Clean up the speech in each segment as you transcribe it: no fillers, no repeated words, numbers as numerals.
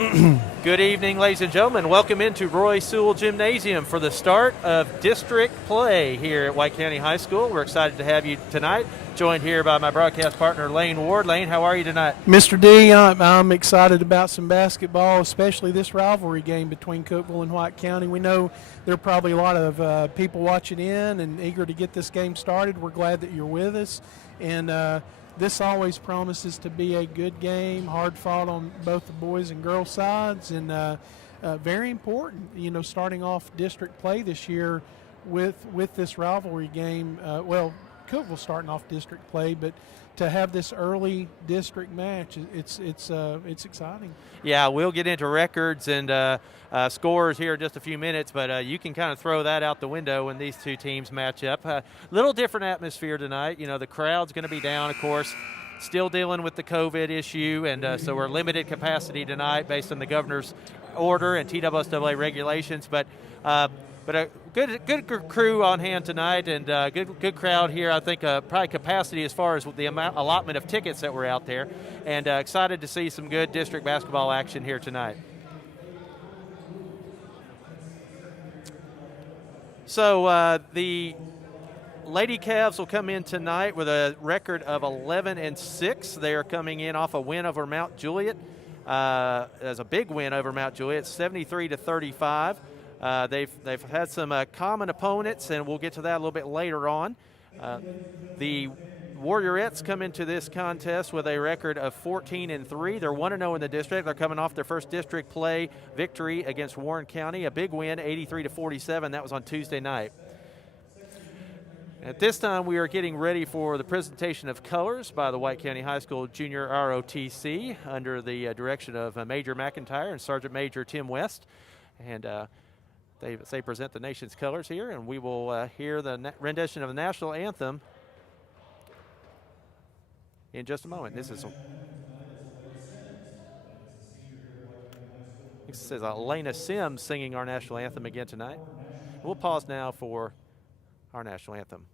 Good evening, ladies and gentlemen. Welcome into Roy Sewell Gymnasium for the start of district play here at White County High School. We're excited to have you tonight, joined here by my broadcast partner, Lane Ward. Lane, how are you tonight? Mr. D, I'm excited about some basketball, especially this rivalry game between Cookeville and White County. We know there are probably a lot of people watching in and eager to get this game started. We're glad that you're with us. And this always promises to be a good game, hard fought on both the boys and girls sides, and very important, starting off district play this year with this rivalry game. Cookeville starting off district play, but to have this early district match, it's exciting. Yeah, we'll get into records and scores here in just a few minutes, but you can kind of throw that out the window when these two teams match up. Little different atmosphere tonight. The crowd's going to be down, of course, still dealing with the COVID issue, and so we're limited capacity tonight based on the governor's order and TSSAA regulations, but a good crew on hand tonight, and good crowd here. I think probably capacity as far as the allotment of tickets that were out there, and excited to see some good district basketball action here tonight. So the Lady Cavs will come in tonight with a record of 11-6. They are coming in off a win over Mount Juliet. As a big win over Mount Juliet, 73-35. They've had some common opponents, and we'll get to that a little bit later on. The Warriorettes come into this contest with a record of 14-3. They're 1-0 in the district. They're coming off their first district play victory against Warren County, a big win, 83-47. That was on Tuesday night. At this time, we are getting ready for the presentation of colors by the White County High School Junior ROTC under the direction of Major McIntyre and Sergeant Major Tim West. And they present the nation's colors here, and we will hear the rendition of the national anthem in just a moment. This is Elena Sims singing our national anthem again tonight. We'll pause now for our national anthem.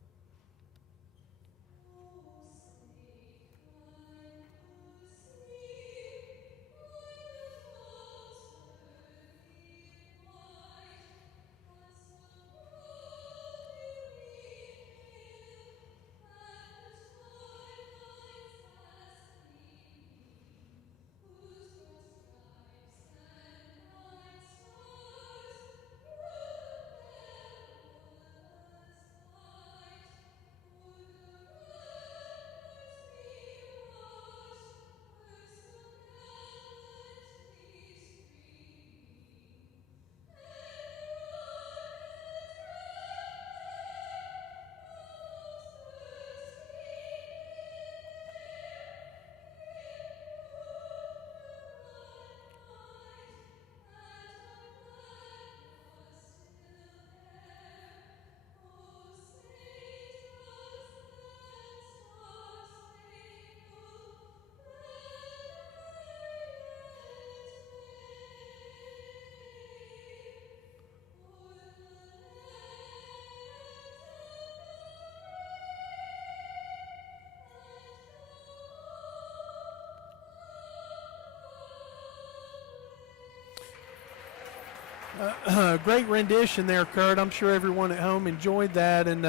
Great rendition there, Kurt. I'm sure everyone at home enjoyed that. And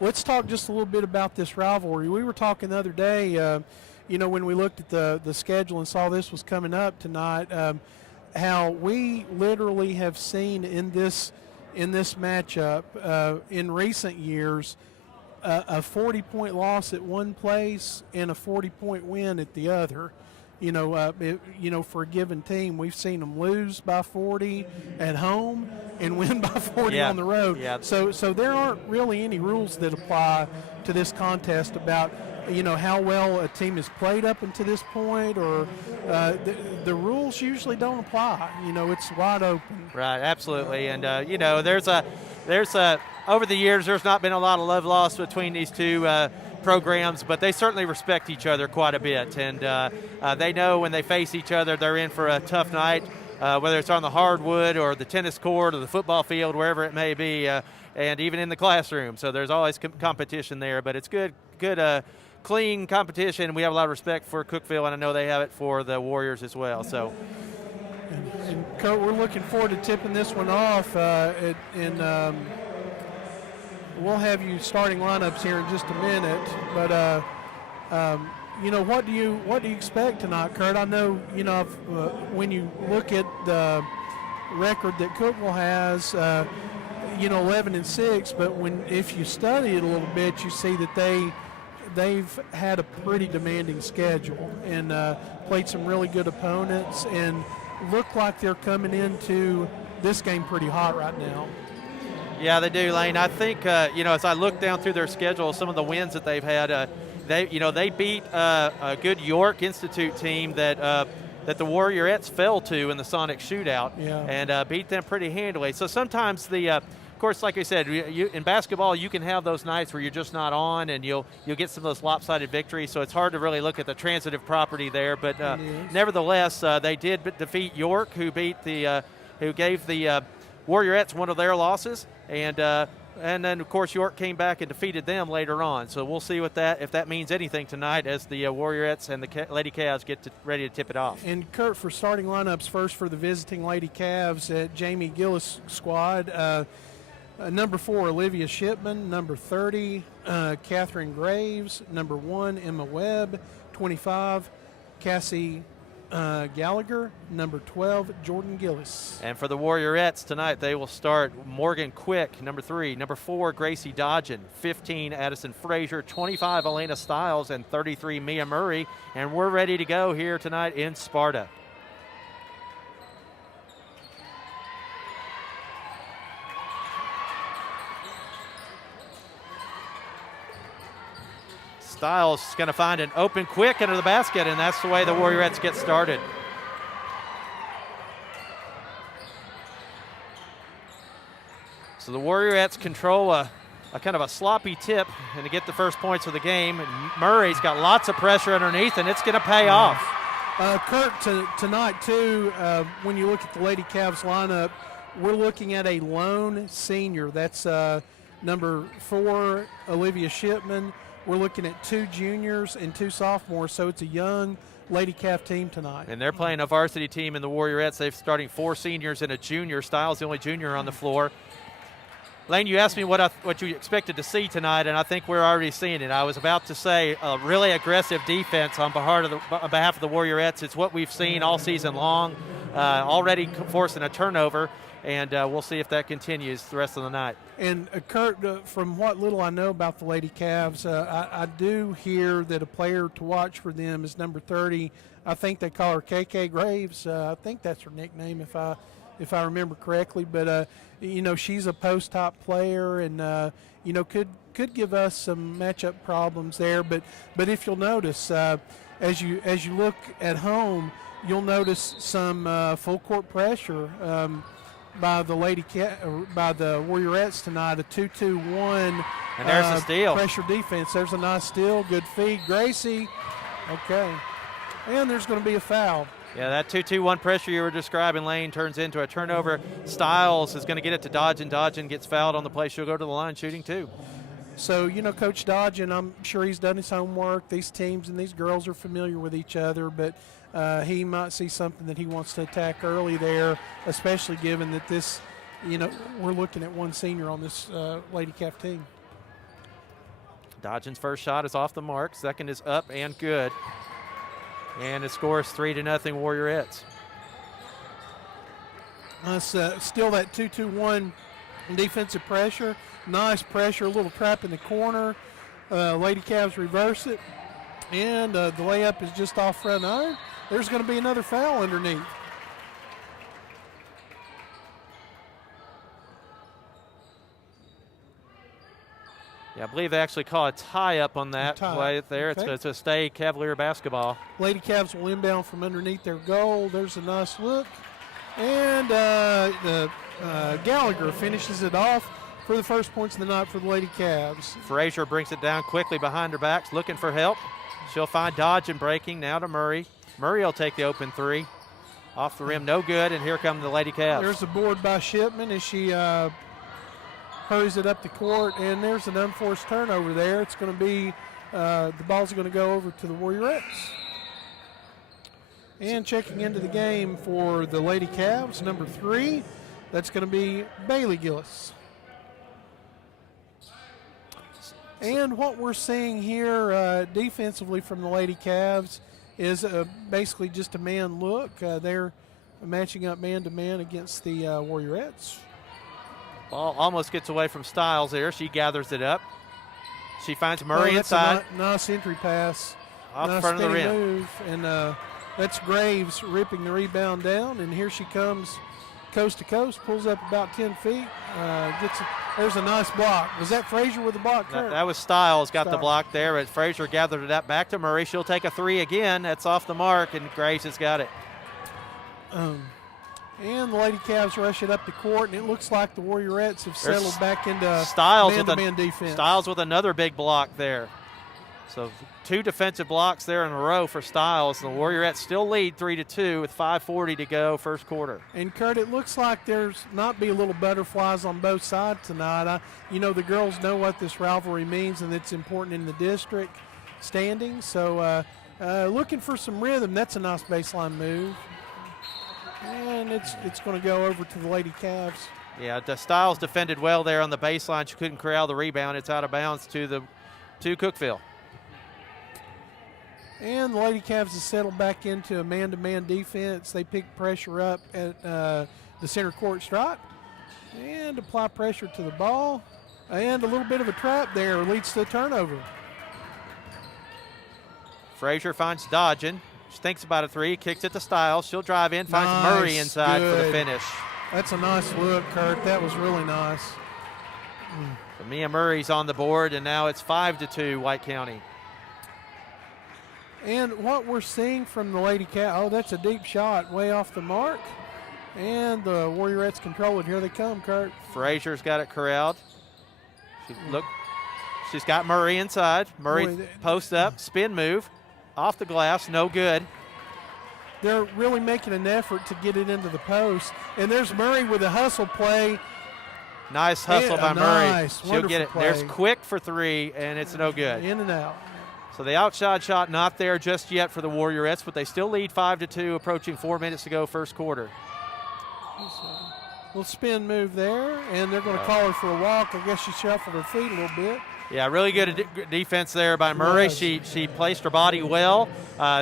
let's talk just a little bit about this rivalry. We were talking the other day, when we looked at the schedule and saw this was coming up tonight, how we literally have seen in this matchup in recent years a 40-point loss at one place and a 40-point win at the other. For a given team, we've seen them lose by 40 at home and win by 40 on the road. Yeah. So there aren't really any rules that apply to this contest about, how well a team has played up until this point, or the rules usually don't apply. It's wide open. Right, absolutely. And, there's over the years, there's not been a lot of love lost between these two programs, but they certainly respect each other quite a bit, and they know when they face each other they're in for a tough night, whether it's on the hardwood or the tennis court or the football field, wherever it may be, and even in the classroom. So there's always competition there, but it's good clean competition. We have a lot of respect for Cookeville, and I know they have it for the Warriors as well. So Kurt, we're looking forward to tipping this one off, and we'll have you starting lineups here in just a minute. But what do you expect tonight, Kurt? I know when you look at the record that Cookeville has, 11-6. But if you study it a little bit, you see that they've had a pretty demanding schedule and played some really good opponents and look like they're coming into this game pretty hot right now. Yeah, they do, Lane. I think as I look down through their schedule, some of the wins that they've had, they beat a good York Institute team that the Warriorettes fell to in the Sonic Shootout, and beat them pretty handily. So sometimes of course, like I said, in basketball, you can have those nights where you're just not on, and you'll get some of those lopsided victories. So it's hard to really look at the transitive property there. But nevertheless, they did defeat York, who gave the Warriorettes one of their losses, and then of course York came back and defeated them later on. So we'll see if that means anything tonight as the Warriorettes and the Lady Cavs get ready to tip it off. And Kurt, for starting lineups first for the visiting Lady Cavs, Jamie Gillis squad. Number 4, Olivia Shipman. Number 30, Catherine Graves. Number 1, Emma Webb. 25, Cassie Gallagher. Number 12, Jordan Gillis. And for the Warriorettes tonight, they will start Morgan Quick, number 3. Number 4, Gracie Dodgen. 15, Addison Frazier. 25, Elena Stiles. And 33, Mia Murray. And we're ready to go here tonight in Sparta. Stiles is going to find an open quick under the basket, and that's the way the Warriorettes get started. So the Warriorettes control a kind of a sloppy tip and to get the first points of the game. And Murray's got lots of pressure underneath, and it's going to pay off. Kurt, tonight too, when you look at the Lady Cavs lineup, we're looking at a lone senior. That's number 4, Olivia Shipman. We're looking at 2 juniors and 2 sophomores, so it's a young Lady Cav team tonight. And they're playing a varsity team in the Warriorettes. They're starting 4 seniors and a junior. Stiles, the only junior on the floor. Lane, you asked me what you expected to see tonight, and I think we're already seeing it. I was about to say a really aggressive defense on behalf of the Warriorettes. It's what we've seen all season long, already forcing a turnover. And we'll see if that continues the rest of the night. And Kurt, from what little I know about the Lady Cavs, I do hear that a player to watch for them is number 30. I think they call her KK Graves. I think that's her nickname if I remember correctly. But she's a post-top player, and could give us some matchup problems there. But if you'll notice, as you look at home, you'll notice some full court pressure. By the Warriorettes tonight, a 2-2-1. And there's a steal. Pressure defense. There's a nice steal. Good feed. Gracie. Okay. And there's going to be a foul. Yeah, that 2-2-1 pressure you were describing, Lane, turns into a turnover. Stiles is going to get it to Dodgen. Dodgen gets fouled on the play. She'll go to the line shooting 2. So, Coach Dodgen, I'm sure he's done his homework. These teams and these girls are familiar with each other, but he might see something that he wants to attack early there, especially given that this, we're looking at 1 senior on this Lady Cav team. Dodgen's first shot is off the mark. Second is up and good. And it scores 3-0 Warriorettes. Still that 2-2-1 defensive pressure. Nice pressure, a little trap in the corner. Lady Cavs reverse it. And the layup is just off front iron. There's going to be another foul underneath. Yeah, I believe they actually call a tie-up on that play there. Okay. It's a stay Cavalier basketball. Lady Cavs will inbound from underneath their goal. There's a nice look. And Gallagher finishes it off for the first points of the night for the Lady Cavs. Frazier brings it down quickly behind her backs, looking for help. She'll find Dodgen breaking, now to Murray. Murray will take the open 3. Off the rim, no good, and here come the Lady Cavs. There's a board by Shipman as she hurries it up the court, and there's an unforced turnover there. It's going to be, the ball's going to go over to the Warriorettes. And checking into the game for the Lady Cavs, number 3, that's going to be Bailey Gillis. And what we're seeing here defensively from the Lady Cavs is basically just a man look. They're matching up man-to-man against the Warriorettes. Ball almost gets away from Stiles there. She gathers it up. She finds Murray inside. Nice entry pass. Off nice front of the rim. Move. And that's Graves ripping the rebound down. And here she comes coast to coast, pulls up about 10 feet. There's a nice block. Was that Frazier with the block? That was Stiles got the block there, but Frazier gathered it up back to Murray. She'll take a 3 again. That's off the mark, and Graves has got it. And the Lady Cavs rush it up the court, and it looks like the Warriorettes have settled back into man-to-man defense. Stiles with another big block there. So 2 defensive blocks there in a row for Stiles. The Warriorettes still lead 3-2 with 5:40 to go, first quarter. And Kurt, it looks like there's not be a little butterflies on both sides tonight. The girls know what this rivalry means, and it's important in the district standings. So looking for some rhythm. That's a nice baseline move. And it's going to go over to the Lady Cavs. Yeah, Stiles defended well there on the baseline. She couldn't corral the rebound. It's out of bounds to Cookeville. And the Lady Cavs have settled back into a man-to-man defense. They pick pressure up at the center court stripe and apply pressure to the ball. And a little bit of a trap there leads to a turnover. Frazier finds Dodgen. She thinks about a 3, kicks it to Stiles. She'll drive in, finds Murray inside for the finish. That's a nice look, Kurt. That was really nice. So Mia Murray's on the board, and now it's 5-2 White County. And what we're seeing from the Lady Cavs, that's a deep shot way off the mark. And the Warriorettes control it. Here they come, Kurt. Frazier's got it corralled. She's got Murray inside. Murray posts up, spin move. Off the glass, no good. They're really making an effort to get it into the post. And there's Murray with a hustle play. Nice hustle by Murray. She'll get it. Play. There's Quick for 3, and it's no good. In and out. So the outside shot not there just yet for the Warriorettes, but they still lead 5-2, approaching 4 minutes to go, first quarter. Little spin move there, and they're going to call her for a walk. I guess she shuffled her feet a little bit. Yeah, really good defense there by Murray. She placed her body well.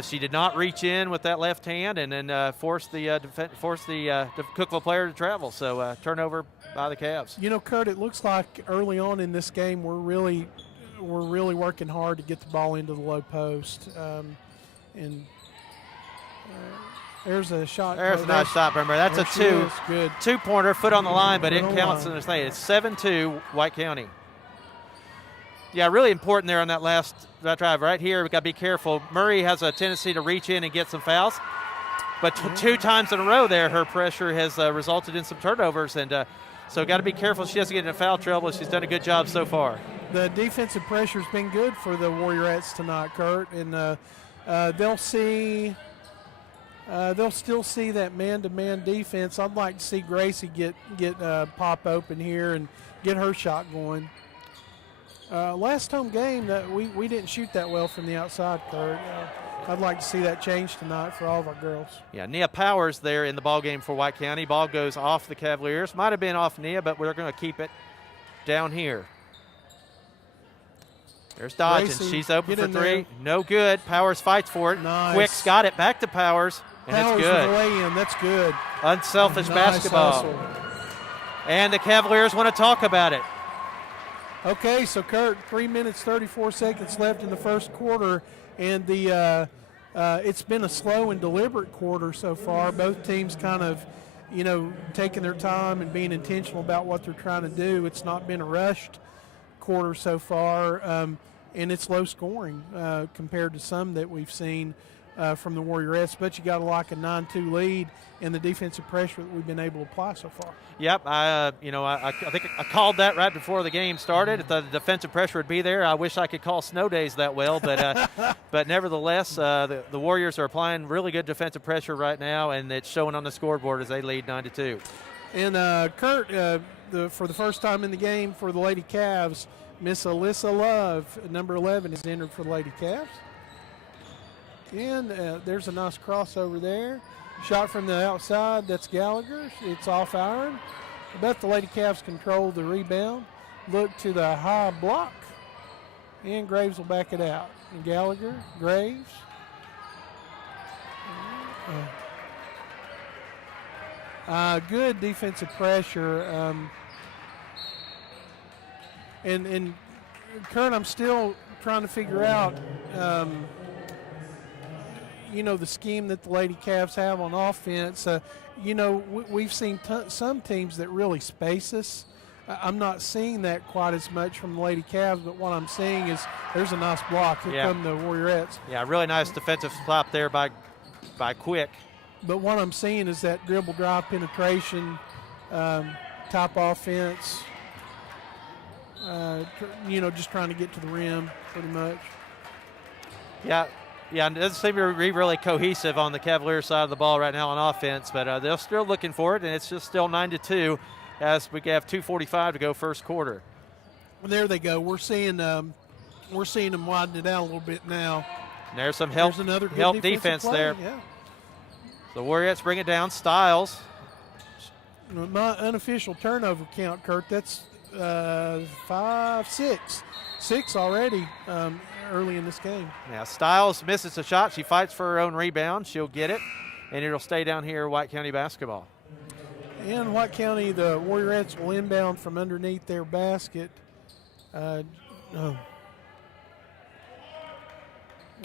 She did not reach in with that left hand, and then forced the Cookeville player to travel. So turnover by the Cavs. Kurt, it looks like early on in this game we're really working hard to get the ball into the low post. There's a shot. There's a nice shot by Murray. That's a 2. Good. 2-pointer, foot on the line, but it counts in the thing. It's 7-2 White County. Yeah, really important there on that last drive. Right here, we've got to be careful. Murray has a tendency to reach in and get some fouls. But 2 times in a row there, her pressure has resulted in some turnovers. And so got to be careful she doesn't get into foul trouble. She's done a good job so far. The defensive pressure's been good for the Warriorettes tonight, Kurt. And they'll still see that man-to-man defense. I'd like to see Gracie get pop open here and get her shot going. Last home game that we didn't shoot that well from the outside, Kurt. I'd like to see that change tonight for all of our girls. Yeah, Nia Powers there in the ball game for White County. Ball goes off the Cavaliers. Might have been off Nia, but we're going to keep it down here. There's Dodgen. She's open for 3. There. No good. Powers fights for it. Nice. Quick's got it back to Powers, and Powers it's good. With the lay-in. That's good. Unselfish nice basketball. Hustle. And the Cavaliers want to talk about it. Okay, so Kurt, 3 minutes, 34 seconds left in the first quarter, and it's been a slow and deliberate quarter so far. Both teams kind of, taking their time and being intentional about what they're trying to do. It's not been a rushed quarter so far, and it's low scoring compared to some that we've seen from the Warriorettes. But you got like a 9-2 lead and the defensive pressure that we've been able to apply so far. Yep, I think I called that right before the game started. If the defensive pressure would be there, I wish I could call snow days that well, but but nevertheless, the Warriors are applying really good defensive pressure right now, and it's showing on the scoreboard as they lead 9-2. And Kurt, for the first time in the game for the Lady Cavs, Miss Alyssa Love, number 11, is entered for the Lady Cavs. And there's a nice crossover there. Shot from the outside, that's Gallagher. It's off iron. I bet the Lady Cavs control the rebound. Look to the high block. And Graves will back it out. And Gallagher, Graves. Good defensive pressure. And Kurt, I'm still trying to figure out, the scheme that the Lady Cavs have on offense. We've seen some teams that really space us. I'm not seeing that quite as much from the Lady Cavs, but what I'm seeing is there's a nice block. Here come the Warriorettes. Yeah, really nice defensive stop there by Quick. But what I'm seeing is that dribble drive penetration type offense, just trying to get to the rim pretty much. Yeah, it doesn't seem to be really cohesive on the Cavaliers side of the ball right now on offense, but they're still looking for it, and it's just still 9-2 as we have 2:45 to go first quarter. Well, there they go. We're seeing them widen it out a little bit now. And there's some help defense there. Yeah. The Warriorettes bring it down. Styles. My unofficial turnover count, Kurt, that's 5, 6. 6 already early in this game. Yeah, Styles misses a shot. She fights for her own rebound. She'll get it, and it'll stay down here, White County basketball. In White County, the Warriorettes will inbound from underneath their basket.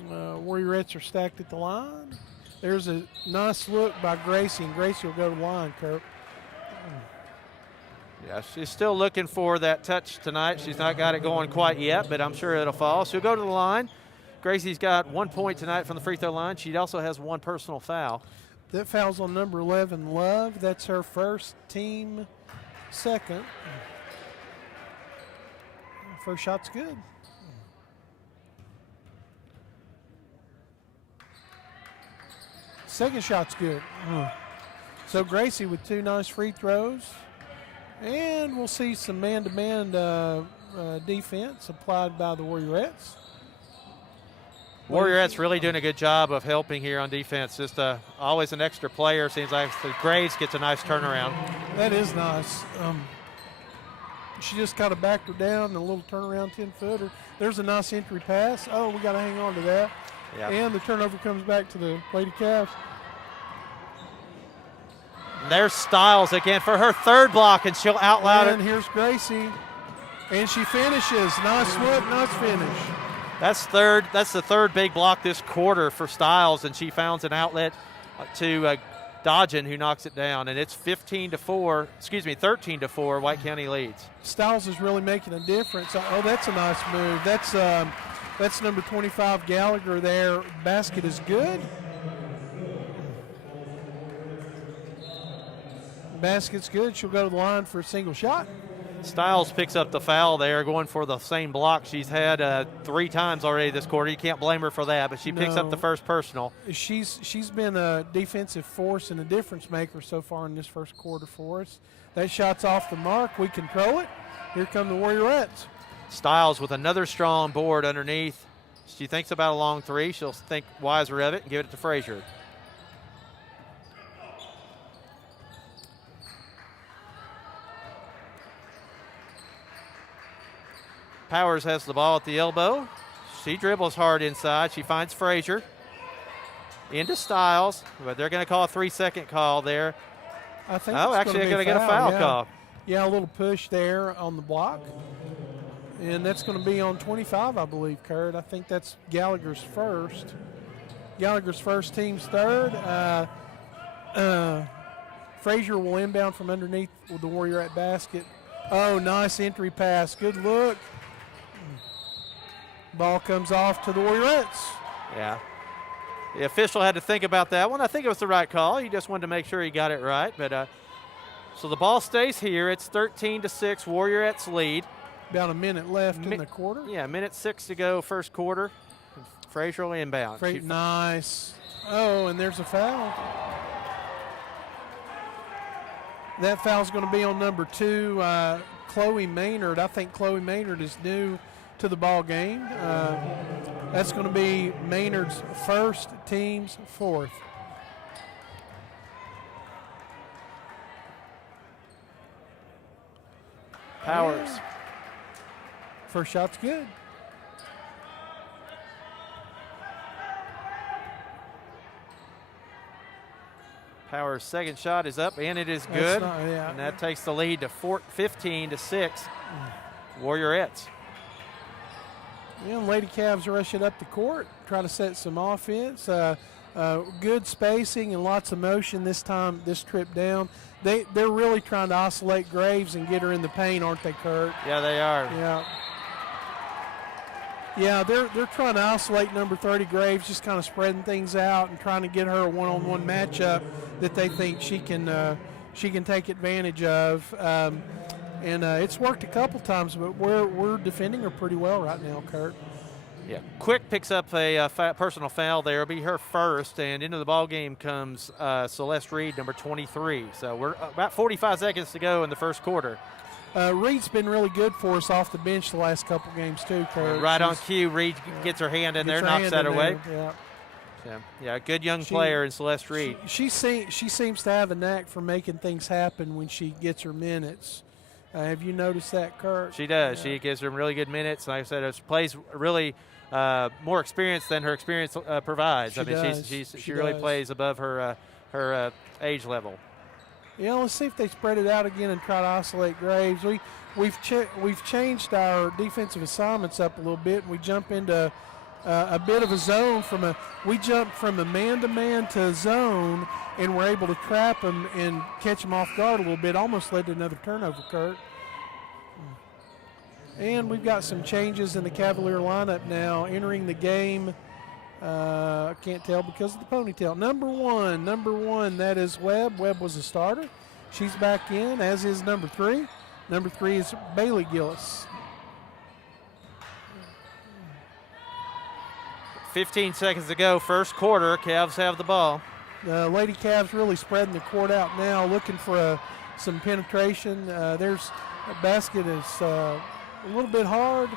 Warriorettes are stacked at the line. There's a nice look by Gracie, and Gracie will go to the line, Kurt. Yeah, she's still looking for that touch tonight. She's not got it going quite yet, but I'm sure it'll fall. She'll go to the line. Gracie's got 1 point tonight from the free throw line. She also has 1 personal foul. That foul's on number 11, Love. That's her first, team second. First shot's good. Second shot's good. So Gracie with 2 nice free throws. And we'll see some man-to-man defense applied by the Warriorettes. Warriorettes really doing a good job of helping here on defense. Just always an extra player. Seems like the Graves gets a nice turnaround. That is nice. She just kind of backed her down and a little turnaround 10-footer. There's a nice entry pass. Oh, we got to hang on to that. Yep. And the turnover comes back to the Lady Cavs. And there's Styles again for her 3rd block, and she'll outloud it. And here's Gracie. And she finishes. Nice look, nice finish. That's the 3rd big block this quarter for Styles, and she finds an outlet to Dodgen, who knocks it down, and it's 13-4. White County leads. Styles is really making a difference. Oh, that's a nice move. That's number 25 Gallagher there. Basket is good. Basket's good. She'll go to the line for a single shot. Styles picks up the foul there, going for the same block she's had 3 times already this quarter. You can't blame her for that, but she picks up the first personal. She's been a defensive force and a difference maker so far in this first quarter for us. That shot's off the mark. We control it. Here come the Warriorettes. Styles with another strong board underneath. She thinks about a long 3. She'll think wiser of it and give it to Frazier. Powers has the ball at the elbow. She dribbles hard inside. She finds Frazier. Into Styles, but they're going to call a 3-second call there. I think actually they're going to get a foul call. Yeah, a little push there on the block. And that's going to be on 25, I believe, Kurt. I think that's Gallagher's first. Gallagher's first, team's 3rd. Frazier will inbound from underneath with the Warriorette basket. Oh, nice entry pass. Good look. Ball comes off to the Warriorettes. Yeah. The official had to think about that one. I think it was the right call. He just wanted to make sure he got it right. But so the ball stays here. It's 13-6, Warriorettes lead. About a minute left in the quarter. Yeah, minute 6 to go, first quarter. Frazier will inbound. Nice. Oh, and there's a foul. That foul's going to be on number 2, Chloe Maynard. I think Chloe Maynard is new to the ball game. That's going to be Maynard's first, team's fourth. Powers. First shot's good. Powers' second shot is up, and it is good. Yeah. And that takes the lead to 15-6. Warriorettes. Yeah, Lady Cavs rush it up the court, try to set some offense. Good spacing and lots of motion this time, this trip down. They're really trying to isolate Graves and get her in the paint, aren't they, Kurt? Yeah, they are. Yeah. Yeah, they're trying to isolate number 30 Graves, just kind of spreading things out and trying to get her a one-on-one matchup that they think she can take advantage of. And it's worked a couple times, but we're defending her pretty well right now, Kurt. Yeah, Quick picks up a personal foul there. It'll be her first, and into the ball game comes Celeste Reed, number 23. So we're about 45 seconds to go in the first quarter. Reed's been really good for us off the bench the last couple games too, Kurt. Right on cue, Reed gets her hand in there, knocks that away. Yeah, good young player in Celeste Reed. She seems to have a knack for making things happen when she gets her minutes. Have you noticed that, Kurt? She does. She gives her really good minutes. Like I said, she plays really more experience than her experience provides. She really plays above her age level. Yeah, let's see if they spread it out again and try to isolate Graves. We've changed our defensive assignments up a little bit, and we jump into a bit of a zone we jumped from a man-to-man to a zone, and we're able to trap them and catch them off guard a little bit. Almost led to another turnover, Kurt. And we've got some changes in the Cavalier lineup now entering the game. I can't tell because of the ponytail. Number one, that is Webb. Webb was a starter. She's back in, as is number 3. Number 3 is Bailey Gillis. 15 seconds to go, first quarter. Cavs have the ball. Lady Cavs really spreading the court out now, looking for some penetration. There's a basket is a little bit hard.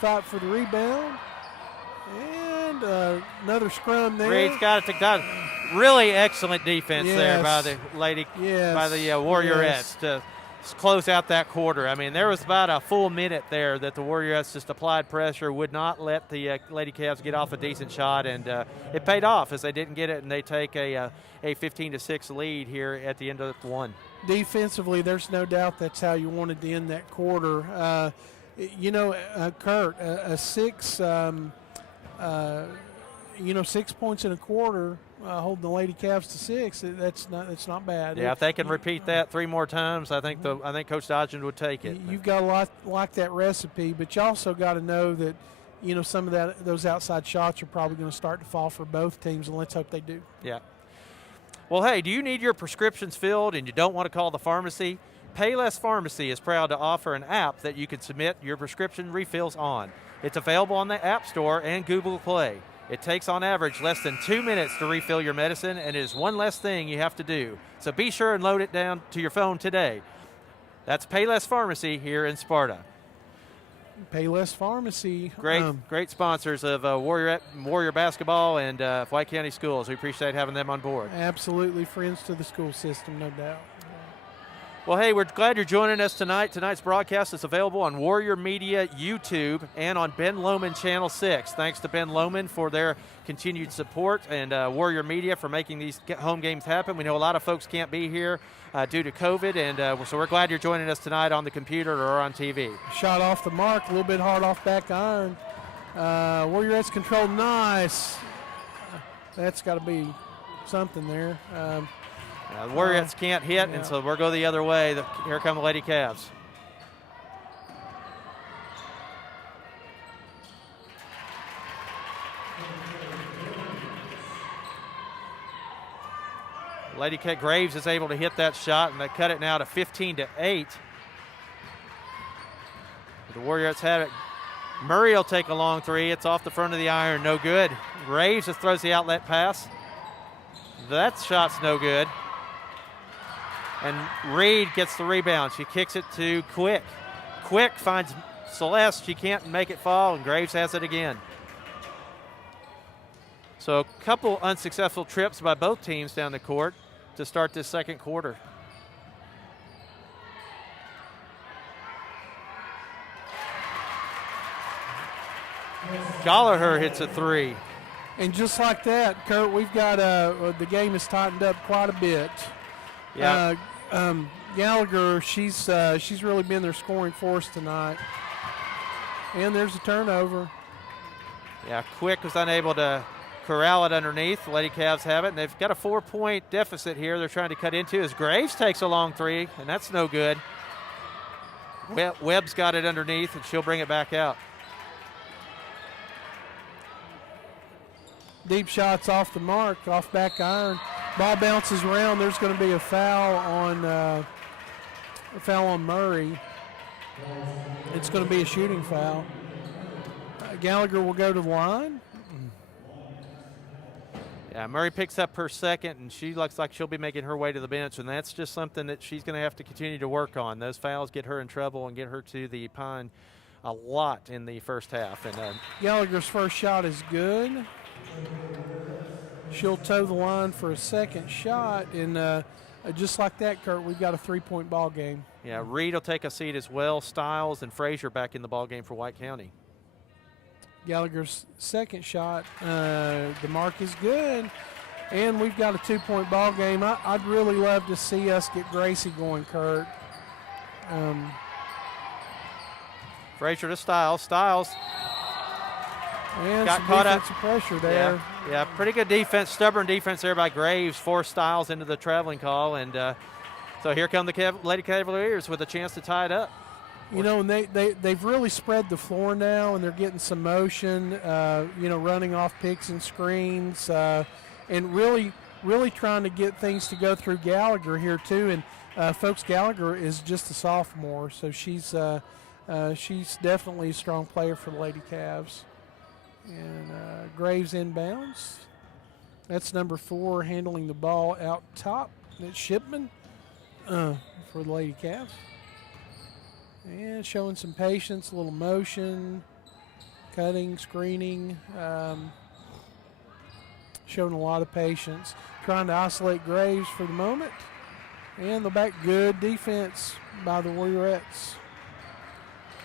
Fight for the rebound. And another scrum there. Reed's got it. Really excellent defense there by the Warriorettes to close out that quarter. I mean, there was about a full minute there that the Warriorettes just applied pressure, would not let the Lady Cavs get off a decent shot, and it paid off as they didn't get it, and they take a 15-6 lead here at the end of one. Defensively, there's no doubt that's how you wanted to end that quarter. Kurt, a 6 points in a quarter, holding the Lady Cavs to 6. That's not bad. Yeah, if they can repeat that 3 more times, I think Coach Dodgen would take it. You've got a lot like that recipe, but you also got to know that some of those outside shots are probably going to start to fall for both teams, and let's hope they do. Yeah. Well, hey, do you need your prescriptions filled and you don't want to call the pharmacy? Payless Pharmacy is proud to offer an app that you can submit your prescription refills on. It's available on the App Store and Google Play. It takes on average less than 2 minutes to refill your medicine, and it is one less thing you have to do. So be sure and load it down to your phone today. That's Payless Pharmacy here in Sparta. Payless Pharmacy. Great sponsors of Warrior Basketball and White County Schools. We appreciate having them on board. Absolutely friends to the school system, no doubt. Well, hey, we're glad you're joining us tonight. Tonight's broadcast is available on Warrior Media YouTube and on Ben Lomond Channel 6. Thanks to Ben Lomond for their continued support and Warrior Media for making these home games happen. We know a lot of folks can't be here due to COVID, and so we're glad you're joining us tonight on the computer or on TV. Shot off the mark, a little bit hard off back iron. Warriorettes control, nice. That's got to be something there. The Warriorettes can't hit, and so we'll go the other way. Here come the Lady Cavs. Lady Graves is able to hit that shot, and they cut it now to 15-8. The Warriorettes have it. Murray will take a long 3. It's off the front of the iron, no good. Graves just throws the outlet pass. That shot's no good. And Reed gets the rebound. She kicks it to Quick. Quick finds Celeste. She can't make it fall, and Graves has it again. So a couple unsuccessful trips by both teams down the court to start this second quarter. Gallagher hits a three. And just like that, Kurt, we've got the game has tightened up quite a bit. Yeah. Gallagher, she's really been their scoring force tonight. And there's a turnover. Yeah, Quick was unable to corral it underneath. The Lady Cavs have it, and they've got a 4-point deficit here they're trying to cut into as Graves takes a long three, and that's no good. Webb's got it underneath, and she'll bring it back out. Deep shots off the mark, off back iron. Ball bounces around. There's going to be a foul on Murray. It's going to be a shooting foul. Gallagher will go to the line. Yeah, Murray picks up her second, and she looks like she'll be making her way to the bench, and that's just something that she's going to have to continue to work on. Those fouls get her in trouble and get her to the pine a lot in the first half. And Gallagher's first shot is good. She'll toe the line for a second shot, and just like that, Kurt, we've got a 3-point ball game. Yeah, Reed will take a seat as well. Stiles and Frazier back in the ball game for White County. Gallagher's second shot, the mark is good, and we've got a 2-point ball game. I'd really love to see us get Gracie going, Kurt. Frazier to Stiles. Stiles and got some caught up. Pressure there. Yeah, pretty good defense, stubborn defense there by Graves. Forced Stiles into the traveling call, and so here come the Lady Cavaliers with a chance to tie it up. You know, and they've really spread the floor now, and they're getting some motion, running off picks and screens, and really trying to get things to go through Gallagher here too. And folks, Gallagher is just a sophomore, so she's definitely a strong player for the Lady Cavs. And Graves inbounds. That's number 4 handling the ball out top. That's Shipman for the Lady Cavs. And showing some patience, a little motion, cutting, screening, showing a lot of patience. Trying to isolate Graves for the moment. And the back, good defense by the Warriorettes.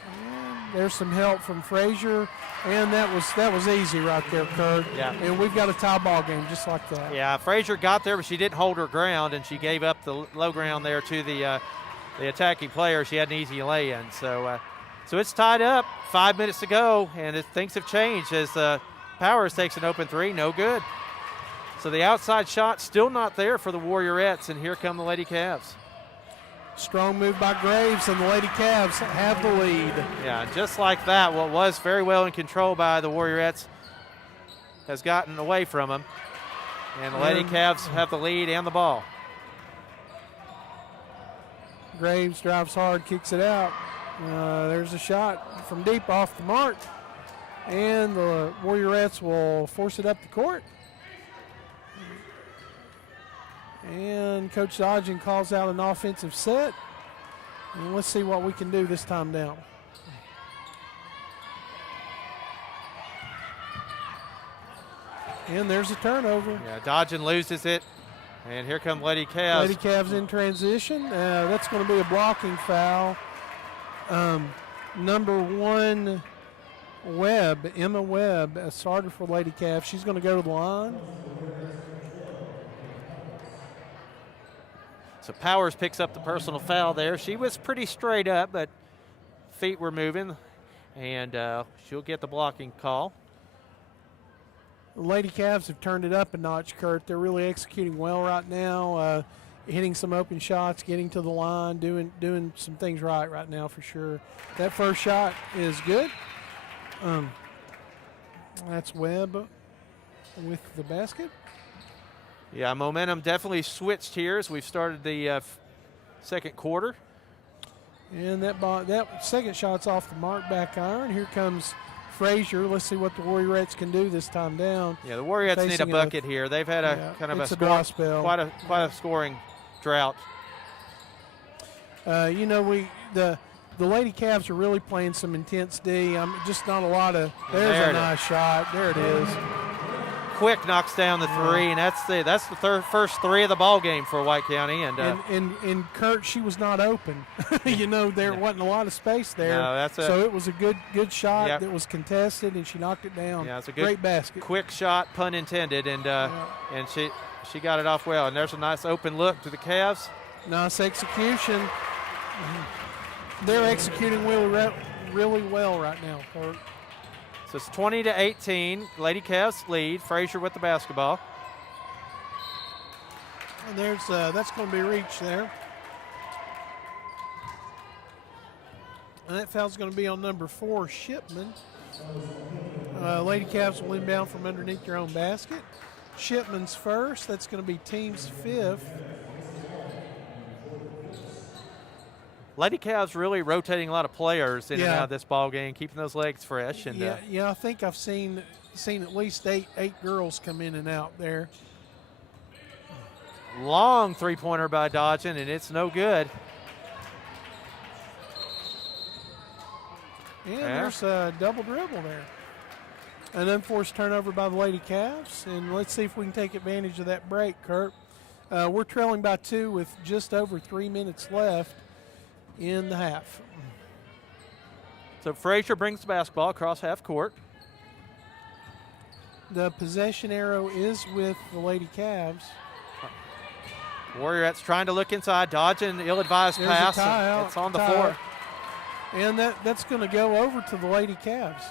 And there's some help from Frazier, and that was easy right there, Kurt. Yeah. And we've got a tie ball game just like that. Yeah, Frazier got there, but she didn't hold her ground, and she gave up the low ground there to the attacking player. She had an easy lay-in. So it's tied up, 5 minutes to go, and things have changed as Powers takes an open three, no good. So the outside shot still not there for the Warriorettes, and here come the Lady Cavs. Strong move by Graves, and the Lady Cavs have the lead. Yeah, just like that, what was very well in control by the Warriorettes has gotten away from them. And the Lady Cavs have the lead and the ball. Graves drives hard, kicks it out. There's a shot from deep off the mark. And the Warriorettes will force it up the court. And Coach Dodgen calls out an offensive set. And let's see what we can do this time down. And there's a turnover. Yeah, Dodgen loses it. And here come Lady Cavs. Lady Cavs in transition. That's going to be a blocking foul. Number 1, Webb, Emma Webb, a starter for Lady Cavs. She's going to go to the line. So Powers picks up the personal foul there. She was pretty straight up, but feet were moving, and she'll get the blocking call. The Lady Cavs have turned it up a notch, Kurt. They're really executing well right now, hitting some open shots, getting to the line, doing some things right now for sure. That first shot is good. That's Webb with the basket. Yeah, momentum definitely switched here as we've started the second quarter. And that second shot's off the mark, back iron. Here comes Frazier. Let's see what the Warriorettes can do this time down. Yeah, the Warriorettes need a bucket here. They've had dry spell. Quite a scoring drought. The Lady Cavs are really playing some intense D. Just not a lot of. There's a nice shot. There it is. quick knocks down the three, and that's the first three of the ball game for White County. And Kurt, she was not open. There wasn't a lot of space there. No, so it was a good shot that was contested, and she knocked it down. Yeah, it's a great basket. Quick shot, pun intended, and she got it off well. And there's a nice open look to the Cavs. Nice execution. They're executing really well right now, Kurt. So it's 20-18. Lady Cavs lead. Frazier with the basketball. And that's going to be reached there. And that foul's going to be on number 4, Shipman. Lady Cavs will inbound from underneath their own basket. Shipman's first. That's going to be team's 5th. Lady Cavs really rotating a lot of players in and out of this ball game, keeping those legs fresh. And I think I've seen at least eight girls come in and out there. Long three-pointer by Dodgen, and it's no good. And there's a double dribble there. An unforced turnover by the Lady Cavs, and let's see if we can take advantage of that break, Kurt. We're trailing by 2 with just over 3 minutes left in the half. So Frazier brings the basketball across half court. The possession arrow is with the Lady Cavs. Warriorettes trying to look inside, dodging the ill-advised pass. It's on the floor. And that's going to go over to the Lady Cavs.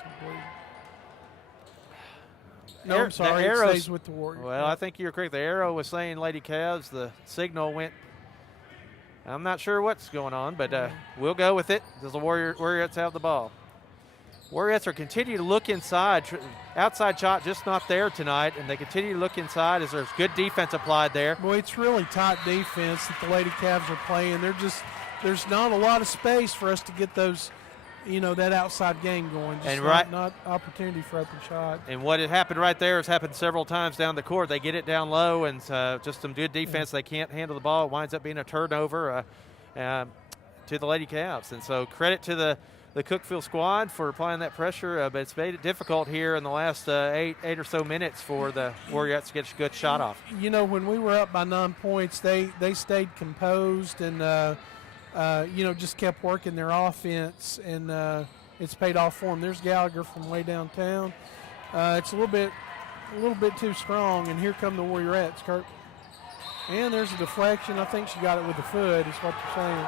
No, I'm sorry, it stays with the Warriors. Well, I think you're correct. The arrow was saying Lady Cavs. The signal went. I'm not sure what's going on, but we'll go with it because the Warriorettes have the ball. Warriorettes are continue to look inside. Outside shot just not there tonight, and they continue to look inside as there's good defense applied there. Boy, it's really tight defense that the Lady Cavs are playing. There's not a lot of space for us to get those, that outside game going. Not opportunity for open shot. And what had happened right there has happened several times down the court. They get it down low, and just some good defense. They can't handle the ball. It winds up being a turnover to the Lady Cavs. And so credit to the Cookeville squad for applying that pressure, but it's made it difficult here in the last eight or so minutes for the Warriorettes to get a good shot off. When we were up by 9 points, they stayed composed and just kept working their offense, and it's paid off for them. There's Gallagher from way downtown. It's a little bit too strong, and here come the Warriorettes, Kurt. And there's a deflection. I think she got it with the foot, is what they're saying.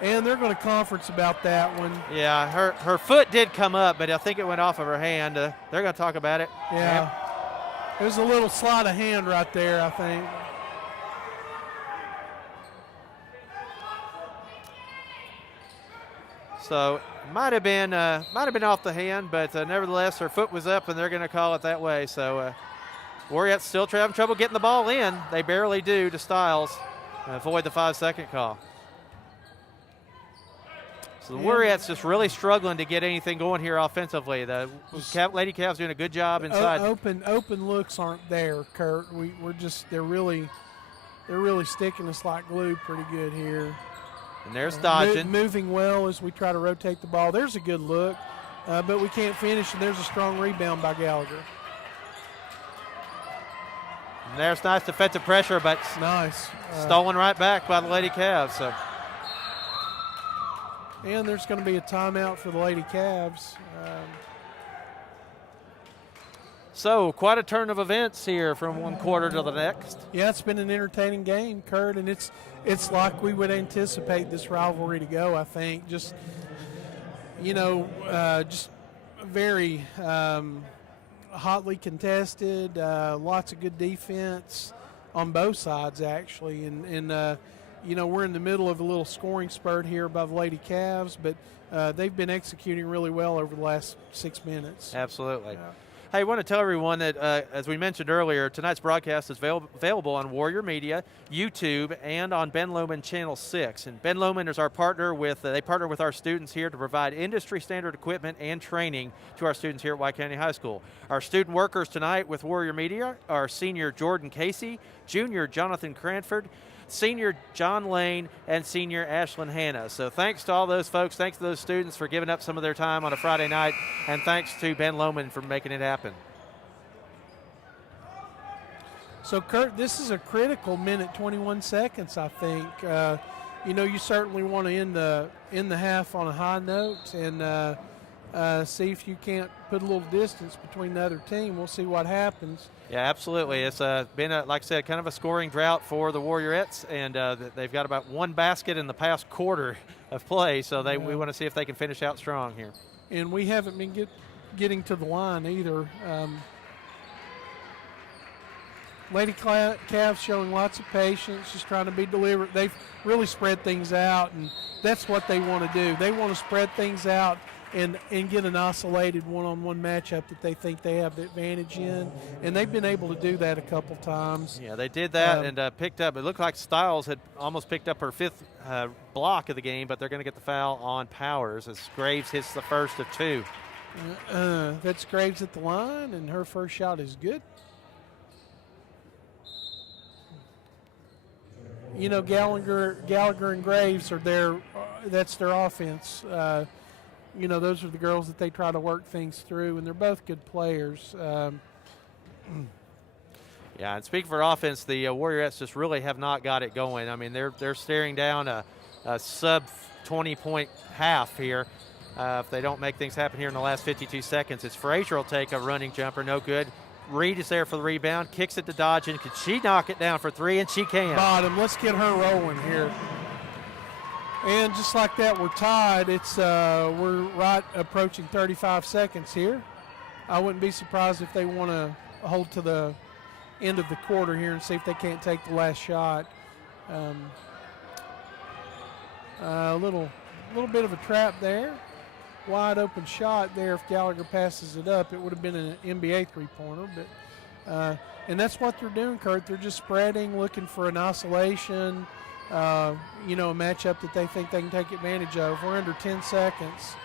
And they're going to conference about that one. Yeah, her foot did come up, but I think it went off of her hand. They're going to talk about it. Yeah. There's a little sleight of hand right there, I think. So might have been off the hand, but nevertheless, her foot was up, and they're going to call it that way. So Warriorettes still having trouble getting the ball in. They barely do to Stiles. Avoid the 5-second call. So the Warriorettes just really struggling to get anything going here offensively. The Lady Cavs doing a good job inside. Open looks aren't there, Kurt. They're really sticking us like glue pretty good here. And there's Dodgen. Moving well as we try to rotate the ball. There's a good look, but we can't finish, and there's a strong rebound by Gallagher. And there's nice defensive pressure, but nice stolen right back by the Lady Cavs. So. And there's going to be a timeout for the Lady Cavs. So quite a turn of events here from one quarter to the next. Yeah, it's been an entertaining game, Kurt, and it's like we would anticipate this rivalry to go, I think. Just very hotly contested, lots of good defense on both sides, actually. And we're in the middle of a little scoring spurt here by the Lady Cavs, but they've been executing really well over the last 6 minutes. Absolutely. Hey, I want to tell everyone that, as we mentioned earlier, tonight's broadcast is available on Warrior Media, YouTube, and on Ben Lomond Channel 6. And Ben Lomond is our partner they partner with our students here to provide industry standard equipment and training to our students here at White County High School. Our student workers tonight with Warrior Media are senior Jordan Casey, junior Jonathan Cranford, senior John Lane, and senior Ashlyn Hanna. So thanks to all those folks. Thanks to those students for giving up some of their time on a Friday night. And thanks to Ben Lomond for making it happen. So, Kurt, this is a critical minute 21 seconds, I think. You certainly want to end the half on a high note and see if you can't put a little distance between the other team. We'll see what happens. Yeah, absolutely. It's been, like I said, kind of a scoring drought for the Warriorettes, and they've got about one basket in the past quarter of play, so we want to see if they can finish out strong here. And we haven't been getting to the line either. Lady Cavs showing lots of patience, just trying to be deliberate. They've really spread things out, and that's what they want to do. They want to spread things out and get an isolated one-on-one matchup that they think they have the advantage in, and they've been able to do that a couple times. Yeah, they did that and picked up. It looked like Stiles had almost picked up her fifth block of the game, but they're going to get the foul on Powers as Graves hits the first of two. That's Graves at the line, and her first shot is good. Gallagher and Graves are there. That's their offense. Those are the girls that they try to work things through, and they're both good players. Yeah, and speaking for offense, the Warriorettes just really have not got it going. I mean, they're staring down a sub 20-point half here. If they don't make things happen here in the last 52 seconds, it's Frazier will take a running jumper, no good. Reed is there for the rebound, kicks it to Dodgen. Could she knock it down for three? And she can. Bottom, let's get her rolling here. And just like that, we're tied. We're right approaching 35 seconds here. I wouldn't be surprised if they want to hold to the end of the quarter here and see if they can't take the last shot. A little bit of a trap there. Wide open shot there. If Gallagher passes it up, it would have been an NBA three-pointer. But and that's what they're doing, Kurt. They're just spreading, looking for an isolation, a matchup that they think they can take advantage of. We're under 10 seconds.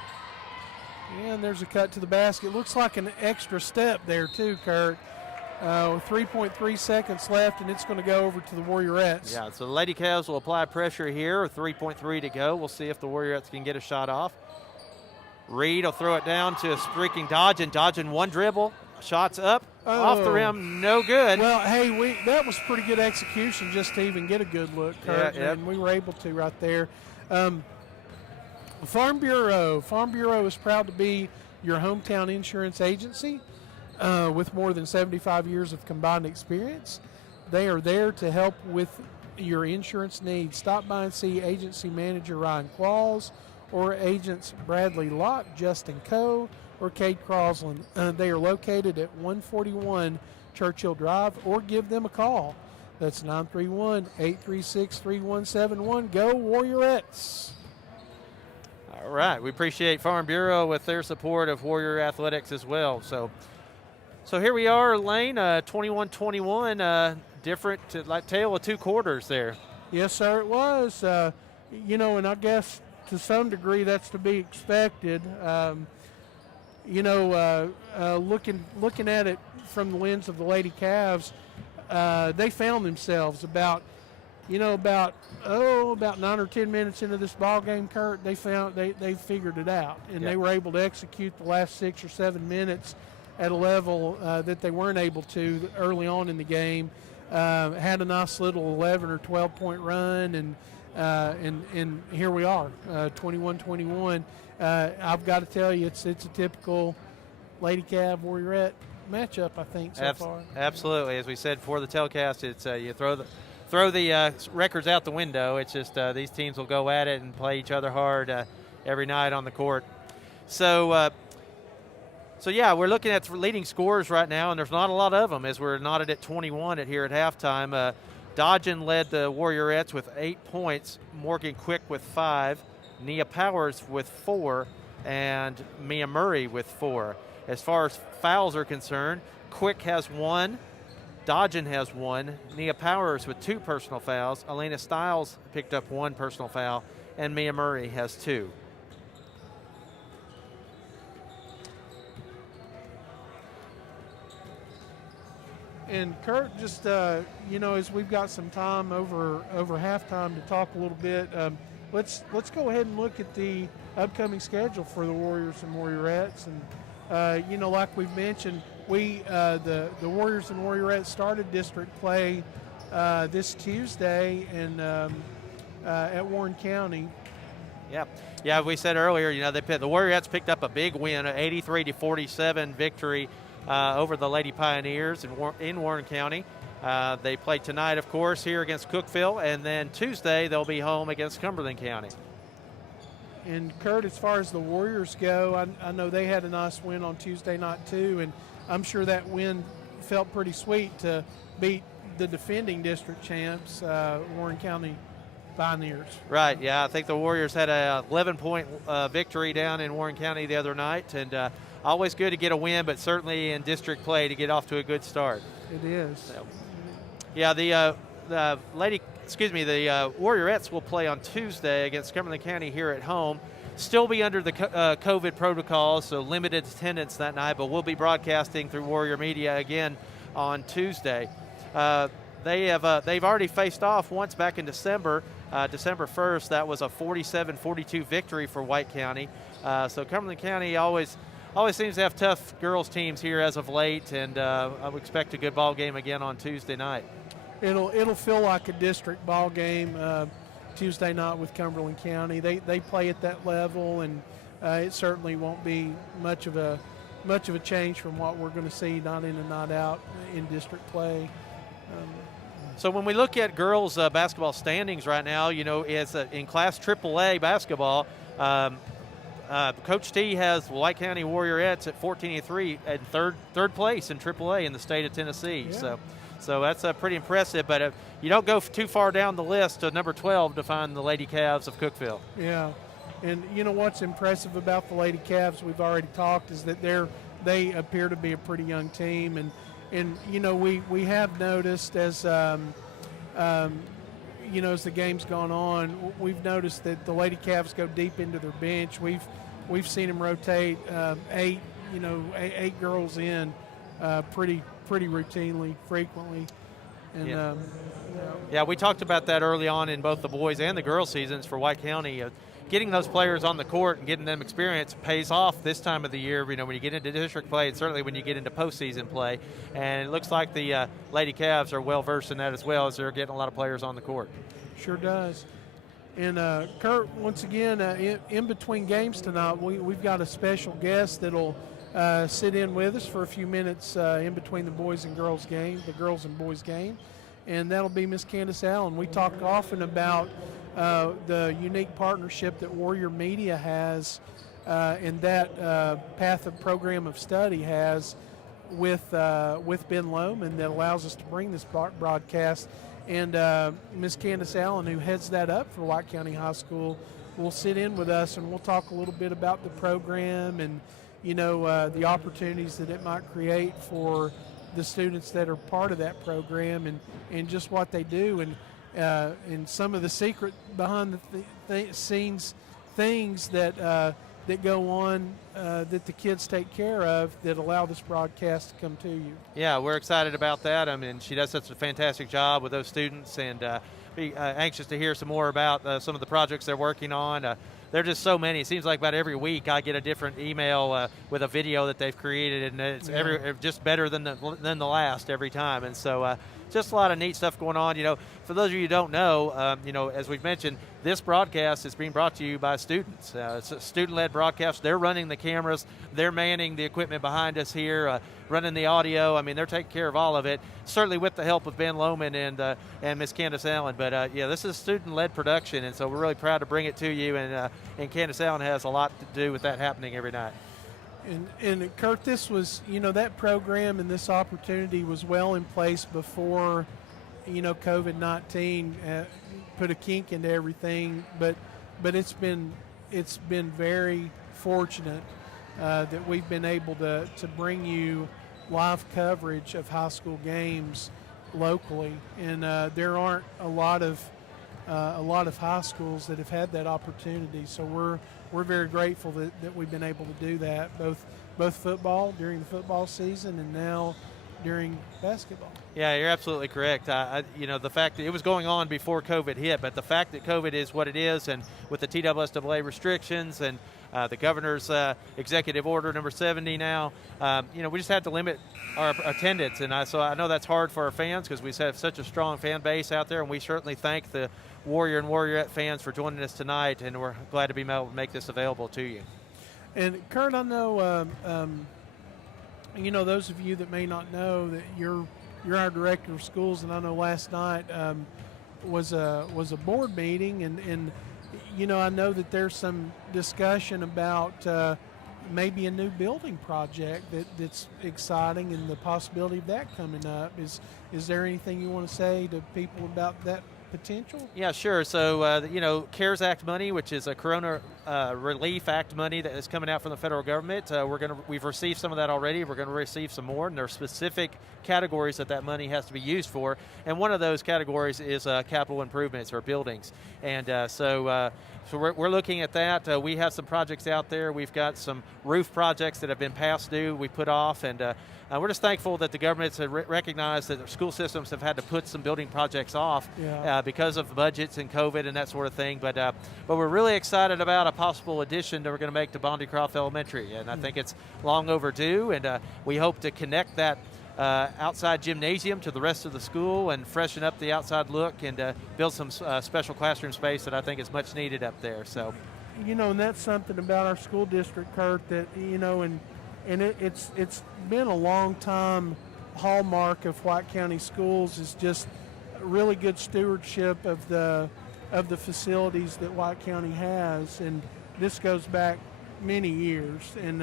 And there's a cut to the basket. Looks like an extra step there too, Kurt. 3.3 seconds left, and it's going to go over to the Warriorettes. Yeah, so the Lady Cavs will apply pressure here. 3.3 to go. We'll see if the Warriorettes can get a shot off. Reed will throw it down to a streaking Dodgen. Dodgen one dribble. Shots up. Off the rim. No good. Well, hey, that was pretty good execution just to even get a good look, Kurt. Yeah, and we were able to right there. Farm Bureau is proud to be your hometown insurance agency with more than 75 years of combined experience. They are there to help with your insurance needs. Stop by and see agency manager Ryan Qualls or agents Bradley Locke, Justin Coe, or Kate Crosland. They are located at 141 Churchill Drive, or give them a call. That's 931-836-3171. Go Warriorettes. All right. We appreciate Farm Bureau with their support of Warrior Athletics as well. So here we are, Lane, 21-21, different tale of two quarters there. Yes, sir, it was. And I guess to some degree that's to be expected. Looking at it from the lens of the Lady Cavs, they found themselves about 9 or 10 minutes into this ball game, Kurt. They figured it out, and they were able to execute the last 6 or 7 minutes at a level that they weren't able to early on in the game. Had a nice little 11 or 12 point run, and here we are, 21-21. I've got to tell you, it's a typical Lady Cav Warriorette matchup, I think, so far. Absolutely. As we said before the telecast, it's you throw the records out the window. It's just these teams will go at it and play each other hard every night on the court. So we're looking at leading scorers right now, and there's not a lot of them as we're knotted at 21 here at halftime. Dodgen led the Warriorettes with 8 points, Morgan Quick with 5, Nia Powers with 4, and Mia Murray with 4. As far as fouls are concerned, Quick has 1, Dodgen has 1, Nia Powers with 2 personal fouls, Elena Stiles picked up 1 personal foul, and Mia Murray has 2. And Kurt, just as we've got some time over halftime to talk a little bit, let's go ahead and look at the upcoming schedule for the Warriors and Warriorettes. And like we've mentioned, the Warriors and Warriorettes started district play this Tuesday and at Warren County. Yeah. We said earlier, the Warriorettes picked up a big win, an 83-47 victory over the Lady Pioneers in Warren County. They play tonight, of course, here against Cookeville, and then Tuesday they'll be home against Cumberland County. And Kurt, as far as the Warriors go, I know they had a nice win on Tuesday night too, and I'm sure that win felt pretty sweet to beat the defending district champs, Warren County Pioneers. Right, yeah. I think the Warriors had a 11-point victory down in Warren County the other night, and always good to get a win, but certainly in district play to get off to a good start. It is. So, yeah, the Warriorettes will play on Tuesday against Cumberland County here at home. Still be under the COVID protocols, so limited attendance that night, but we'll be broadcasting through Warrior Media again on Tuesday. They've already faced off once back in December. December 1st, that was a 47-42 victory for White County. So Cumberland County always seems to have tough girls teams here as of late, and I would expect a good ball game again on Tuesday night. It'll feel like a district ball game Tuesday night with Cumberland County. They play at that level, and it certainly won't be much of a change from what we're going to see night in and night out in district play. So when we look at girls basketball standings right now, it's in Class AAA basketball. Coach T has White County Warriorettes at 14-3 and third place in AAA in the state of Tennessee. Yeah. So that's pretty impressive. But you don't go too far down the list to number 12 to find the Lady Cavs of Cookeville. Yeah, and what's impressive about the Lady Cavs, we've already talked, is that they appear to be a pretty young team, and we have noticed as as the game's gone on, we've noticed that the Lady Cavs go deep into their bench. We've seen them rotate eight girls in pretty routinely, frequently. And yeah, we talked about that early on in both the boys and the girls seasons for White County. Getting those players on the court and getting them experience pays off this time of the year, when you get into district play, and certainly when you get into postseason play. And it looks like the Lady Cavs are well versed in that as well, as they're getting a lot of players on the court. Sure does. And Kurt, once again, in between games tonight, we've got a special guest that'll sit in with us for a few minutes in between the boys and girls boys game, and that'll be Miss Candace Allen. We talk often about the unique partnership that Warrior Media has and that path of program of study has with Ben Lohman that allows us to bring this broadcast. And Miss Candace Allen, who heads that up for White County High School, will sit in with us, and we'll talk a little bit about the program and the opportunities that it might create for the students that are part of that program, and just what they do, and some of the secret behind the scenes things that go on that the kids take care of that allow this broadcast to come to you. Yeah, we're excited about that. I mean, she does such a fantastic job with those students, and be anxious to hear some more about some of the projects they're working on. There are just so many. It seems like about every week I get a different email with a video that they've created, and it's just better than the last every time. And so just a lot of neat stuff going on. For those of you who don't know, as we've mentioned, this broadcast is being brought to you by students. It's a student-led broadcast. They're running the cameras. They're manning the equipment behind us here, running the audio. I mean, they're taking care of all of it, certainly with the help of Ben Lohman and Miss Candace Allen. But, this is student-led production, and so we're really proud to bring it to you, and Candace Allen has a lot to do with that happening every night. And Kurt, this was, that program and this opportunity was well in place before, COVID-19 put a kink into everything. But it's been very fortunate that we've been able to bring you live coverage of high school games locally, and there aren't a lot of high schools that have had that opportunity. So we're very grateful that we've been able to do that, both football during the football season, and now during basketball. Yeah, you're absolutely correct. The fact that it was going on before COVID hit, but the fact that COVID is what it is, and with the TSSAA restrictions and the governor's executive order number 70 now, we just had to limit our attendance. And so I know that's hard for our fans because we have such a strong fan base out there, and we certainly thank the Warrior and Warriorette fans for joining us tonight, and we're glad to be able to make this available to you. And Kurt, I know, those of you that may not know that you're our director of schools, and I know last night was a board meeting, and I know that there's some discussion about maybe a new building project that's exciting, and the possibility of that coming up. Is there anything you want to say to people about that potential? Yeah, sure. So, CARES Act money, which is a Corona Relief Act money that is coming out from the federal government, we've received some of that already. We're going to receive some more, and there are specific categories that money has to be used for. And one of those categories is capital improvements or buildings. And so we're looking at that. We have some projects out there. We've got some roof projects that have been past due, we put off, and we're just thankful that the governments have recognized that the school systems have had to put some building projects off because of budgets and COVID and that sort of thing. But we're really excited about a possible addition that we're going to make to Bondycroft Elementary, and I think it's long overdue. And we hope to connect that outside gymnasium to the rest of the school and freshen up the outside look and build some special classroom space that I think is much needed up there. So, and that's something about our school district, Kurt, that and it's been a long time hallmark of White County schools is just really good stewardship of the facilities that White County has, and this goes back many years, and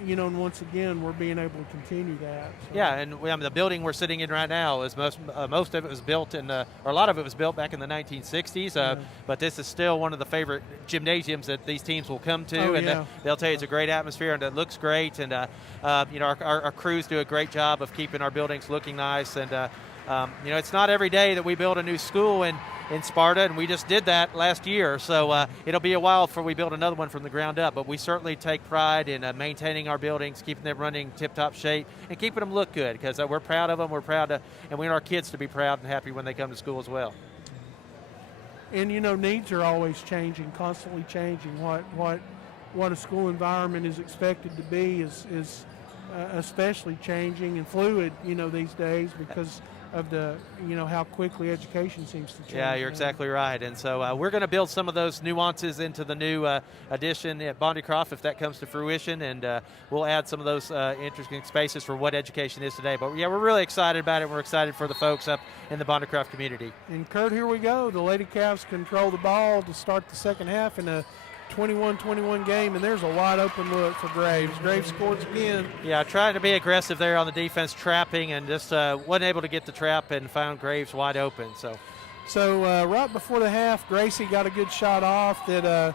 and once again we're being able to continue that. So. Yeah, and the building we're sitting in right now is most of it was built or a lot of it was built back in the 1960s. But this is still one of the favorite gymnasiums that these teams will come to, they'll tell you it's a great atmosphere and it looks great. And our crews do a great job of keeping our buildings looking nice. And it's not every day that we build a new school in Sparta, and we just did that last year. So it'll be a while before we build another one from the ground up. But we certainly take pride in maintaining our buildings, keeping them running tip-top shape, and keeping them look good because we're proud of them. We're proud and we want our kids to be proud and happy when they come to school as well. And needs are always changing, constantly changing. What a school environment is expected to be is especially changing and fluid, these days because of the, how quickly education seems to change. Yeah, you're exactly right. And so we're going to build some of those nuances into the new addition at Bondycroft if that comes to fruition, and we'll add some of those interesting spaces for what education is today. But yeah, we're really excited about it. We're excited for the folks up in the Bondycroft community. And Kurt, here we go. The Lady Cavs control the ball to start the second half in a 21-21 game, and there's a wide open look for Graves. Graves scores again. Yeah, trying to be aggressive there on the defense, trapping, and just wasn't able to get the trap and found Graves wide open. So right before the half, Gracie got a good shot off that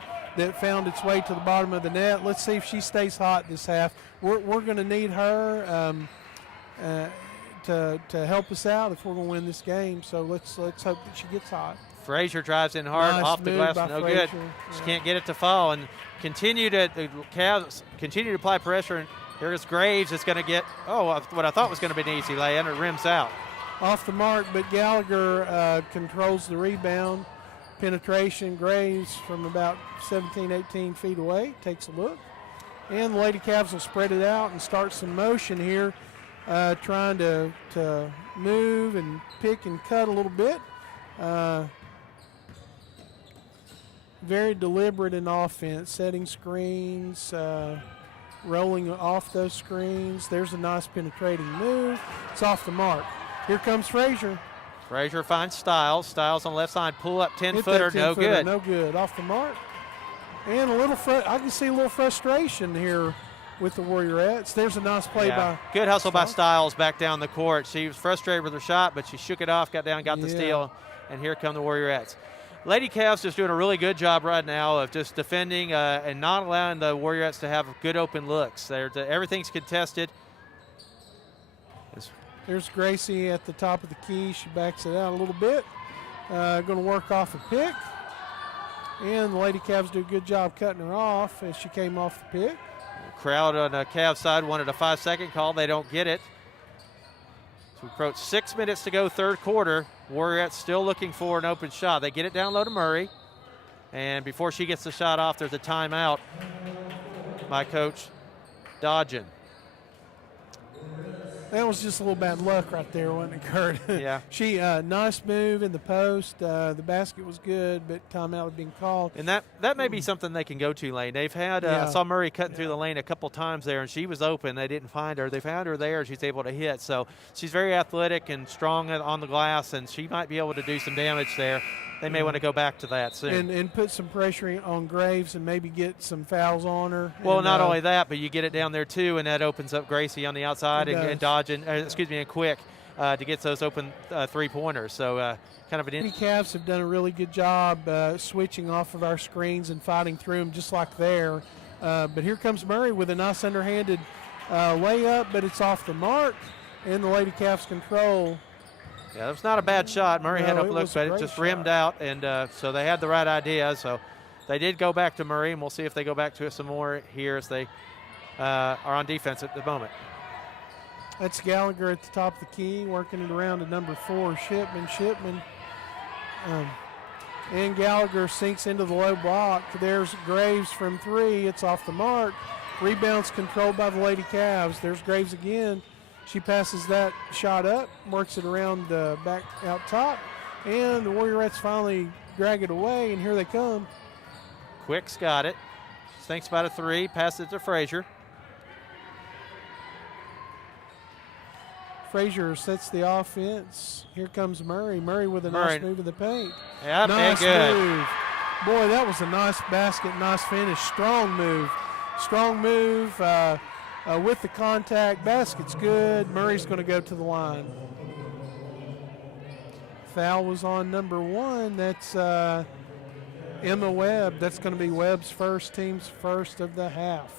found its way to the bottom of the net. Let's see if she stays hot this half. We're going to need her to help us out if we're going to win this game. So let's hope that she gets hot. Frazier drives in hard, nice off the glass, no Frazier. Good. Just can't get it to fall, and the Cavs continue to apply pressure. And here's Graves. It's going to get what I thought was going to be an easy lay, and it rims out. Off the mark, but Gallagher controls the rebound. Penetration, Graves from about 17, 18 feet away takes a look, and the Lady Cavs will spread it out and start some motion here, trying to move and pick and cut a little bit. Very deliberate in offense, setting screens, rolling off those screens. There's a nice penetrating move. It's off the mark. Here comes Frazier. Frazier finds Styles. Styles on the left side, pull up 10-footer, no good. No good. Off the mark. And I can see a little frustration here with the Warriorettes. There's a nice play by. Good hustle by Styles back down the court. She was frustrated with her shot, but she shook it off, got down, got the steal, and here come the Warriorettes. Lady Cavs just doing a really good job right now of just defending and not allowing the Warriorettes to have good open looks. Everything's contested. There's Gracie at the top of the key. She backs it out a little bit. Going to work off a pick. And the Lady Cavs do a good job cutting her off as she came off the pick. Crowd on the Cavs side wanted a 5-second call. They don't get it. So we approach 6 minutes to go, third quarter. Warriorettes still looking for an open shot. They get it down low to Murray. And before she gets the shot off, there's a timeout by Coach Dodgen. That was just a little bad luck right there, wasn't it, Kurt? Yeah. She nice move in the post. The basket was good, but timeout had been called. And that may be something they can go to, Lane. They've had I saw Murray cutting through the lane a couple times there, and she was open. They didn't find her. They found her there. She's able to hit. So she's very athletic and strong on the glass, and she might be able to do some damage there. They may want to go back to that soon. And put some pressure on Graves and maybe get some fouls on her. Well, and, not only that, but you get it down there too, and that opens up Gracie on the outside and Dodgen, and Quick to get those open 3-pointers. So kind of an. The Cavs have done a really good job switching off of our screens and fighting through them just like there. But here comes Murray with a nice underhanded layup, but it's off the mark, and the Lady Cavs control. Yeah, it was not a bad shot. Murray had a look, but it just rimmed out, and so they had the right idea. So they did go back to Murray, and we'll see if they go back to it some more here as they are on defense at the moment. That's Gallagher at the top of the key, working it around to number 4, Shipman. And Gallagher sinks into the low block. There's Graves from 3. It's off the mark. Rebounds controlled by the Lady Cavs. There's Graves again. She passes that shot up, works it around back out top, and the Warriorettes finally drag it away, and here they come. Quick's got it. Thinks about a 3, passes it to Frazier. Frazier sets the offense. Here comes Murray. Murray with a nice move in the paint. Yep, nice good move. Boy, that was a nice basket, nice finish. Strong move. With the contact, basket's good. Murray's going to go to the line. Foul was on number 1. That's Emma Webb. That's going to be Webb's first, team's first of the half.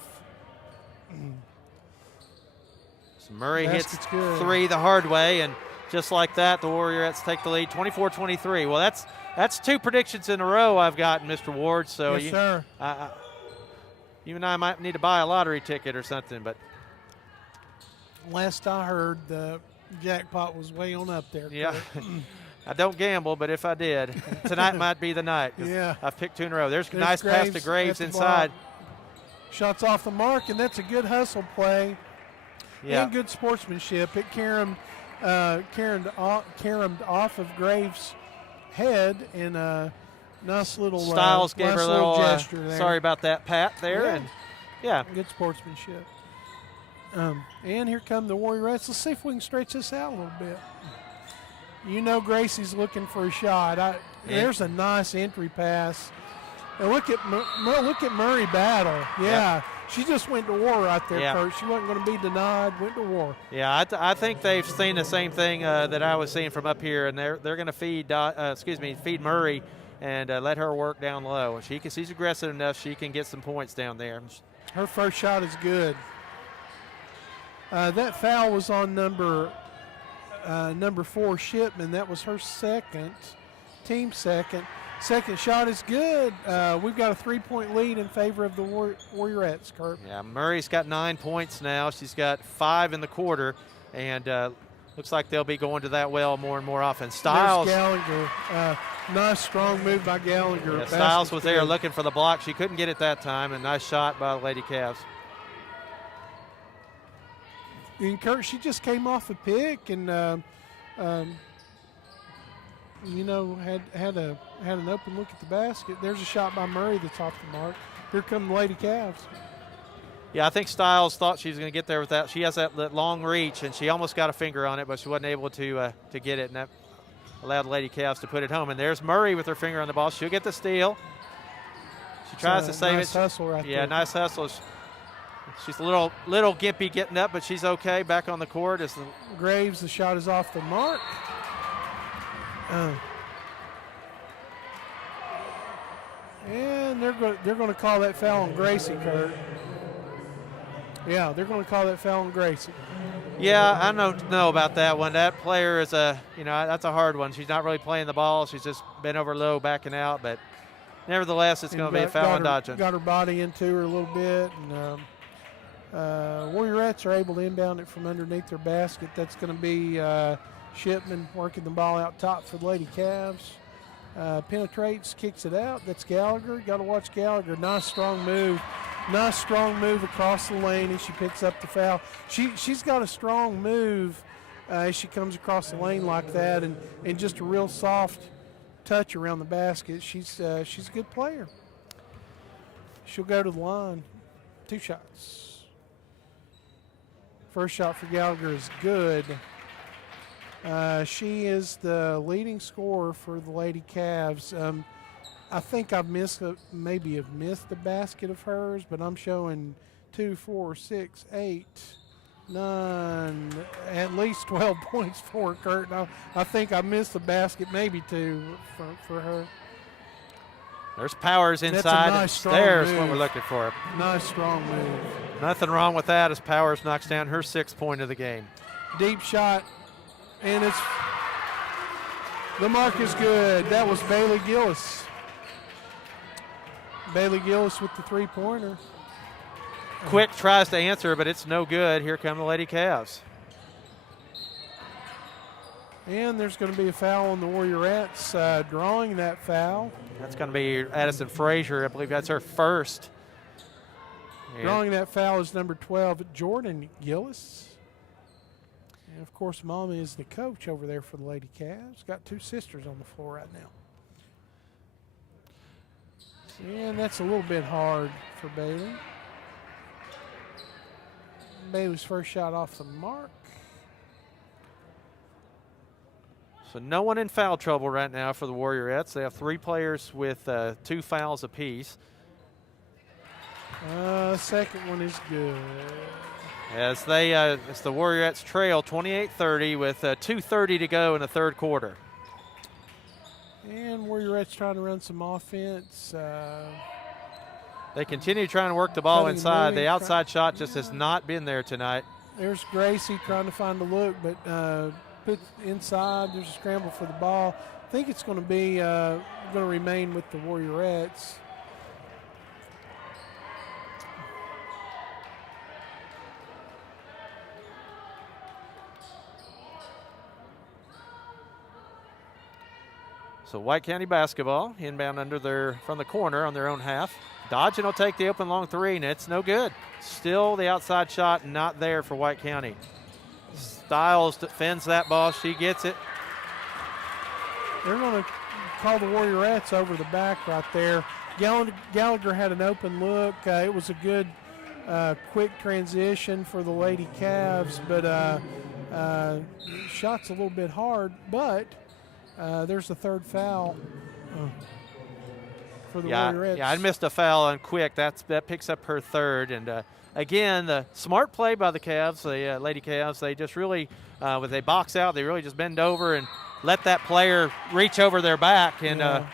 So Murray hits good. 3 the hard way, and just like that, the Warriorettes take the lead, 24-23. Well, that's 2 predictions in a row I've gotten, Mr. Ward. So yes, sir. You and I might need to buy a lottery ticket or something, but last I heard, the jackpot was way on up there. Yeah. I don't gamble, but if I did, tonight might be the night. Yeah. I've picked 2 in a row. There's nice pass to Graves inside. Shots off the mark, and that's a good hustle play. Yeah. And good sportsmanship. It caromed off of Graves' head, and nice little Styles gave her a little gesture there. Sorry about that, Pat, there. Yeah. And yeah. Good sportsmanship. And here come the Warriorettes. Let's see if we can stretch this out a little bit. You know Gracie's looking for a shot. There's a nice entry pass. And look at Murray battle. Yeah. Yep. She just went to war right there first. She wasn't going to be denied, went to war. Yeah, I think they've seen the same thing that I was seeing from up here, and they're going to feed Murray and let her work down low. She's aggressive enough. She can get some points down there. Her first shot is good. That foul was on number 4, Shipman. That was her team second. Second shot is good. We've got a 3-point lead in favor of the Warriorettes, Kurt. Yeah, Murray's got 9 points now. She's got 5 in the quarter, and looks like they'll be going to that well more and more often. Styles. There's Gallagher. Nice, strong move by Gallagher. Yeah, Styles was there looking for the block. She couldn't get it that time, and nice shot by the Lady Cavs. And Kurt, she just came off a pick and, had an open look at the basket. There's a shot by Murray that's off the mark. Here come the Lady Cavs. Yeah, I think Styles thought she was going to get there with that. She has that long reach, and she almost got a finger on it, but she wasn't able to get it, and that allowed the Lady Cavs to put it home. And there's Murray with her finger on the ball. She'll get the steal. She tries to save nice it. Hustle right yeah, there. Nice hustle. She's a little gimpy getting up, but she's okay. Back on the court. Graves, the shot is off the mark. And they're going to call that foul on Gracie, Kurt. Yeah, they're going to call that foul on Gracie. Yeah, I don't know about that one. That player is that's a hard one. She's not really playing the ball. She's just bent over low, backing out. But nevertheless, it's going to be a foul on Dodgen. Got her body into her a little bit. Warriorettes are able to inbound it from underneath their basket. That's going to be Shipman working the ball out top for the Lady Cavs. Penetrates, kicks it out. That's Gallagher. Got to watch Gallagher. Nice strong move. Nice strong move across the lane as she picks up the foul. She's got a strong move as she comes across the lane like that, and just a real soft touch around the basket. She's a good player. She'll go to the line. 2 shots. First shot for Gallagher is good. She is the leading scorer for the Lady Cavs. I think I've missed a basket of hers, but I'm showing 2, 4, 6, 8, 9, at least 12 points for Kurt. I think I missed a basket, maybe 2 for her. There's Powers inside. Nice, There's move. what we're looking for. Nice strong move. Nothing wrong with that as Powers knocks down her 6th point of the game. Deep shot, and the mark is good. That was Bailey Gillis. Bailey Gillis with the 3-pointer. Quick tries to answer, but it's no good. Here come the Lady Cavs. And there's going to be a foul on the Warriorettes, drawing that foul. That's going to be Addison Frazier. I believe that's her first. Drawing that foul is number 12, Jordan Gillis. And, of course, Mama is the coach over there for the Lady Cavs. Got 2 sisters on the floor right now. And that's a little bit hard for Bailey. Bailey's first shot off the mark. So no one in foul trouble right now for the Warriorettes. They have 3 players with 2 fouls apiece. Second one is good. As the Warriorettes trail 28-30 with 2:30 to go in the 3rd quarter. And Warriorettes trying to run some offense. They continue trying to work the ball inside. The outside shot just has not been there tonight. There's Gracie trying to find a look, but put inside. There's a scramble for the ball. I think it's going to be going to remain with the Warriorettes. So White County basketball inbound from the corner on their own half. Dodgen will take the open long 3, and it's no good. Still the outside shot not there for White County. Stiles defends that ball. She gets it. They're going to call the Warriorettes over the back right there. Gallagher had an open look. It was a good quick transition for the Lady Cavs, but shot's a little bit hard, but there's the 3rd foul for the Warriorettes. Yeah, I missed a foul on Quick. That picks up her 3rd. And again, the smart play by the Cavs, the Lady Cavs. They just really, when they box out, they really just bend over and let that player reach over their back. And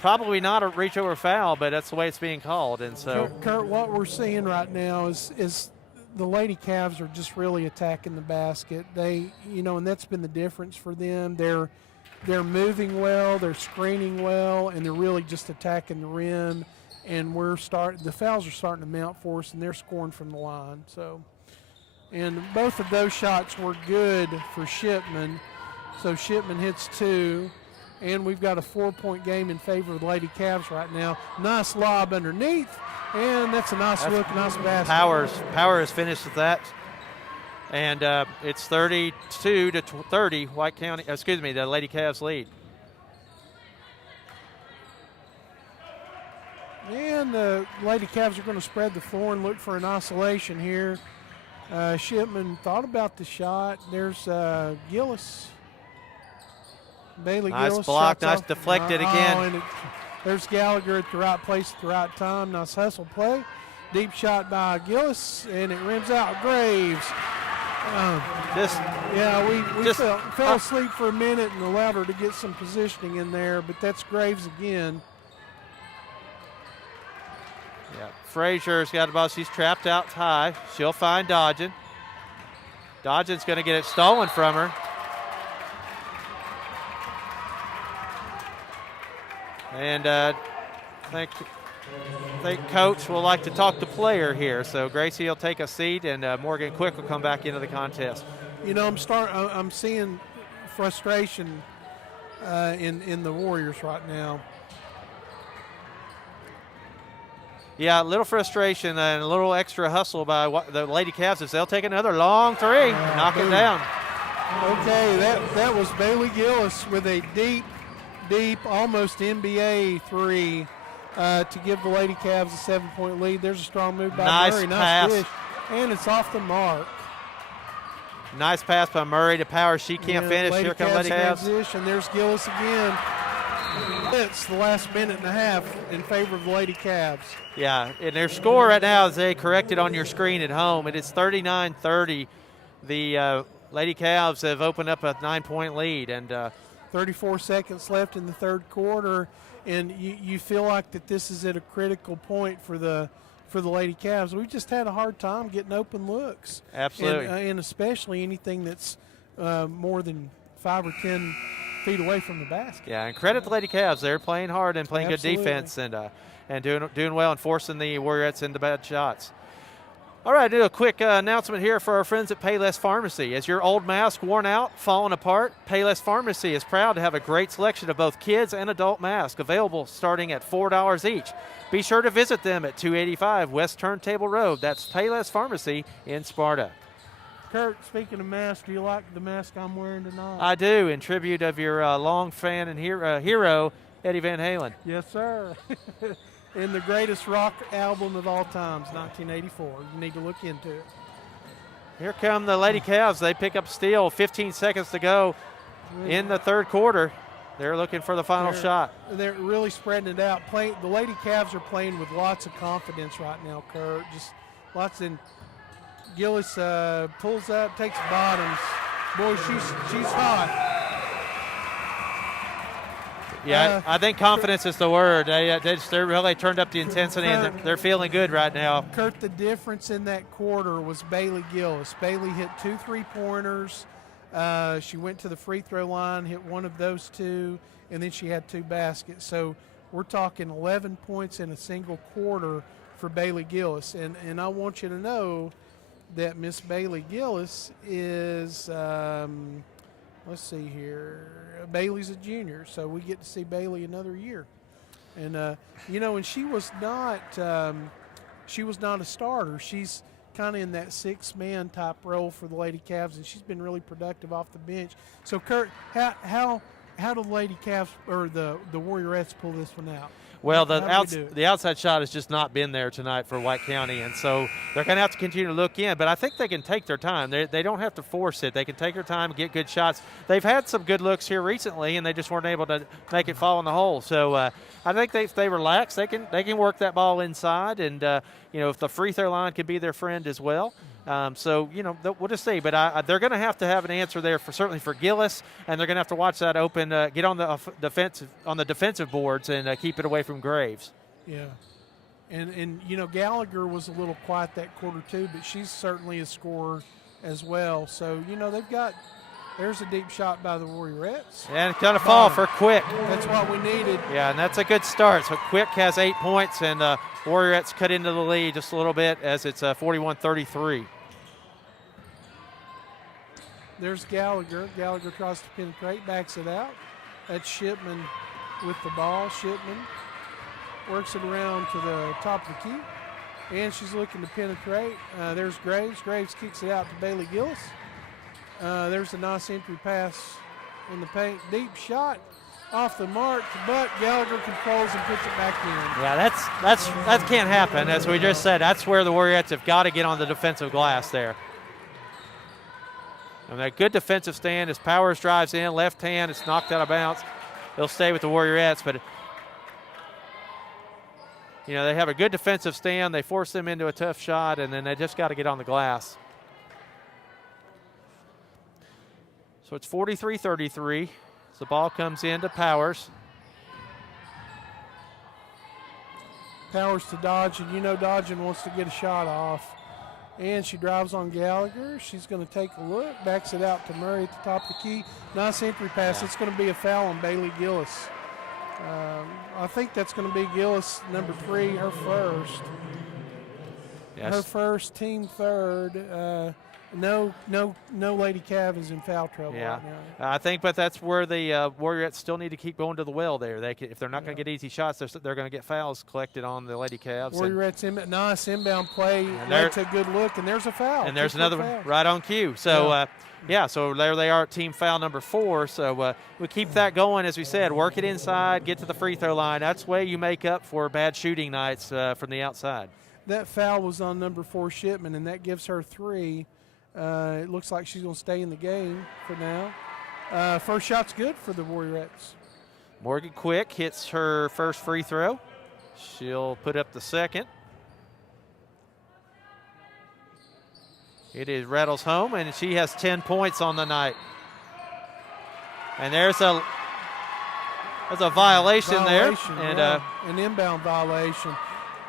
probably not a reach over foul, but that's the way it's being called. And so, Kurt, what we're seeing right now is the Lady Cavs are just really attacking the basket. They, and that's been the difference for them. They're moving well, they're screening well, and they're really just attacking the rim. And the fouls are starting to mount for us, and they're scoring from the line. So, and both of those shots were good for Shipman. So Shipman hits 2, and we've got a 4-point game in favor of the Lady Cavs right now. Nice lob underneath, and that's a nice look, nice basket. Powers finished with that. And it's 32-30, the Lady Cavs lead. And the Lady Cavs are going to spread the floor and look for an isolation here. Shipman thought about the shot. There's Gillis. Bailey Gillis. Nice block, nice deflected again. There's Gallagher at the right place at the right time. Nice hustle play. Deep shot by Gillis, and it rims out Graves. We fell asleep for a minute and allowed her to get some positioning in there, but that's Graves again. Yeah, Frazier's got the ball. She's trapped out high. She'll find Dodgen. Dodgen's going to get it stolen from her. And I think I think Coach will like to talk to player here. So Gracie will take a seat, and Morgan Quick will come back into the contest. You know, I'm seeing frustration in the Warriors right now. Yeah, a little frustration and a little extra hustle by the Lady Cavs as they'll take another long three, knock it down. Okay, that was Bailey Gillis with a deep, almost NBA three to give the Lady Cavs a 7-point lead. There's a strong move by Murray. Nice pass. Dish, and it's off the mark. Nice pass by Murray to Power. She can't finish. Here comes Lady Cavs. Transition. There's Gillis again. It's the last minute and a half in favor of the Lady Cavs. Yeah, and their score right now, as they corrected on your screen at home, it is 39-30. The Lady Cavs have opened up a 9-point lead. And 34 seconds left in the third quarter, and you feel like that this is at a critical point for the Lady Cavs. We just had a hard time getting open looks. Absolutely. And especially anything that's more than 5 or 10 feet away from the basket. Yeah, and credit the Lady Cavs. They're playing hard and playing Absolutely. good defense and doing well and forcing the Warriorettes into bad shots. All right, do a quick announcement here for our friends at Payless Pharmacy. Is your old mask worn out, falling apart? Payless Pharmacy is proud to have a great selection of both kids and adult masks available starting at $4 each. Be sure to visit them at 285 West Turntable Road. That's Payless Pharmacy in Sparta. Kurt, speaking of masks, do you like the mask I'm wearing tonight? I do, in tribute of your long fan and hero, Eddie Van Halen. Yes, sir. In the greatest rock album of all times, 1984. You need to look into it. Here come the Lady Cavs. They pick up steal. 15 seconds to go in the third quarter. They're looking for the final shot. They're really spreading it out. The Lady Cavs are playing with lots of confidence right now, Kurt. Just lots in. Gillis pulls up, takes bottoms. Boy, she's hot. Yeah, I think confidence is the word. They really turned up the intensity, and they're feeling good right now. Kurt, the difference in that quarter was Bailey Gillis. Bailey hit 2 3-pointers. She went to the free throw line, hit one of those 2, and then she had 2 baskets. So we're talking 11 points in a single quarter for Bailey Gillis. And I want you to know that Miss Bailey Gillis is, let's see here, Bailey's a junior, so we get to see Bailey another year. And, and she was not a starter. She's kind of in that 6-man type role for the Lady Cavs, and she's been really productive off the bench. So, Kurt, how do the Lady Cavs or the Warriorettes pull this one out? Well, the outside shot has just not been there tonight for White County, and so they're going to have to continue to look in. But I think they can take their time. They don't have to force it. They can take their time and get good shots. They've had some good looks here recently, and they just weren't able to make it fall in the hole. So I think if they relax, they can work that ball inside, and if the free throw line can be their friend as well. We'll just see. But they're going to have an answer there certainly for Gillis, and they're going to have to watch that open, get on the defensive boards and keep it away from Graves. Yeah, and Gallagher was a little quiet that quarter too, but she's certainly a scorer as well. So there's a deep shot by the Warriorettes. And it's going to fall for Quick. That's what we needed. Yeah, and that's a good start. So Quick has 8 points, and Warriorettes cut into the lead just a little bit as it's 41-33. There's Gallagher. Gallagher tries to penetrate, backs it out. That's Shipman with the ball. Shipman works it around to the top of the key. And she's looking to penetrate. There's Graves. Graves kicks it out to Bailey Gillis. There's a nice entry pass in the paint. Deep shot off the mark, but Gallagher controls and puts it back in. Yeah, that can't happen. As we just said, that's where the Warriorettes have got to get on the defensive glass there. And that good defensive stand as Powers drives in, left hand, it's knocked out of bounds. They'll stay with the Warriorettes, but they have a good defensive stand. They force them into a tough shot, and then they just got to get on the glass. So it's 43-33. So the ball comes into Powers. Powers to Dodge, and Dodgen wants to get a shot off. And she drives on Gallagher. She's going to take a look, backs it out to Murray at the top of the key. Nice entry pass. It's going to be a foul on Bailey Gillis. I think that's going to be Gillis, number 3, her first. Yes. Her first, team third. No Lady Cav is in foul trouble right now. I think, but that's where the Warriorettes still need to keep going to the well there. If they're not going to get easy shots, they're going to get fouls collected on the Lady Cavs. Warriorettes, nice inbound play. That's a good look, and there's a foul. And there's another one right on cue. So, so there they are at team foul number 4. So we keep that going, as we said. Work it inside, get to the free throw line. That's the way you make up for bad shooting nights from the outside. That foul was on number 4, Shipman, and that gives her 3. It looks like she's going to stay in the game for now. First shot's good for the Warriorettes. Morgan Quick hits her first free throw. She'll put up the second. It rattles home, and she has 10 points on the night. And there's a violation there. And an inbound violation.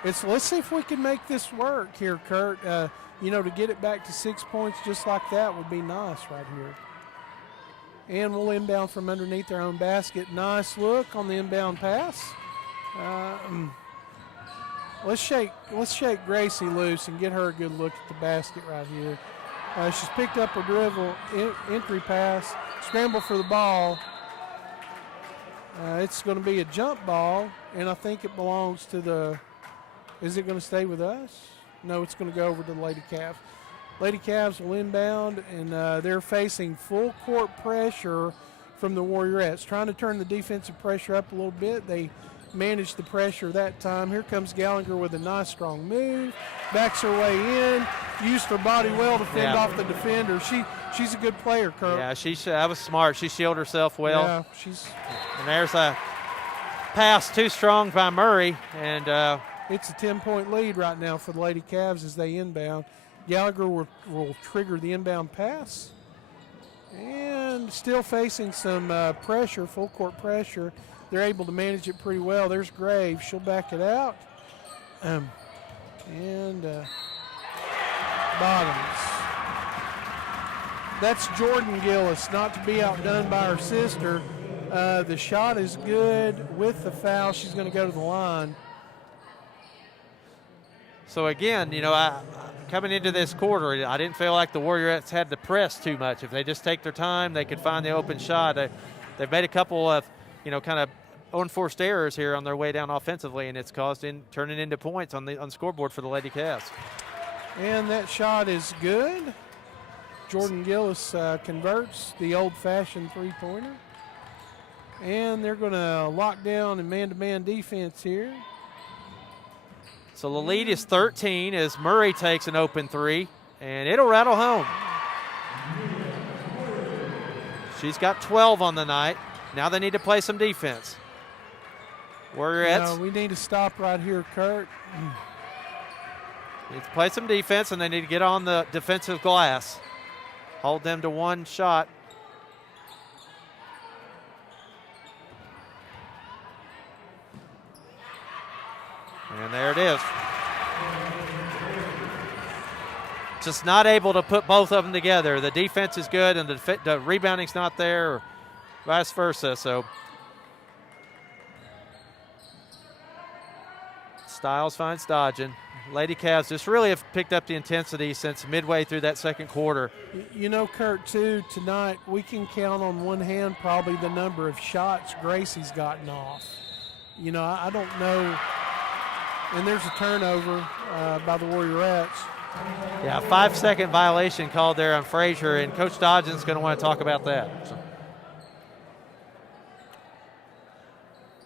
Let's see if we can make this work here, Kurt. To get it back to 6 points just like that would be nice right here. And we'll inbound from underneath their own basket. Nice look on the inbound pass. Let's shake Gracie loose and get her a good look at the basket right here. She's picked up a dribble, entry pass, scramble for the ball. It's going to be a jump ball, and I think it belongs to the – is it going to stay with us? No, it's going to go over to the Lady Cavs. Lady Cavs will inbound, and they're facing full court pressure from the Warriorettes. Trying to turn the defensive pressure up a little bit. They managed the pressure that time. Here comes Gallagher with a nice, strong move. Backs her way in. Used her body well to fend off the defender. She's a good player, Kurt. Yeah, that was smart. She shielded herself well. Yeah, and there's a pass too strong by Murray, and it's a 10-point lead right now for the Lady Cavs as they inbound. Gallagher will trigger the inbound pass. And still facing some pressure, full court pressure. They're able to manage it pretty well. There's Graves. She'll back it out. Bottoms. That's Jordan Gillis, not to be outdone by her sister. The shot is good with the foul. She's going to go to the line. So again, coming into this quarter, I didn't feel like the Warriorettes had to press too much. If they just take their time, they could find the open shot. They've made a couple of, kind of unforced errors here on their way down offensively, and it's turning into points on the scoreboard for the Lady Cavs. And that shot is good. Jordan Gillis converts the old-fashioned three-pointer. And they're going to lock down and man-to-man defense here. So the lead is 13 as Murray takes an open 3, and it'll rattle home. She's got 12 on the night. Now they need to play some defense. Warriorettes. We need to stop right here, Kurt. Need to play some defense, and they need to get on the defensive glass. Hold them to one shot. And there it is. Just not able to put both of them together. The defense is good and the rebounding's not there, or vice versa. So Styles finds dodging. Lady Cavs just really have picked up the intensity since midway through that second quarter. Kurt, too, tonight we can count on one hand probably the number of shots Gracie's gotten off. I don't know. And there's a turnover by the Warriorettes. Yeah, a 5-second violation called there on Frazier, and Coach Dodgen's going to want to talk about that. So.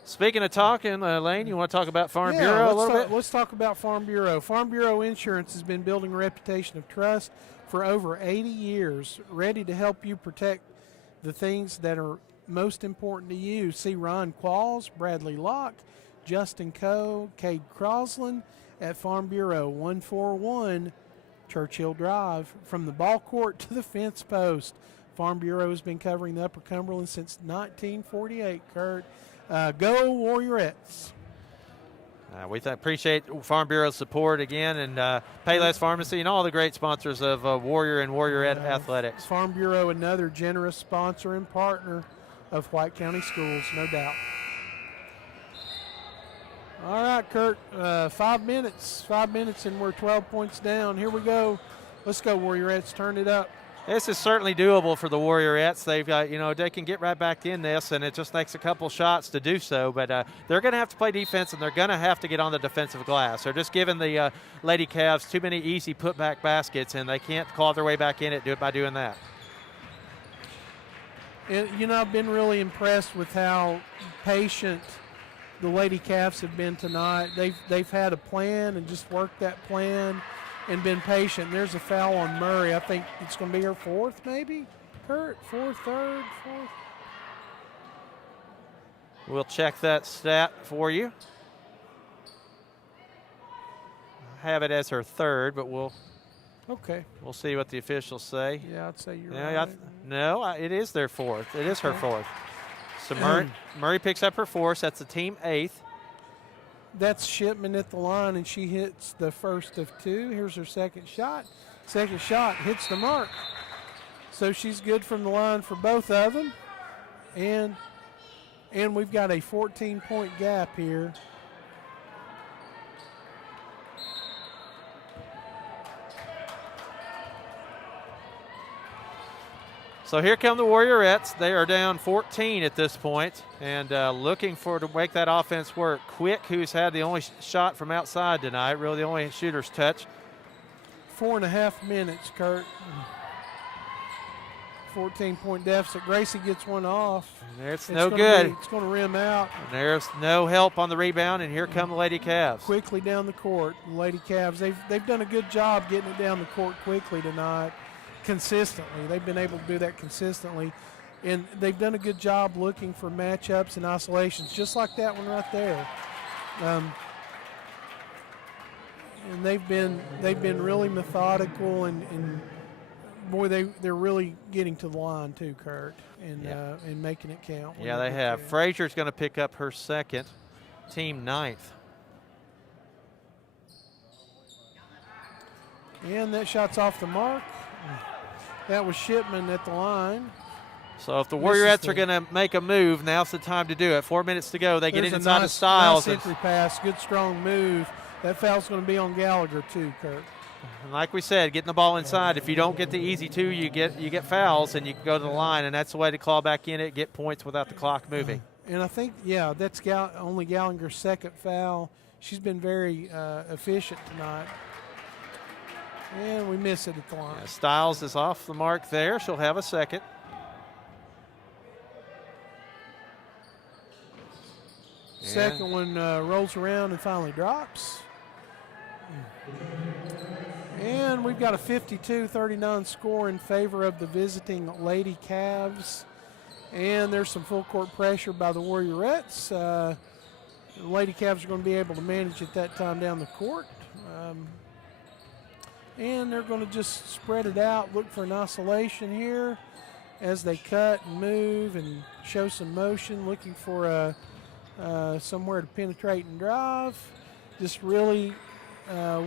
Speaking of talking, Lane, you want to talk about Farm Bureau a little bit? Let's talk about Farm Bureau. Farm Bureau Insurance has been building a reputation of trust for over 80 years, ready to help you protect the things that are most important to you. See Ron Qualls, Bradley Locke, Justin Coe, Cade Crosland at Farm Bureau, 141 Churchill Drive. From the ball court to the fence post, Farm Bureau has been covering the Upper Cumberland since 1948, Kurt. Go Warriorettes. We appreciate Farm Bureau's support again, and Payless Pharmacy and all the great sponsors of Warrior and Warriorette Athletics. Farm Bureau, another generous sponsor and partner of White County Schools, no doubt. All right, Kurt, 5 minutes. 5 minutes, and we're 12 points down. Here we go. Let's go, Warriorettes. Turn it up. This is certainly doable for the Warriorettes. They've got, they can get right back in this, and it just takes a couple shots to do so. But they're going to have to play defense, and they're going to have to get on the defensive glass. They're just giving the Lady Cavs too many easy putback baskets, and they can't claw their way back in it by doing that. And, I've been really impressed with how patient the Lady Cavs have been tonight. They've had a plan and just worked that plan and been patient. There's a foul on Murray. I think it's going to be her fourth, maybe? Kurt, fourth. We'll check that stat for you. I have it as her third, but we'll see what the officials say. Yeah, I'd say you're right. It is their fourth. It is her fourth. So Murray picks up her fourth. That's the team eighth. That's Shipman at the line, and she hits the first of two. Here's her second shot. Second shot hits the mark. So she's good from the line for both of them. And we've got a 14-point gap here. So here come the Warriorettes. They are down 14 at this point and looking to make that offense work. Quick, who's had the only shot from outside tonight, really the only shooter's touch. 4.5 minutes, Kurt. 14-point deficit. Gracie gets one off. It's no good. It's going to rim out. And there's no help on the rebound, and here come the Lady Cavs. Quickly down the court. The Lady Cavs, they've done a good job getting it down the court quickly tonight. Consistently. They've been able to do that consistently. And they've done a good job looking for matchups and oscillations, just like that one right there. And they've been really methodical and boy, they're really getting to the line too, Kurt, and making it count. Yeah, they have. Frazier's going to pick up her second, team ninth. And that shot's off the mark. That was Shipman at the line. So if the Warriorettes are going to make a move, now's the time to do it. 4 minutes to go. They get it inside of Styles. Nice entry pass, good strong move. That foul's going to be on Gallagher too, Kurt. And like we said, getting the ball inside. If you don't get the easy two, you get fouls, and you can go to the line, and that's the way to claw back in it, get points without the clock moving. And I think, that's only Gallagher's second foul. She's been very efficient tonight. And we miss it at the line. Yeah, Styles is off the mark there. She'll have a second. Second one rolls around and finally drops. And we've got a 52-39 score in favor of the visiting Lady Cavs. And there's some full court pressure by the Warriorettes. The Lady Cavs are going to be able to manage at that time down the court. And they're going to just spread it out, look for an oscillation here as they cut and move and show some motion, looking for somewhere to penetrate and drive. Just really,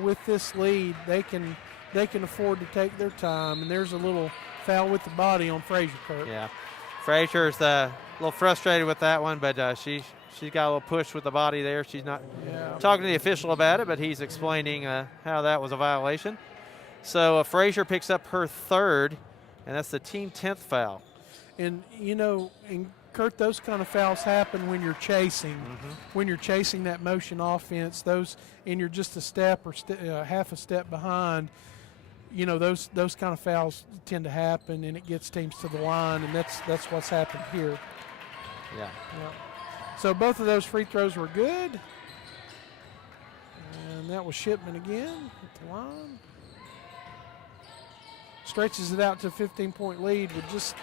with this lead, they can afford to take their time. And there's a little foul with the body on Frazier, Kurt. Yeah, Frazier's a little frustrated with that one, but she's got a little push with the body there. She's not talking to the official about it, but he's explaining how that was a violation. So Frazier picks up her third, and that's the team 10th foul. And, and Kurt, those kind of fouls happen when you're chasing. When you're chasing that motion offense, and you're just a step or half a step behind, those kind of fouls tend to happen, and it gets teams to the line, and that's what's happened here. Yeah. So both of those free throws were good. And that was Shipman again at the line. Stretches it out to a 15-point lead with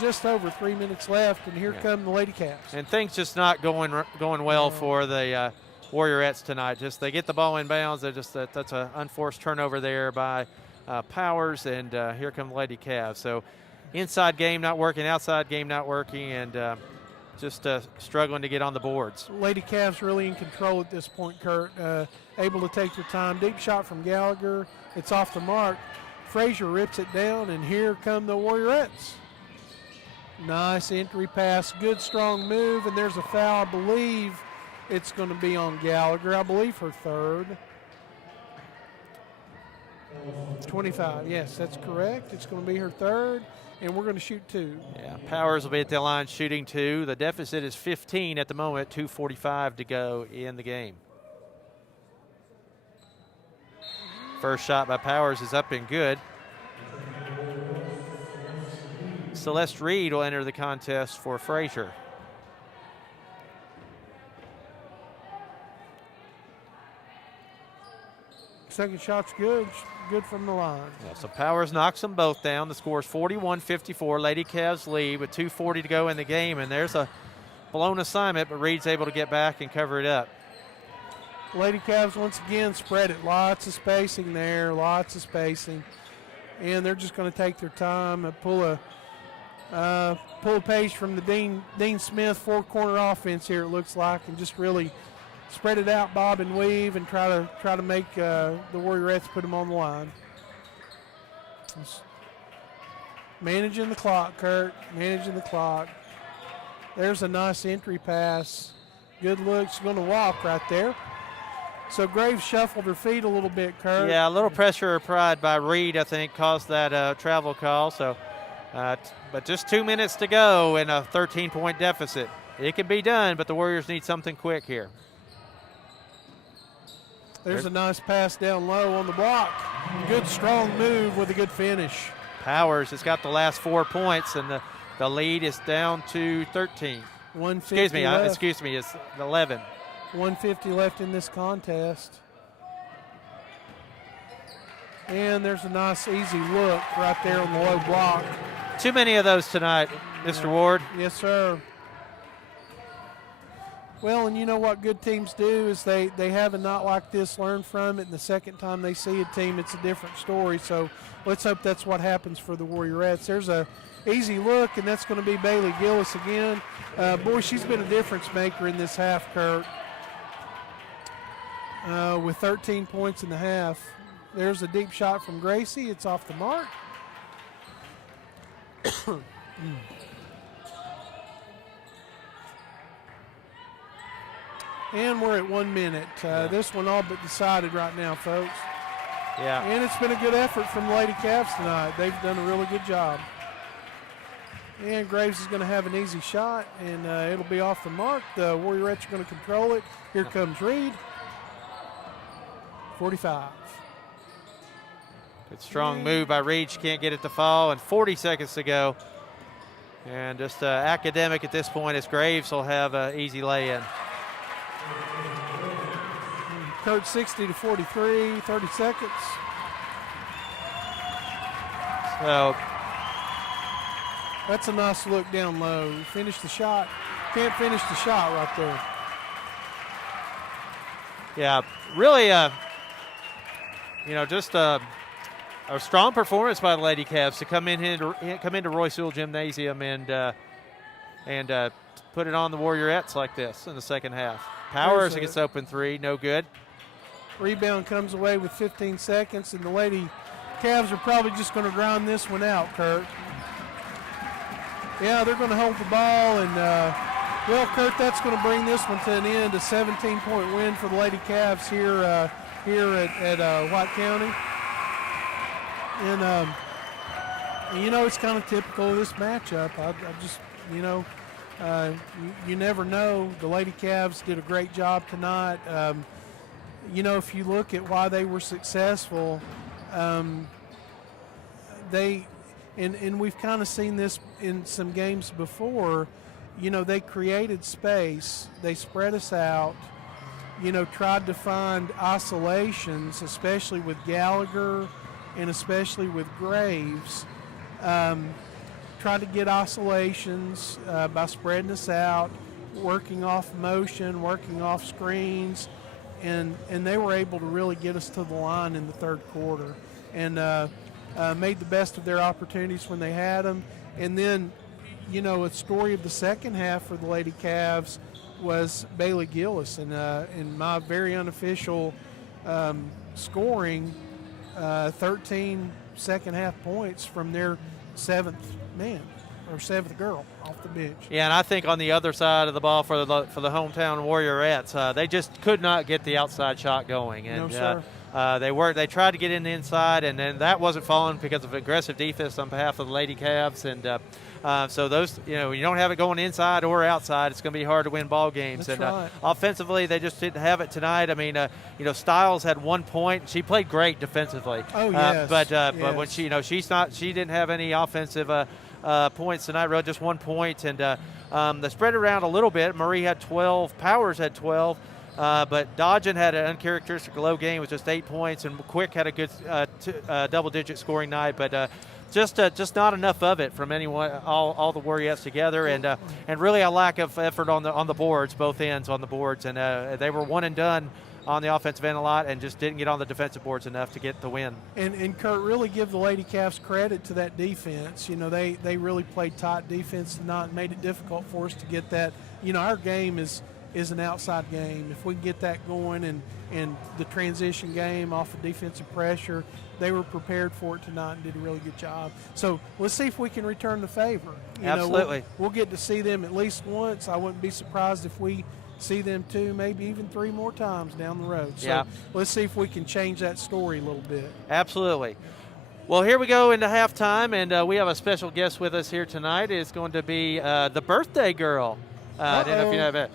just over 3 minutes left, and here come the Lady Cavs. And things just not going well for the Warriorettes tonight. Just they get the ball in bounds. That's an unforced turnover there by Powers, and here come the Lady Cavs. So inside game not working, outside game not working, and just struggling to get on the boards. Lady Cavs really in control at this point, Kurt. Able to take their time. Deep shot from Gallagher. It's off the mark. Frazier rips it down, and here come the Warriorettes. Nice entry pass. Good strong move, and there's a foul, I believe, It's going to be on Gallagher, I believe, her third. 25, yes, that's correct. It's going to be her third, and we're going to shoot 2. Yeah, Powers will be at the line shooting 2. The deficit is 15 at the moment, 2:45 to go in the game. First shot by Powers is up and good. Celeste Reed will enter the contest for Frazier. Second shot's good from the line. Yeah, so Powers knocks them both down. The score is 41-54. Lady Cavs lead with 2:40 to go in the game, and there's a blown assignment, but Reed's able to get back and cover it up. Lady Cavs once again spread it. Lots of spacing there, lots of spacing. And they're just going to take their time and pull a page from the Dean Smith four-corner offense here, it looks like, and just really spread it out, bob and weave, and try to make the Warriorettes put them on the line. Just managing the clock, Kurt, managing the clock. There's a nice entry pass. Good look. She's going to walk right there. So Graves shuffled her feet a little bit, Kurt. Yeah, a little pressure or pride by Reed, I think, caused that travel call. So, but just 2 minutes to go in a 13-point deficit. It can be done, but the Warriors need something quick here. There's a nice pass down low on the block. Good, strong move with a good finish. Powers has got the last 4 points, and the lead is down to 13. Excuse me, it's 11. 150 left in this contest. And there's a nice, easy look right there on the low block. Too many of those tonight, Mr. Ward. Yes, sir. Well, and you know what good teams do is they have a night like this, learn from it, and the second time they see a team, it's a different story. So let's hope that's what happens for the Warriorettes. There's a easy look, and that's going to be Bailey Gillis again. Boy, she's been a difference maker in this half, Kurt. With 13 points in the half. There's a deep shot from Gracie. It's off the mark. And we're at 1 minute. This one all but decided right now, folks. Yeah. And it's been a good effort from the Lady Cavs tonight. They've done a really good job. And Graves is going to have an easy shot, and it'll be off the mark. The Warriorettes are going to control it. Here comes Reed. 45. Good strong move by Reed. She can't get it to fall, and 40 seconds to go. And just academic at this point as Graves will have an easy lay-in. Kurt, 60-43, 30 seconds. So that's a nice look down low. Finish the shot. Can't finish the shot right there. Yeah, really, just a strong performance by the Lady Cavs to come into Royce Sewell Gymnasium and put it on the Warriorettes like this in the second half. Powers against open three, no good. Rebound comes away with 15 seconds, and the Lady Cavs are probably just going to ground this one out, Kurt. Yeah, they're going to hold the ball, and, well, Kurt, that's going to bring this one to an end, a 17-point win for the Lady Cavs here at White County. And, it's kind of typical of this matchup. I just, you never know. The Lady Cavs did a great job tonight. If you look at why they were successful, and we've kind of seen this in some games before, they created space, they spread us out, tried to find isolations, especially with Gallagher and especially with Graves. Tried to get isolations by spreading us out, working off motion, working off screens, and they were able to really get us to the line in the third quarter and made the best of their opportunities when they had them. And then, a story of the second half for the Lady Cavs was Bailey Gillis. And in my very unofficial scoring, 13 second half points from their seventh man or seventh girl off the bench. Yeah, and I think on the other side of the ball for the hometown Warriorettes, they just could not get the outside shot going. And, No, sir. they tried to get in the inside, and then that wasn't falling because of aggressive defense on behalf of the Lady Cavs. And so those, you don't have it going inside or outside, it's going to be hard to win ball games. That's and right. Offensively, they just didn't have it tonight. I mean, Stiles had 1 point. She played great defensively. Oh, yes. But when she didn't have any offensive points tonight. Really, just 1 point, and they spread around a little bit. Marie had 12. Powers had 12. But Dodgen had an uncharacteristic low game with just 8 points, and Quick had a good double-digit scoring night. But just not enough of it from anyone, all the Warriorettes together, and really a lack of effort on the boards, both ends on the boards, and they were one and done on the offensive end a lot, and just didn't get on the defensive boards enough to get the win. And Kurt, really give the Lady Cavs credit to that defense. They really played tight defense tonight and made it difficult for us to get that. Our game is an outside game. If we can get that going and the transition game off of defensive pressure, they were prepared for it tonight and did a really good job. So let's see if we can return the favor. Absolutely. We'll get to see them at least once. I wouldn't be surprised if we see them 2, maybe even 3 more times down the road. So let's see if we can change that story a little bit. Absolutely. Well, here we go into halftime, and we have a special guest with us here tonight. It's going to be the birthday girl. I don't know if you know that.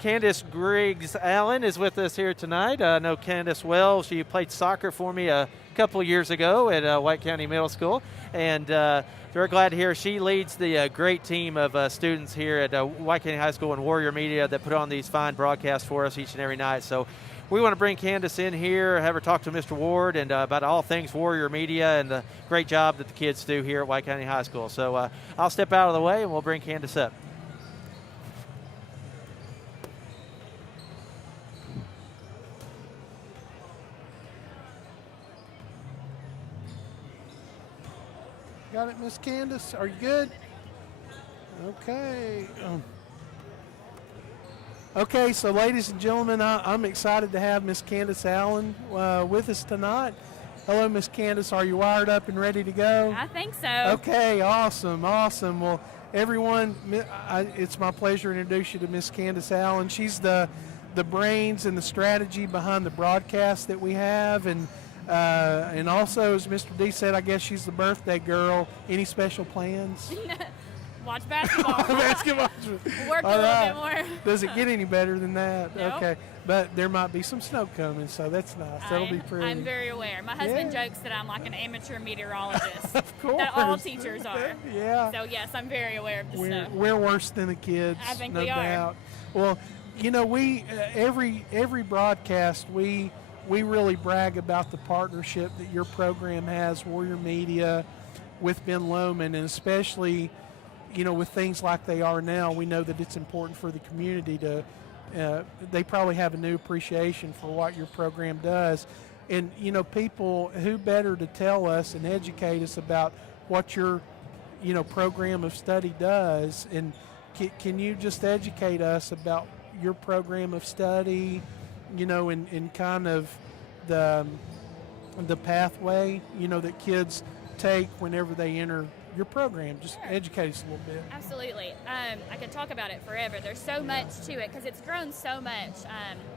Candace Griggs Allen is with us here tonight. I know Candace well. She played soccer for me a couple of years ago at White County Middle School, and very glad to hear she leads the great team of students here at White County High School and Warrior Media that put on these fine broadcasts for us each and every night. So we want to bring Candace in here, have her talk to Mr. Ward and about all things Warrior Media and the great job that the kids do here at White County High School. So I'll step out of the way and we'll bring Candace up. Got it, Miss Candace? Are you good? Okay. Okay, so ladies and gentlemen, I'm excited to have Miss Candace Allen with us tonight. Hello, Miss Candace. Are you wired up and ready to go? I think so. Okay, awesome. Well, everyone, it's my pleasure to introduce you to Miss Candace Allen. She's the brains and the strategy behind the broadcast that we have, and also, as Mr. D said, I guess she's the birthday girl. Any special plans? Watch basketball. Basketball. Work a little bit more. Does it get any better than that? No. Okay. But there might be some snow coming, so that's nice. That'll be pretty. I'm very aware. My husband jokes that I'm like an amateur meteorologist. Of course. That all teachers are. Yeah. So, yes, I'm very aware of the snow. We're worse than the kids. I think no we are. doubt. Well, we every broadcast we really brag about the partnership that your program has, Warrior Media, with Ben Lomond, and especially, with things like they are now, we know that it's important for the community to, they probably have a new appreciation for what your program does. And, people, who better to tell us and educate us about what your, program of study does? And can you just educate us about your program of study, in kind of the pathway, that kids take whenever they enter your program? Just educate us a little bit. Absolutely. I could talk about it forever. There's so much to it because it's grown so much.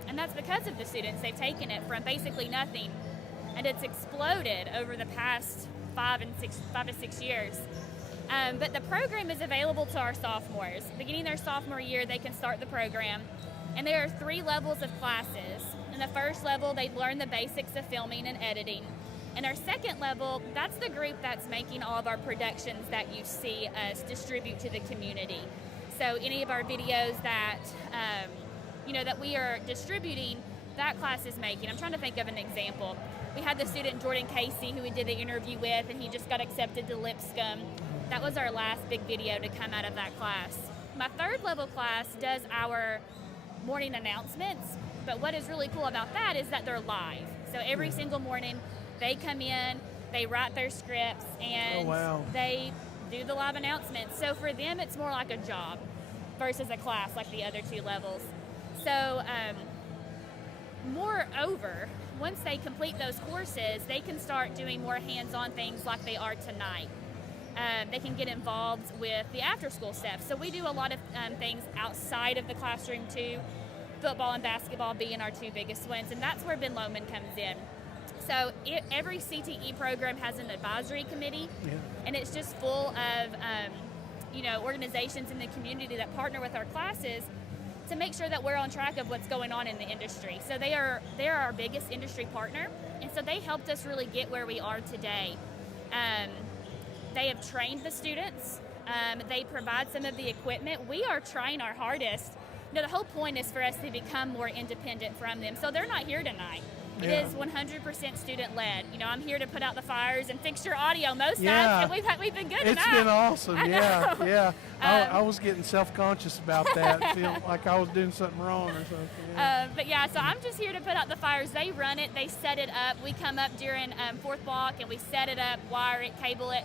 And that's because of the students. They've taken it from basically nothing, and it's exploded over the past 5 to 6 years. But the program is available to our sophomores. Beginning their sophomore year, they can start the program. And there are 3 levels of classes. In the first level, they learn the basics of filming and editing. In our second level, that's the group that's making all of our productions that you see us distribute to the community. So any of our videos that, that we are distributing, that class is making. I'm trying to think of an example. We had the student Jordan Casey who we did the interview with, and he just got accepted to Lipscomb. That was our last big video to come out of that class. My third level class does our morning announcements, but what is really cool about that is that they're live. So every single morning they come in, they write their scripts, and they do the live announcements. So for them, it's more like a job versus a class like the other 2 levels. So moreover, once they complete those courses, they can start doing more hands-on things like they are tonight. they can get involved with the after-school stuff. So we do a lot of things outside of the classroom too. Football and basketball being our two biggest ones, and that's where Ben Lomond comes in. So every CTE program has an advisory committee, and it's just full of organizations in the community that partner with our classes to make sure that we're on track of what's going on in the industry. So they're our biggest industry partner, and so they helped us really get where we are today. They have trained the students. They provide some of the equipment. We are trying our hardest. The whole point is for us to become more independent from them. So they're not here tonight. It is 100% student-led. I'm here to put out the fires and fix your audio most times, and we've been good It's tonight. been awesome, yeah. I was getting self-conscious about that, feeling like I was doing something wrong or something. So I'm just here to put out the fires. They run it, they set it up. We come up during fourth block, and we set it up, wire it, cable it,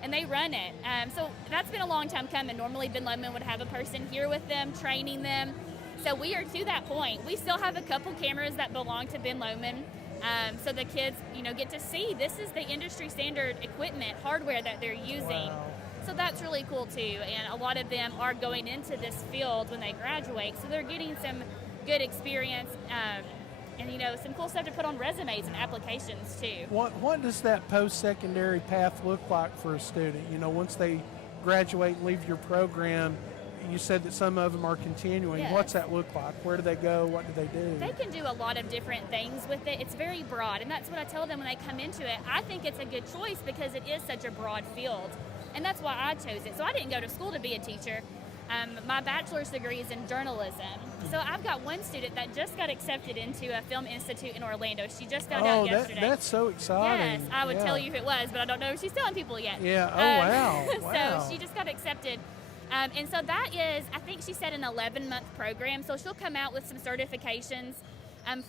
and they run it. So that's been a long time coming. Normally, Ben Lomond would have a person here with them, training them. So we are to that point. We still have a couple cameras that belong to Ben Lomond. So the kids, get to see this is the industry standard equipment, hardware that they're using. Wow. So that's really cool too. And a lot of them are going into this field when they graduate. So they're getting some good experience and some cool stuff to put on resumes and applications too. What does that post-secondary path look like for a student? Once they graduate and leave your program, you said that some of them are continuing. Yes. What's that look like? Where do they go? What do they do? They can do a lot of different things with it. It's very broad, and that's what I tell them when they come into it. I think it's a good choice because it is such a broad field, and that's why I chose it. So I didn't go to school to be a teacher. My bachelor's degree is in journalism. So I've got one student that just got accepted into a film institute in Orlando. She just found out yesterday. That's so exciting. Yes, I would tell you who it was, but I don't know if she's telling people yet. Yeah, wow. So she just got accepted. And so that is, I think she said, an 11-month program. So she'll come out with some certifications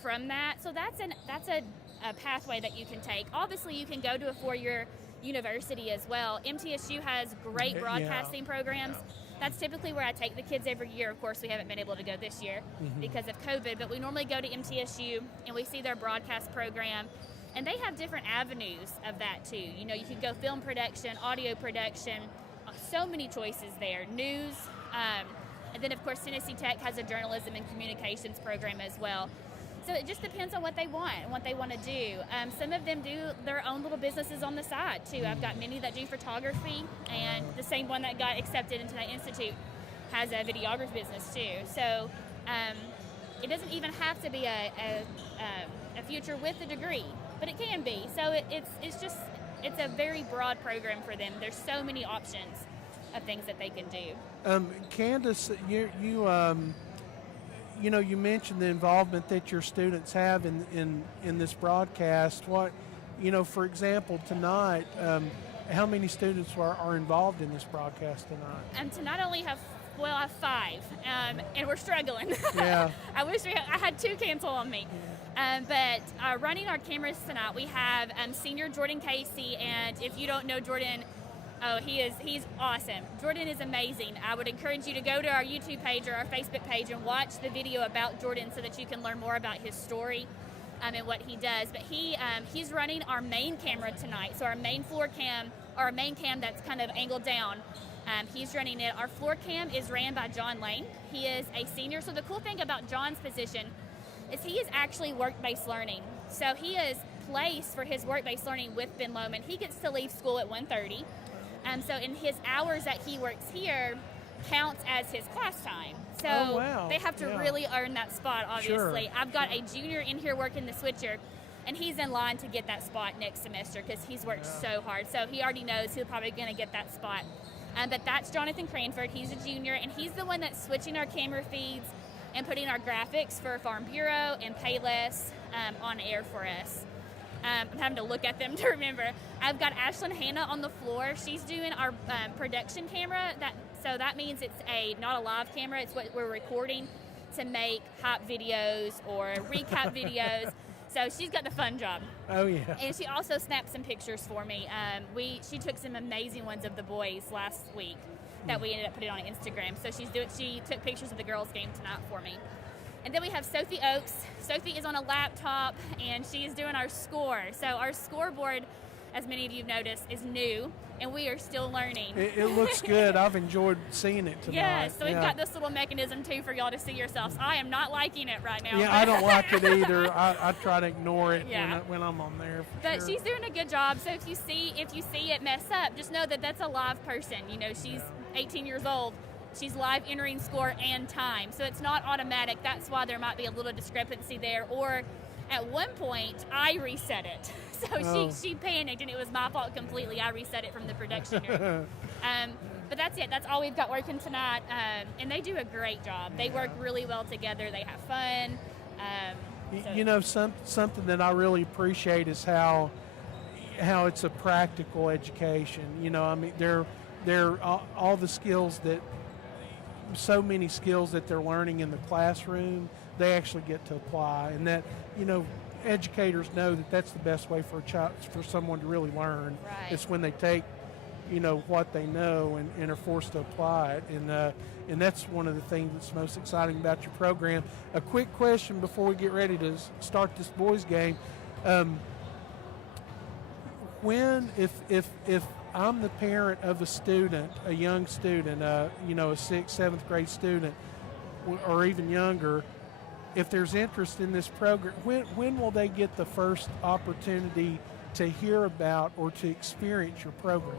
from that. So that's a pathway that you can take. Obviously, you can go to a 4-year university as well. MTSU has great broadcasting programs. That's typically where I take the kids every year. Of course, we haven't been able to go this year because of COVID, but we normally go to MTSU and we see their broadcast program. And they have different avenues of that too. You can go film production, audio production, so many choices there. News, and then of course Tennessee Tech has a journalism and communications program as well. So it just depends on what they want and what they want to do. Some of them do their own little businesses on the side too. I've got many that do photography, and the same one that got accepted into that institute has a videography business too. So it doesn't even have to be a future with a degree, but it can be. So it's a very broad program for them. There's so many options of things that they can do. Candace, you mentioned the involvement that your students have in this broadcast. What, for example, tonight, how many students are involved in this broadcast tonight? Tonight I only have 5, and we're struggling. Yeah. I wish I had 2 cancel on me. But running our cameras tonight, we have senior Jordan Casey, and if you don't know Jordan, he's awesome. Jordan is amazing. I would encourage you to go to our YouTube page or our Facebook page and watch the video about Jordan so that you can learn more about his story and what he does. But he's running our main camera tonight, so our main floor cam, or our main cam that's kind of angled down. He's running it. Our floor cam is ran by John Lane. He is a senior. So the cool thing about John's position is he is actually work-based learning. So he is placed for his work-based learning with Ben Lomond. He gets to leave school at 1:30. So in his hours that he works here counts as his class time. So they have to really earn that spot, obviously. Sure. I've got a junior in here working the switcher, and he's in line to get that spot next semester because he's worked so hard. So he already knows he's probably going to get that spot. But that's Jonathan Cranford. He's a junior, and he's the one that's switching our camera feeds and putting our graphics for Farm Bureau and Payless on air for us. I'm having to look at them to remember. I've got Ashlyn Hannah on the floor. She's doing our production camera. So that means it's not a live camera. It's what we're recording to make hot videos or recap videos. So she's got the fun job. Oh, yeah. And she also snapped some pictures for me. She took some amazing ones of the boys last week that we ended up putting on Instagram. So she took pictures of the girls' game tonight for me. And then we have Sophie Oakes. Sophie is on a laptop, and she is doing our score. So our scoreboard as many of you have noticed, is new, and we are still learning. It looks good. I've enjoyed seeing it tonight. Yeah, so we've got this little mechanism too for y'all to see yourselves. I am not liking it right now. Yeah, I don't like it either. I try to ignore it Yeah. when I'm on there. But sure. she's doing a good job. So if you see it mess up, just know that that's a live person. You know, she's 18 years old. She's live entering score and time. So it's not automatic. That's why there might be a little discrepancy there. Or at one point, I reset it. So she panicked, and it was my fault completely. I reset it from the production room. But that's it. That's all we've got working tonight. And they do a great job. They work really well together. They have fun. You know, something that I really appreciate is how it's a practical education. You know, I mean, they're all the skills that, so many skills that they're learning in the classroom, they actually get to apply, and that, you know, educators know that that's the best way for a child, for someone to really learn. Right. It's when they take, you know, what they know and are forced to apply it, and that's one of the things that's most exciting about your program. A quick question before we get ready to start this boys game: when, if I'm the parent of a student, a young student, you know, a 6th, 7th grade student, or even younger, if there's interest in this program, when will they get the first opportunity to hear about or to experience your program?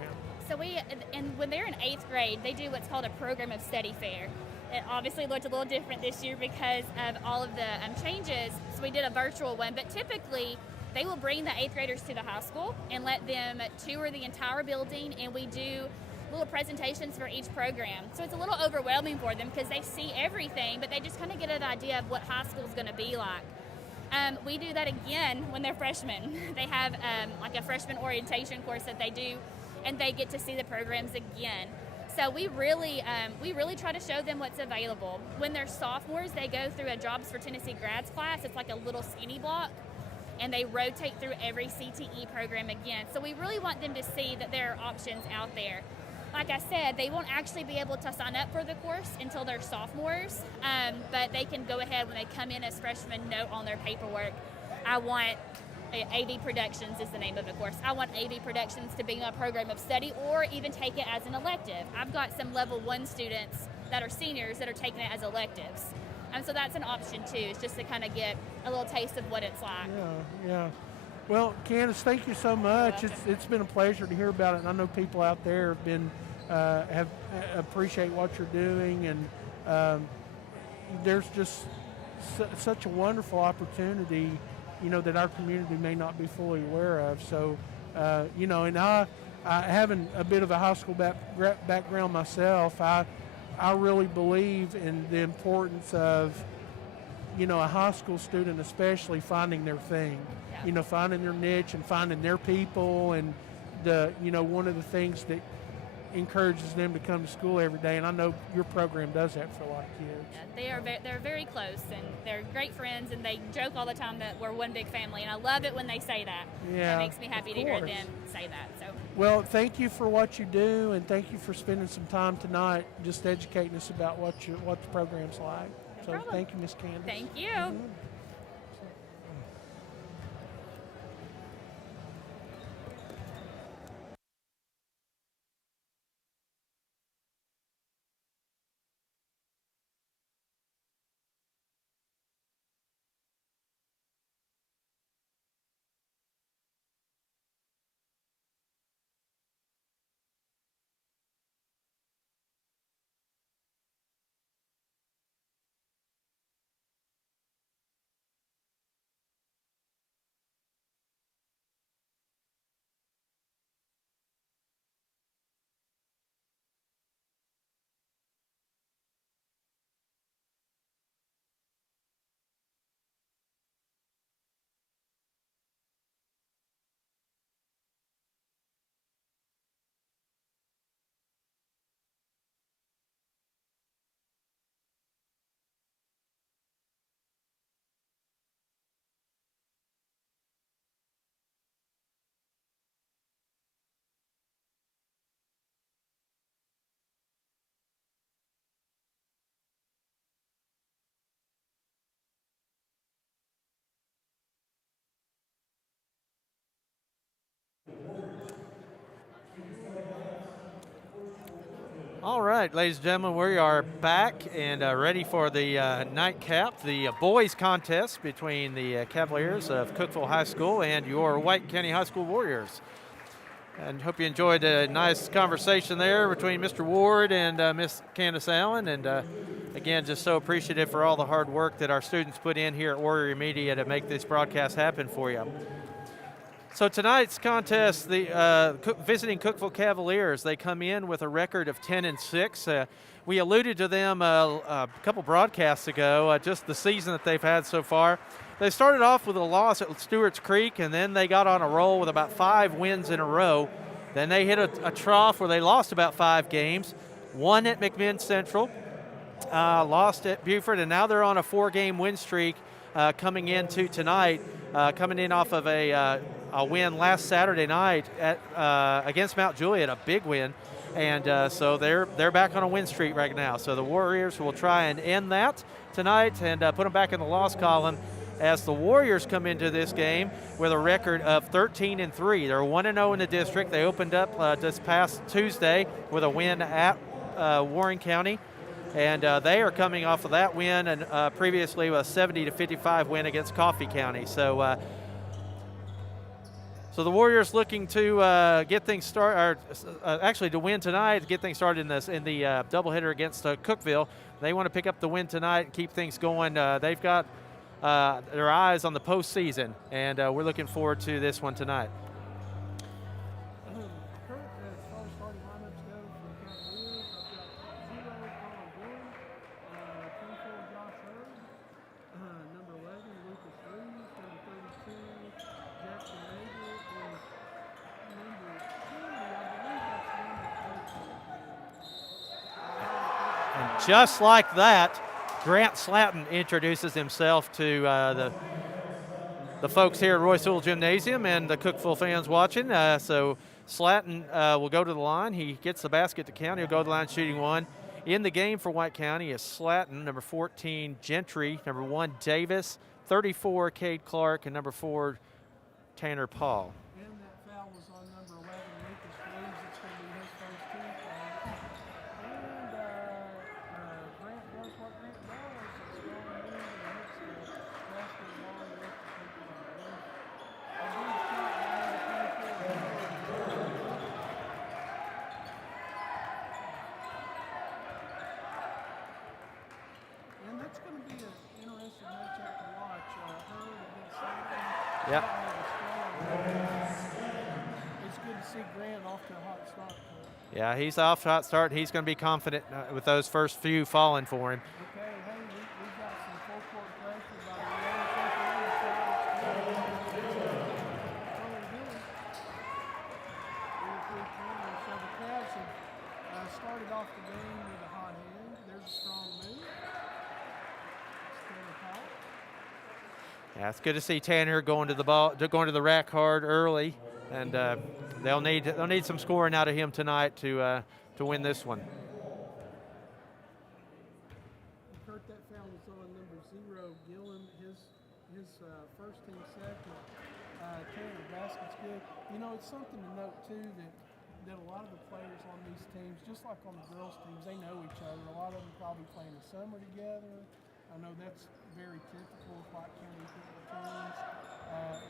So when they're in 8th grade, they do what's called a program of study fair. It obviously looked a little different this year because of all of the changes. So we did a virtual one, but typically they will bring the 8th graders to the high school and let them tour the entire building, and we do little presentations for each program. So it's a little overwhelming for them because they see everything, but they just kind of get an idea of what high school is going to be like. We do that again when they're freshmen. They have like a freshman orientation course that they do, and they get to see the programs again. So we really try to show them what's available. When they're sophomores, they go through a Jobs for Tennessee Grads class. It's like a little skinny block, and they rotate through every CTE program again. So we really want them to see that there are options out there. Like I said, they won't actually be able to sign up for the course until they're sophomores, but they can go ahead when they come in as freshmen, note on their paperwork, I want AV Productions is the name of the course. I want AV Productions to be my program of study, or even take it as an elective. I've got some level 1 students that are seniors that are taking it as electives. So that's an option too. It's just to kind of get a little taste of what it's like. Yeah. Well, Candace, thank you so much. It's been a pleasure to hear about it, and I know people out there have been appreciate what you're doing, and there's just such a wonderful opportunity, you know, that our community may not be fully aware of. So, you know, and I having a bit of a high school background myself, I really believe in the importance of, you know, a high school student especially finding their thing, you know, finding their niche and finding their people, and you know, one of the things that encourages them to come to school every day, and I know your program does that for a lot of kids. Yeah, they're very close, and they're great friends, and they joke all the time that we're one big family, and I love it when they say that. Yeah, it makes me happy to hear them say that. So, well, thank you for what you do, and thank you for spending some time tonight just educating us about what the program's like. No so problem. Thank you, Miss Candace. Thank you. Mm-hmm. All right, ladies and gentlemen, we are back and ready for the nightcap, the boys contest between the Cavaliers of Cookeville High School and your White County High School Warriors. And hope you enjoyed a nice conversation there between Mr. Ward and Miss Candace Allen. And again, just so appreciative for all the hard work that our students put in here at Warrior Media to make this broadcast happen for you. So tonight's contest, the visiting Cookeville Cavaliers, they come in with a record of 10-6. We alluded to them a couple broadcasts ago, just the season that they've had so far. They started off with a loss at Stewart's Creek, and then they got on a roll with about 5 wins in a row. Then they hit a trough where they lost about 5 games, won at McMinn Central, lost at Buford, and now they're on a 4-game win streak coming into tonight, coming in off of a win last Saturday night against Mount Juliet, a big win. And so they're back on a win streak right now. So the Warriors will try and end that tonight and put them back in the loss column as the Warriors come into this game with a record of 13-3. They're 1-0 in the district. They opened up this past Tuesday with a win at Warren County. And they are coming off of that win and previously a 70-55 win against Coffee County. So the Warriors looking to get things started, actually to win tonight, to get things started in the doubleheader against Cookeville. They want to pick up the win tonight and keep things going. They've got their eyes on the postseason, and we're looking forward to this one tonight. Just like that, Grant Slatton introduces himself to the folks here at Roy Sewell Gymnasium and the Cookeville fans watching. So Slatton will go to the line. He gets the basket to count. He'll go to the line shooting one. In the game for White County is Slatton, number 14, Gentry, number 1, Davis, 34, Cade Clark, and number 4, Tanner Paul. And that foul was on number 11, Lucas Williams. It's going to be his first team foul. And Grant does what Grant does. It's going in and hits the basket along with the people on the bench. A big shot by number 24. And that's going to be an interesting matchup to watch. Hurd against Slatton. Yep. It's good to see Grant off to a hot start. Yeah, he's off to a hot start. He's going to be confident with those first few falling for him. Okay, hey, we've got some full court pressure by the Warriors. So the Cavs have started off the game with a hot hand. There's a strong move. Yeah, it's good to see Tanner going to the rack hard early, and they'll need some scoring out of him tonight to win this one. Kurt, that foul was on number 0, Gillen. His first team second. Tanner, basket's good. You know, it's something to note too that a lot of the players on these teams, just like on the girls' teams, they know each other. A lot of them probably play in the summer together. I know that's very typical of White County football teams,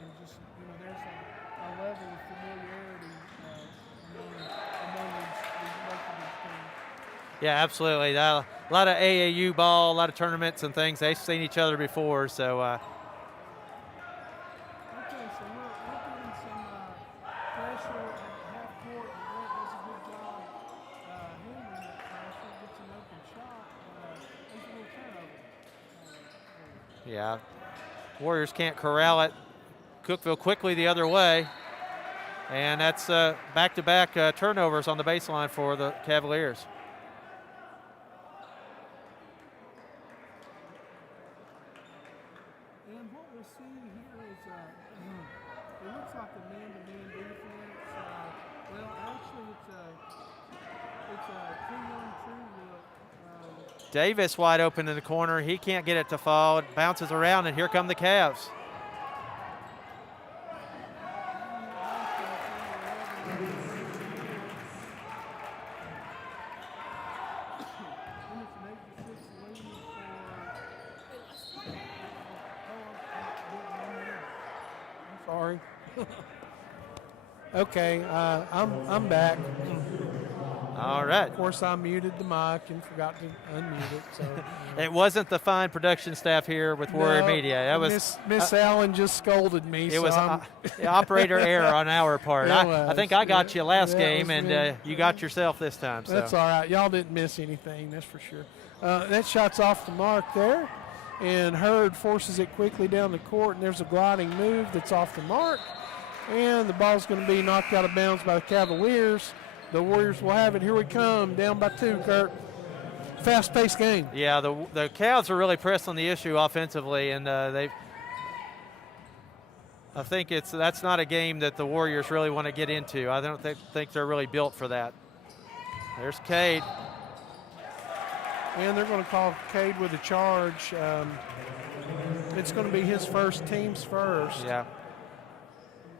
and just, you know, there's a level of familiarity among these local teams. Yeah, absolutely. A lot of AAU ball, a lot of tournaments and things. They've seen each other before, so. Okay, so we're getting some pressure at half court, and Grant does a good job handling that pressure, gets an open shot, there's a little turnover. Yeah, Warriors can't corral it. Cookeville quickly the other way, and that's back-to-back turnovers on the baseline for the Cavaliers. And what we're seeing here is it looks like a man-to-man defense. Well, actually, it's a 2-1-2 look. Davis wide open in the corner. He can't get it to fall. It bounces around, and here come the Cavs. Okay, I'm back. All right. Of course, I muted the mic and forgot to unmute it. So It wasn't the fine production staff here with Warrior No, Media. That was Miss Allen just scolded me. it so was I'm- the operator error on our part. It I think I got you last That game, was and me. you got yourself this time. So. That's all right. Y'all didn't miss anything, that's for sure. That shot's off the mark there, and Hurd forces it quickly down the court, and there's a gliding move that's off the mark, and the ball's going to be knocked out of bounds by the Cavaliers. The Warriors will have it. Here we come, down by 2, Kurt. Fast-paced game. Yeah, the Cavs are really pressing the issue offensively, and I think that's not a game that the Warriors really want to get into. I don't think they're really built for that. There's Cade. And they're going to call Cade with a charge. It's going to be his first, team's first. Yeah.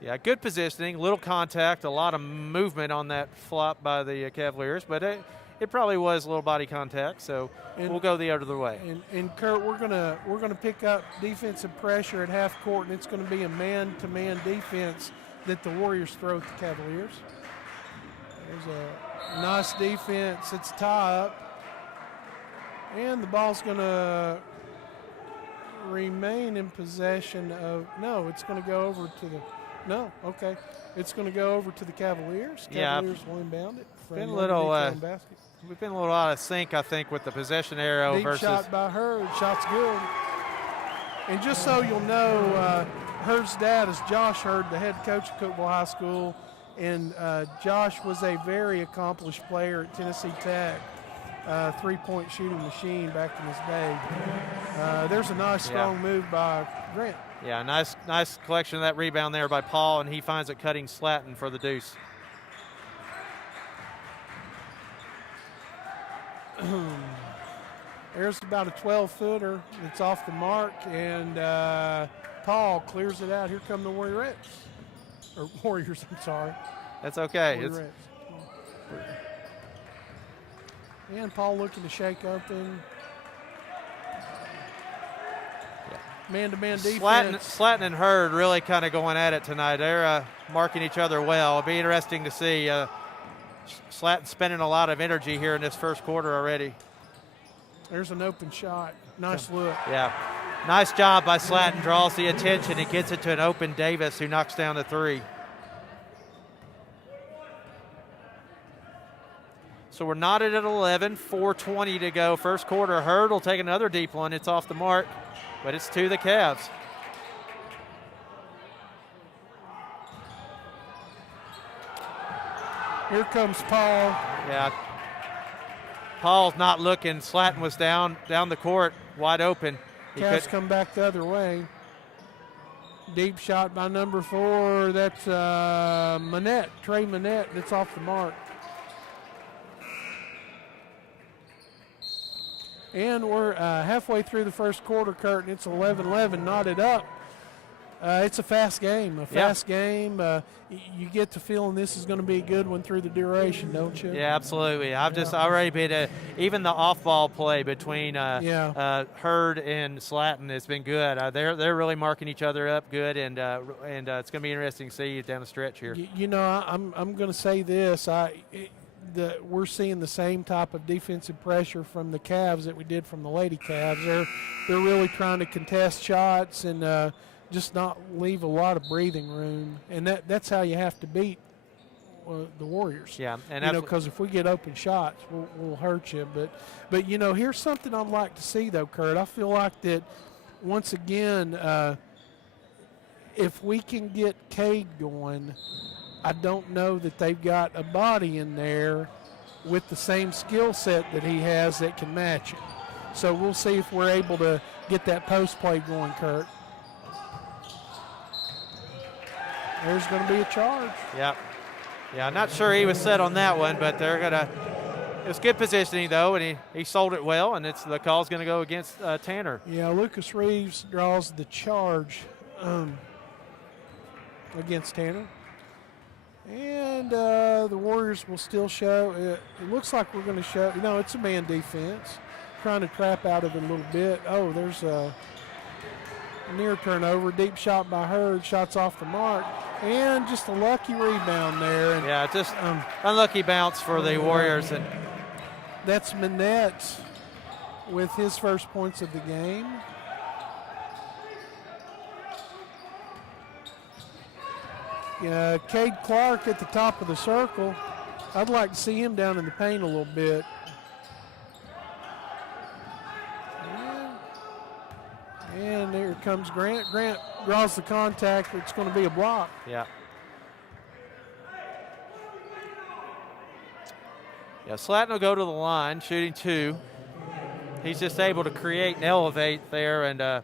Yeah, good positioning, little contact, a lot of movement on that flop by the Cavaliers, but it probably was a little body contact, so we'll go the other way. And Kurt, we're gonna pick up defensive pressure at half court, and it's going to be a man-to-man defense that the Warriors throw at the Cavaliers. There's a nice defense. It's a tie-up. And the ball's going to remain in possession of – no, it's going to go over to the – no, okay. It's going to go over to the Cavaliers. Cavaliers will inbound it. Been a little we've been a little out of sync, I think, with the possession arrow Deep versus – shot by Hurd. Shot's good. And just so you'll know, Hurd's dad is Josh Hurd, the head coach of Cookeville High School. And Josh was a very accomplished player at Tennessee Tech. Three-point shooting machine back in his day. There's a nice, strong move by Grant. Yeah, nice collection of that rebound there by Paul, and he finds it cutting Slatton for the deuce. There's about a 12-footer. It's off the mark, and Paul clears it out. Here come the Warriors. Or Warriors, I'm sorry. That's okay. Warriors. And Paul looking to shake open. Man-to-man defense. Slatton and Hurd really kind of going at it tonight. They're marking each other well. It'll be interesting to see. Slatton spending a lot of energy here in this first quarter already. There's an open shot. Nice look. Yeah. Nice job by Slatton. Draws the attention and gets it to an open Davis, who knocks down the three. So we're knotted at 11, 4:20 to go. First quarter. Hurd will take another deep one. It's off the mark, but it's to the Cavs. Here comes Paul. Yeah. Paul's not looking. Slatton was down the court, wide open. Cavs come back the other way. Deep shot by number 4. That's Manette, Trey Manette. That's off the mark. And we're halfway through the first quarter, Kurt, and it's 11-11, knotted up. It's a fast game, game. You get the feeling this is going to be a good one through the duration, don't you? Yeah, absolutely. I've just already been even the off-ball play between Hurd and Slatton has been good. They're really marking each other up good, and it's going to be interesting to see down the stretch here. I'm going to say this. We're seeing the same type of defensive pressure from the Cavs that we did from the Lady Cavs. They're really trying to contest shots and just not leave a lot of breathing room, and that's how you have to beat the Warriors. Yeah, and because if we get open shots, we'll hurt you. But here's something I'd like to see though, Kurt. I feel like that once again, if we can get Cade going, I don't know that they've got a body in there with the same skill set that he has that can match it. So we'll see if we're able to get that post play going, Kurt. There's going to be a charge. Yeah. Yeah, I'm not sure he was set on that one, but they're going to – it was good positioning, though, and he sold it well, and the call's going to go against Tanner. Yeah, Lucas Reeves draws the charge against Tanner. And the Warriors will still show. It looks like we're going to show. It's a man defense. Trying to trap out of it a little bit. Oh, there's a near turnover. Deep shot by Hurd. Shots off the mark. And just a lucky rebound there. And, yeah, just unlucky bounce for the Warriors. And that's Manette with his first points of the game. Cade Clark at the top of the circle. I'd like to see him down in the paint a little bit. And there comes Grant. Grant draws the contact. It's going to be a block. Yeah. Yeah, Slatton will go to the line, shooting 2. He's just able to create and elevate there, and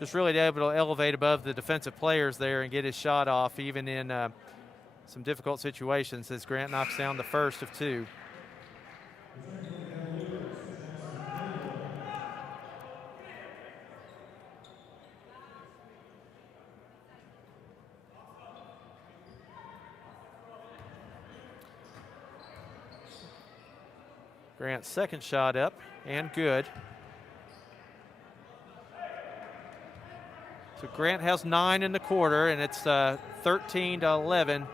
just really able to elevate above the defensive players there and get his shot off, even in some difficult situations, as Grant knocks down the first of 2. Grant's second shot up and good. So Grant has 9 in the quarter, and it's 13 to 11.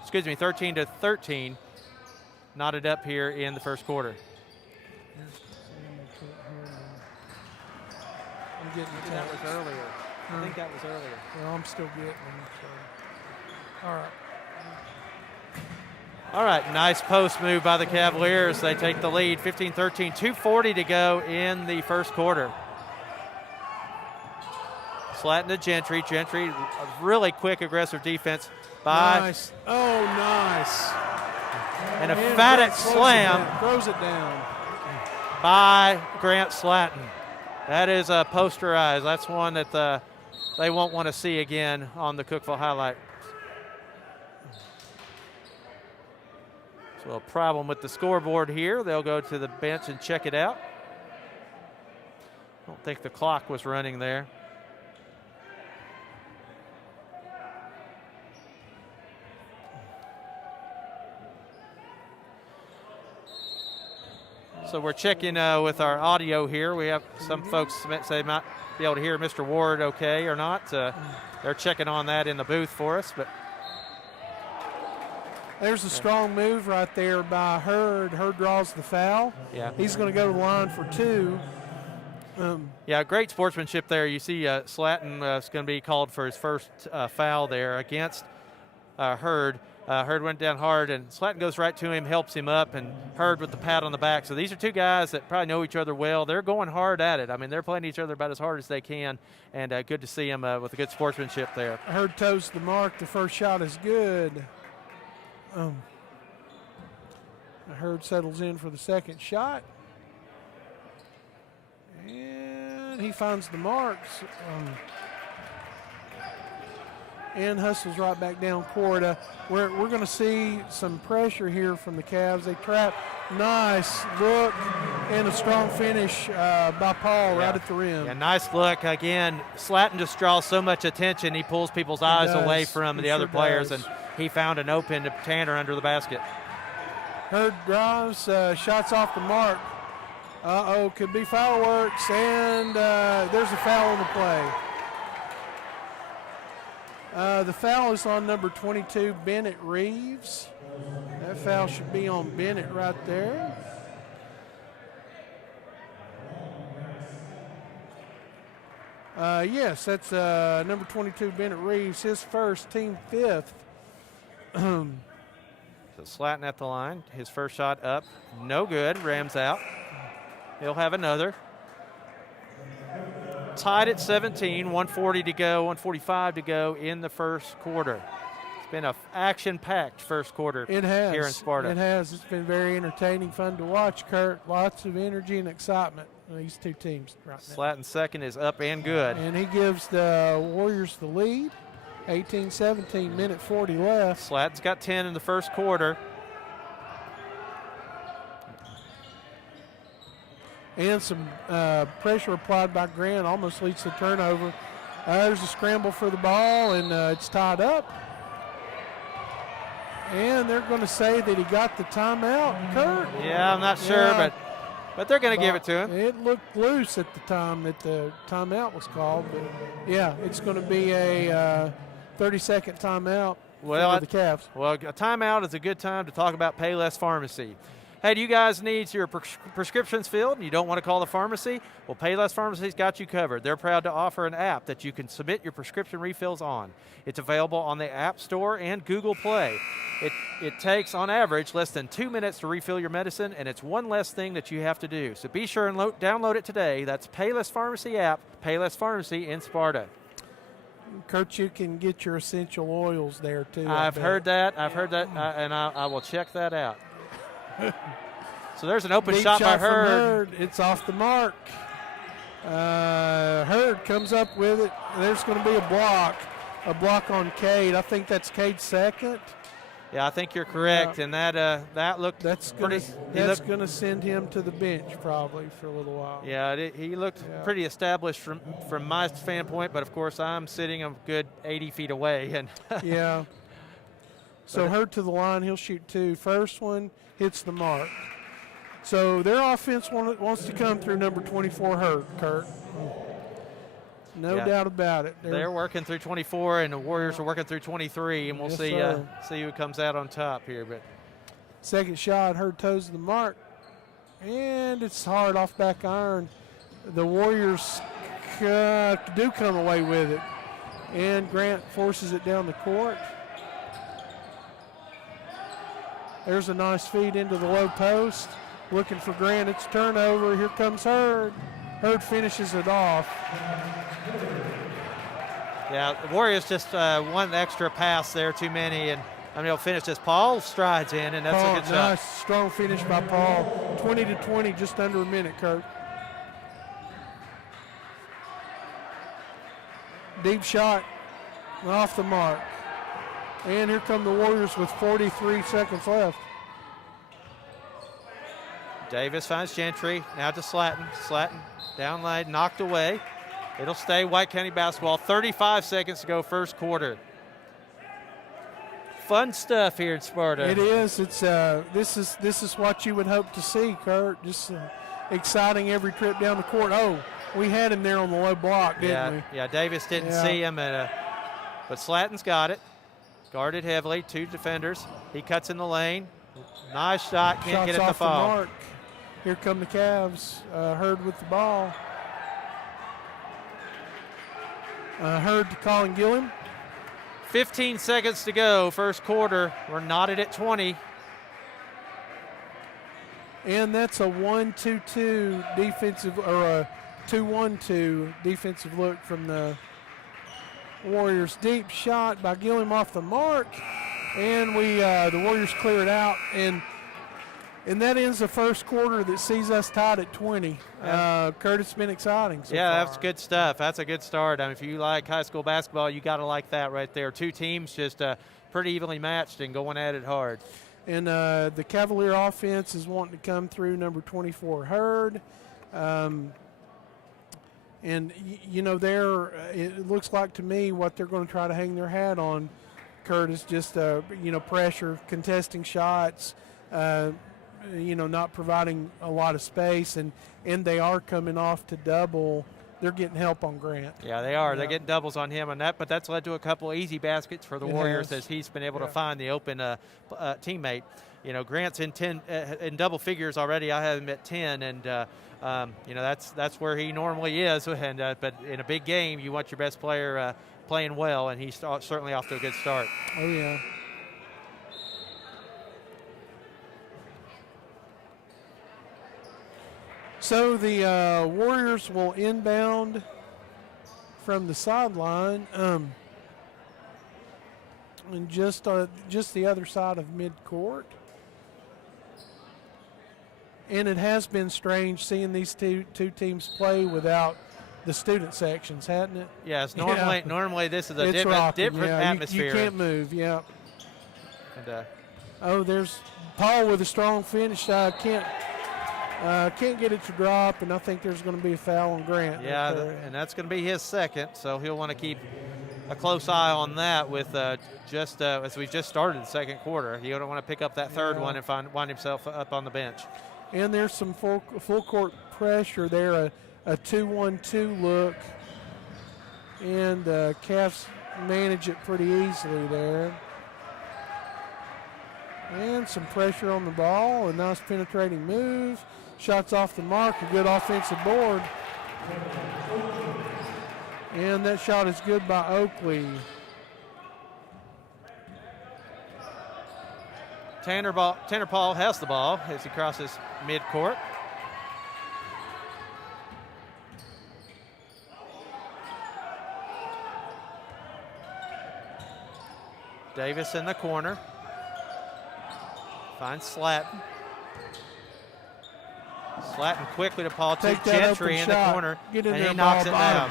Excuse me, 13 to 13. Knotted up here in the first quarter. I'm getting the That was earlier. I think that was earlier. Well, I'm still getting them. So. All right. All right, nice post move by the Cavaliers. They take the lead, 15-13, 2:40 to go in the first quarter. Slatton to Gentry. Gentry, a really quick, aggressive defense by. Nice. Oh, nice. An emphatic slam. Throws it down. By Grant Slatton. That is posterized. That's one that they won't want to see again on the Cookeville highlight. So a problem with the scoreboard here. They'll go to the bench and check it out. I don't think the clock was running there. So we're checking with our audio here. We have some folks say might be able to hear Mr. Ward okay or not. They're checking on that in the booth for us. But there's a strong move right there by Hurd. Hurd draws the foul. Yeah. He's going to go to the line for 2. Yeah, great sportsmanship there. You see Slatton is going to be called for his first foul there against Hurd. Hurd went down hard, and Slatton goes right to him, helps him up, and Hurd with the pat on the back. So these are two guys that probably know each other well. They're going hard at it. I mean, they're playing each other about as hard as they can, and good to see them with a good sportsmanship there. Hurd toes the mark. The first shot is good. Hurd settles in for the second shot. And he finds the marks. And hustles right back down court. We're going to see some pressure here from the Cavs. They trap. Nice look and a strong finish by Paul right at the rim. Yeah, nice look. Again, Slatton just draws so much attention. He pulls people's eyes away from the other players, and he found an open Tanner under the basket. Hurd drives, shots off the mark. Could be fireworks, and there's a foul on the play. The foul is on number 22, Bennett Reeves. That foul should be on Bennett right there. Yes, that's number 22, Bennett Reeves, his first, team 5th. So Slatton at the line, his first shot up, no good, rams out. He'll have another. Tied at 17, 140 to go, 145 to go in the first quarter. It's been an action-packed first quarter here in Sparta. It has. It's been very entertaining, fun to watch, Kurt. Lots of energy and excitement in these two teams right now. Slatton's second is up and good. And he gives the Warriors the lead. 18-17, minute 40 left. Slatton's got 10 in the first quarter. And some pressure applied by Grant almost leads to turnover. There's a scramble for the ball, and it's tied up. And they're going to say that he got the timeout, Kurt. Yeah, I'm not sure, but But they're going to give it to him. It looked loose at the time that the timeout was called. But, yeah, it's going to be a 30-second timeout for the Cavs. Well, a timeout is a good time to talk about Payless Pharmacy. Hey, do you guys need your prescriptions filled and you don't want to call the pharmacy? Well, Payless Pharmacy's got you covered. They're proud to offer an app that you can submit your prescription refills on. It's available on the App Store and Google Play. It takes, on average, less than 2 minutes to refill your medicine, and it's one less thing that you have to do. So be sure and download it today. That's Payless Pharmacy app, Payless Pharmacy in Sparta. Kurt, you can get your essential oils there, too. I've heard that, and I will check that out. So there's an open Deep shot by from Hurd. It's off the mark. Hurd comes up with it. There's going to be a block on Cade. I think that's Cade's second. Yeah, I think you're correct, and that looked pretty. That's going to send him to the bench probably for a little while. Yeah, he looked pretty established from my standpoint, but of course I'm sitting a good 80 feet away, and yeah. So Hurd to the line, he'll shoot 2. First one hits the mark. So their offense wants to come through number 24 Hurd, Kurt. No doubt about it. They're working through 24, and the Warriors are working through 23, and we'll see who comes out on top here. But second shot, Hurd toes the mark, and it's hard off back iron. The Warriors do come away with it, and Grant forces it down the court. There's a nice feed into the low post. Looking for Grant. It's turnover. Here comes Hurd. Hurd finishes it off. Yeah, the Warriors just one extra pass there, too many, and they'll finish this. Paul strides in, and that's a good shot. Nice, strong finish by Paul. 20-20, just under a minute, Kurt. Deep shot, off the mark. And here come the Warriors with 43 seconds left. Davis finds Gentry, now to Slatton. Slatton down lane, knocked away. It'll stay White County basketball. 35 seconds to go, first quarter. Fun stuff here in Sparta. It is. It's this is what you would hope to see, Kurt. Just exciting every trip down the court. Oh, we had him there on the low block, didn't we? Yeah, Davis didn't see him, but Slatton's got it. Guarded heavily, 2 defenders. He cuts in the lane. Nice shot, can't get it to fall. The mark. Here come the Cavs. Hurd with the ball. Hurd to Colin Gilliam. 15 seconds to go, first quarter. We're knotted at 20. And that's a 1-2-2 defensive, or a 2-1-2 defensive look from the Warriors. Deep shot by Gilliam off the mark, and the Warriors clear it out, and that ends the first quarter that sees us tied at 20. Kurt, it's been exciting so far. That's good stuff. That's a good start. If you like high school basketball, you got to like that right there. 2 teams just pretty evenly matched and going at it hard. And the Cavalier offense is wanting to come through number 24 Hurd. And, it looks like to me what they're going to try to hang their hat on, Kurt, is just, pressure, contesting shots, not providing a lot of space. And they are coming off to double. They're getting help on Grant. Yeah, they are. Yeah. They're getting doubles on him, but that's led to a couple of easy baskets for the Warriors as he's been able to find the open teammate. Grant's in double figures already. I have him at 10, and that's where he normally is. And but in a big game, you want your best player playing well, and he's certainly off to a good start. Oh yeah. So the Warriors will inbound from the sideline, and just the other side of midcourt. And it has been strange seeing these two teams play without the student sections, hadn't it? Yes, normally this is a different atmosphere. You can't move, yeah. And, there's Paul with a strong finish. Can't get it to drop, and I think there's going to be a foul on Grant. Yeah, and that's going to be his second, so he'll want to keep a close eye on that with as we've just started the second quarter. He don't want to pick up that third one and find himself up on the bench. And there's some full court pressure there, a 2-1-2 look. And Cavs manage it pretty easily there. And some pressure on the ball, a nice penetrating move. Shots off the mark, a good offensive board. And that shot is good by Oakley. Tanner Paul has the ball as he crosses midcourt. Davis in the corner. Finds Slatton. Slatton quickly to Paul. Take to that Gentry open in the shot. corner. Get in and there, he knocks it ball down.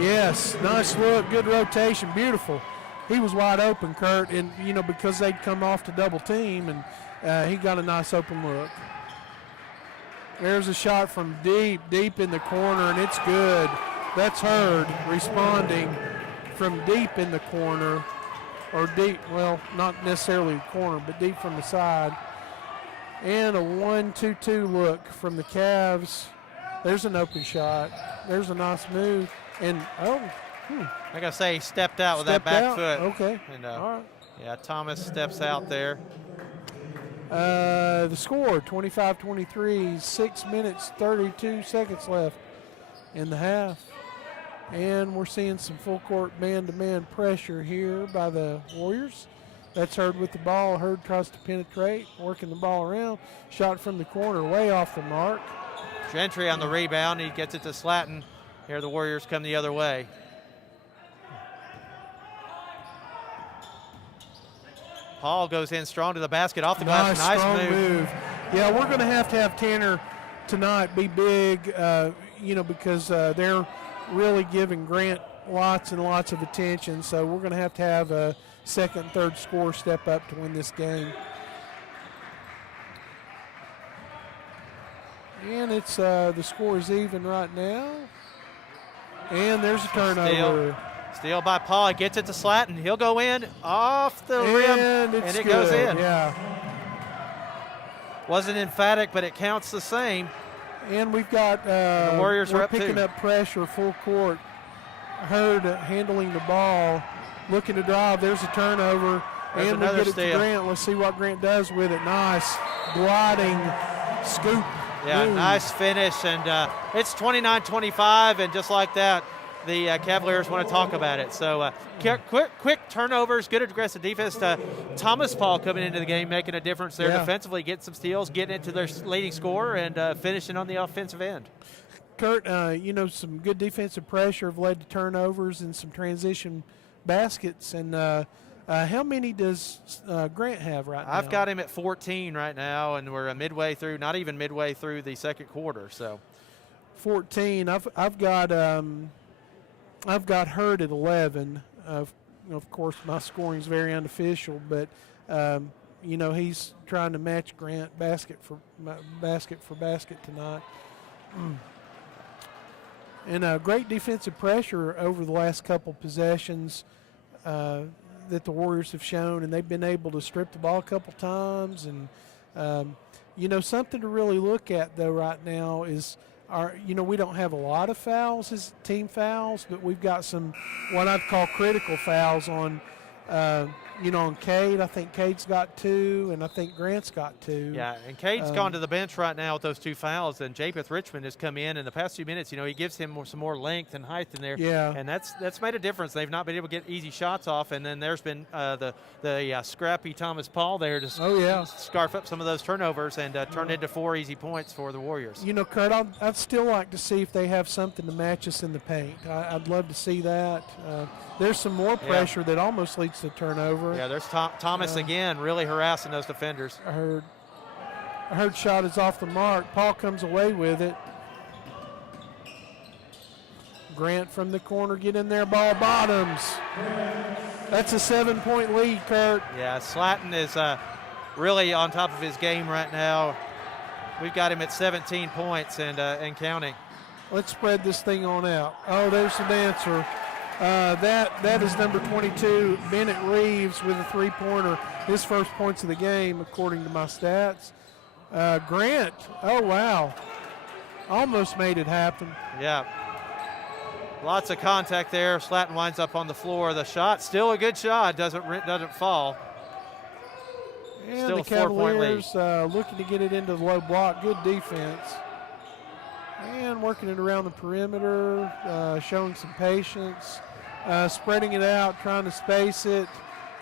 Yes, nice look, good rotation, beautiful. He was wide open, Kurt, and because they'd come off to double team, and he got a nice open look. There's a shot from deep in the corner, and it's good. That's Hurd responding from deep in the corner, or deep, well, not necessarily the corner, but deep from the side. And a 1-2-2 look from the Cavs. There's an open shot. There's a nice move. And, I gotta say, he stepped out with that back foot. Okay. And, all right. Yeah, Thomas steps out there. The score, 25-23, 6 minutes, 32 seconds left in the half. And we're seeing some full court man-to-man pressure here by the Warriors. That's Hurd with the ball. Hurd tries to penetrate, working the ball around. Shot from the corner, way off the mark. Gentry on the rebound. He gets it to Slatton. Here the Warriors come the other way. Paul goes in strong to the basket, off the glass. Nice move. Yeah, we're going to have Tanner tonight be big, because they're really giving Grant lots and lots of attention. So we're going to have a second, third scorer step up to win this game. And it's the score is even right now. And there's a turnover. Steal by Paul. He gets it to Slatton. He'll go in off the rim, and it goes in. Yeah. Wasn't emphatic, but it counts the same. And we've got the Warriors are up picking two. up pressure, full court. Hurd handling the ball, looking to drive. There's a turnover. There's and we another get it steal. to Grant. Let's see what Grant does with it. Nice gliding scoop. Yeah, move. nice finish, and it's 29-25, and just like that, the Cavaliers want to talk about it. So quick turnovers, good aggressive defense. Thomas Paul coming into the game, making a difference there defensively, getting some steals, getting into their leading score, and finishing on the offensive end. Kurt, some good defensive pressure have led to turnovers and some transition baskets. And how many does Grant have right now? I've got him at 14 right now, and we're not even midway through the second quarter. So 14. I've got Hurd at 11. Of course, my scoring is very unofficial, but he's trying to match Grant basket for basket tonight. And great defensive pressure over the last couple possessions that the Warriors have shown, and they've been able to strip the ball a couple times. And something to really look at though right now is we don't have a lot of fouls as team fouls, but we've got some what I'd call critical fouls on on Cade. I think Cade's got 2, and I think Grant's got 2. Yeah, and Cade's gone to the bench right now with those 2 fouls, and Japeth Richmond has come in the past few minutes. He gives him some more length and height in there. Yeah. And that's made a difference. They've not been able to get easy shots off, and then there's been the scrappy Thomas Paul there to scarf up some of those turnovers and turn into 4 easy points for the Warriors. Kurt, I'd still like to see if they have something to match us in the paint. I'd love to see that. There's some more pressure that almost leads to turnover. Yeah, there's Thomas again, really harassing those defenders. I heard shot is off the mark. Paul comes away with it. Grant from the corner, get in there, ball bottoms. That's a 7-point lead, Kurt. Yeah, Slatton is really on top of his game right now. We've got him at 17 points and counting. Let's spread this thing on out. Oh, there's the dancer. That is number 22, Bennett Reeves, with a 3-pointer. His first points of the game, according to my stats. Grant, oh, wow. Almost made it happen. Yeah. Lots of contact there. Slatton winds up on the floor. The shot, still a good shot, doesn't fall. And Still the a 4-point lead. Cavaliers looking to get it into the low block. Good defense. And working it around the perimeter, showing some patience, spreading it out, trying to space it.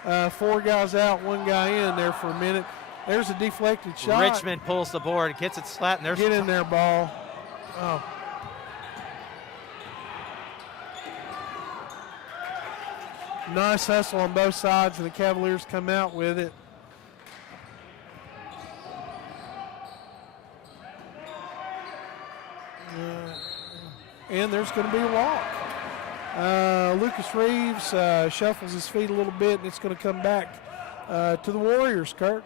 4 guys out, 1 guy in there for a minute. There's a deflected shot. Richmond pulls the board, gets it Slatton. There's Get in there, ball. Oh. Nice hustle on both sides, and the Cavaliers come out with it. And there's going to be a walk. Lucas Reeves shuffles his feet a little bit, and it's going to come back to the Warriors, Kurt.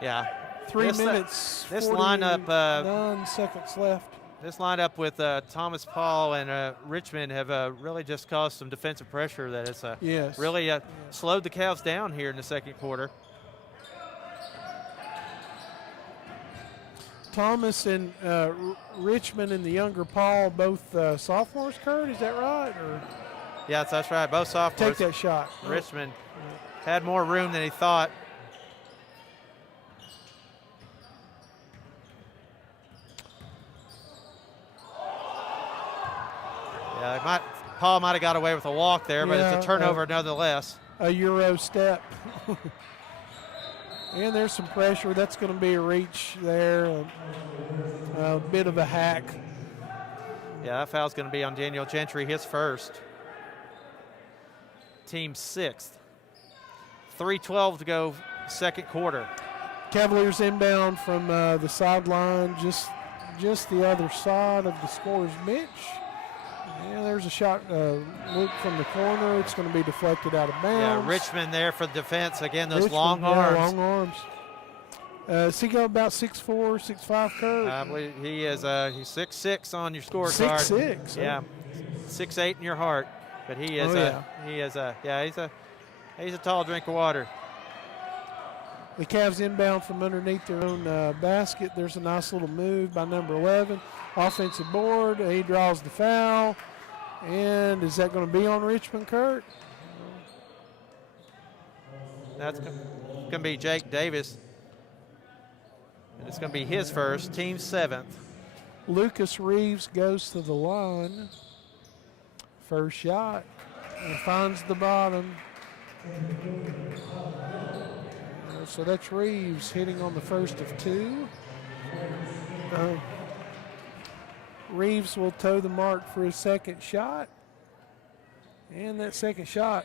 Yeah. 3 minutes, this 49 lineup, seconds left. This lineup with Thomas Paul and Richmond have really just caused some defensive pressure that has really slowed the Cavs down here in the second quarter. Thomas and Richmond and the younger Paul, both sophomores, Kurt, is that right? Or yes, that's right, both sophomores. take that shot. Richmond had more room than he thought. Yeah, Paul might have got away with a walk there, but it's a turnover nonetheless. A Euro step. And there's some pressure. That's going to be a reach there, a bit of a hack. Yeah, that foul's going to be on Daniel Gentry, his first. Team 6th. 3:12 to go, second quarter. Cavaliers inbound from the sideline, just the other side of the scorer's bench. And there's a shot loop from the corner. It's going to be deflected out of bounds. Yeah, Richmond there for the defense. Again, those long arms. Long arms. Does he go about 6'4", 6'5", Kurt? I believe he is. He's 6'6" on your scorecard. 6'6". Yeah, 6'8" in your heart. But he is. He's a tall drink of water. The Cavs inbound from underneath their own basket. There's a nice little move by number 11. Offensive board. He draws the foul. And is that going to be on Richmond, Kurt? That's going to be Jake Davis. And it's going to be his first, team 7th. Lucas Reeves goes to the line. First shot. And finds the bottom. So that's Reeves hitting on the first of 2. Reeves will toe the mark for his second shot. And that second shot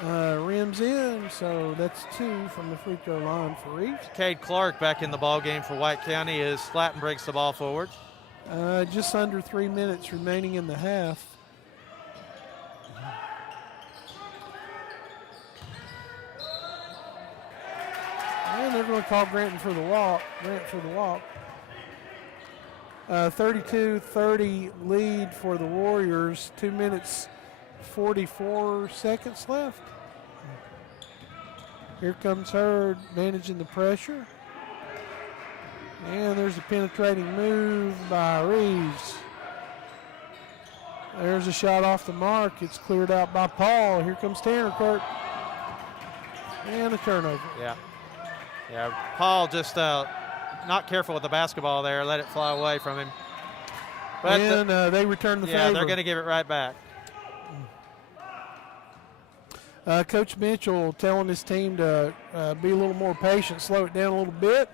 rims in, so that's 2 from the free throw line for Reeves. Cade Clark back in the ball game for White County as Slatton breaks the ball forward. Just under 3 minutes remaining in the half. And they're going to call Grant for the walk. 32-30 lead for the Warriors. 2 minutes, 44 seconds left. Here comes Hurd managing the pressure. And there's a penetrating move by Reeves. There's a shot off the mark. It's cleared out by Paul. Here comes Tanner, Kurt. And a turnover. Yeah, Paul just not careful with the basketball there. Let it fly away from him. But they return the favor. Yeah, they're going to give it right back. Coach Mitchell telling his team to be a little more patient, slow it down a little bit.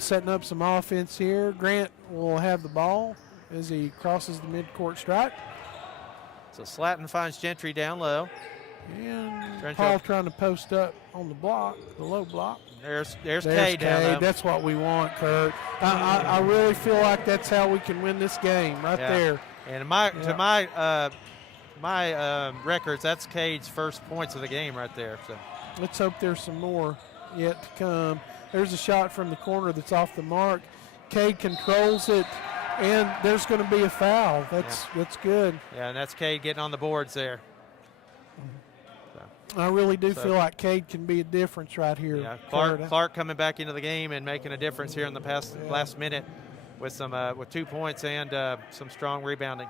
Setting up some offense here. Grant will have the ball as he crosses the midcourt stripe. So Slatton finds Gentry down low. And Paul trying to post up on the block, the low block. There's Cade down low. That's what we want, Kurt. I really feel like that's how we can win this game there. And to my records, that's Cade's first points of the game right there. So let's hope there's some more yet to come. There's a shot from the corner that's off the mark. Cade controls it, and there's going to be a foul. That's good. Yeah, and that's Cade getting on the boards there. I really do feel like Cade can be a difference right here. Yeah, Kurt. Clark coming back into the game and making a difference here in the last minute with some with 2 points and some strong rebounding.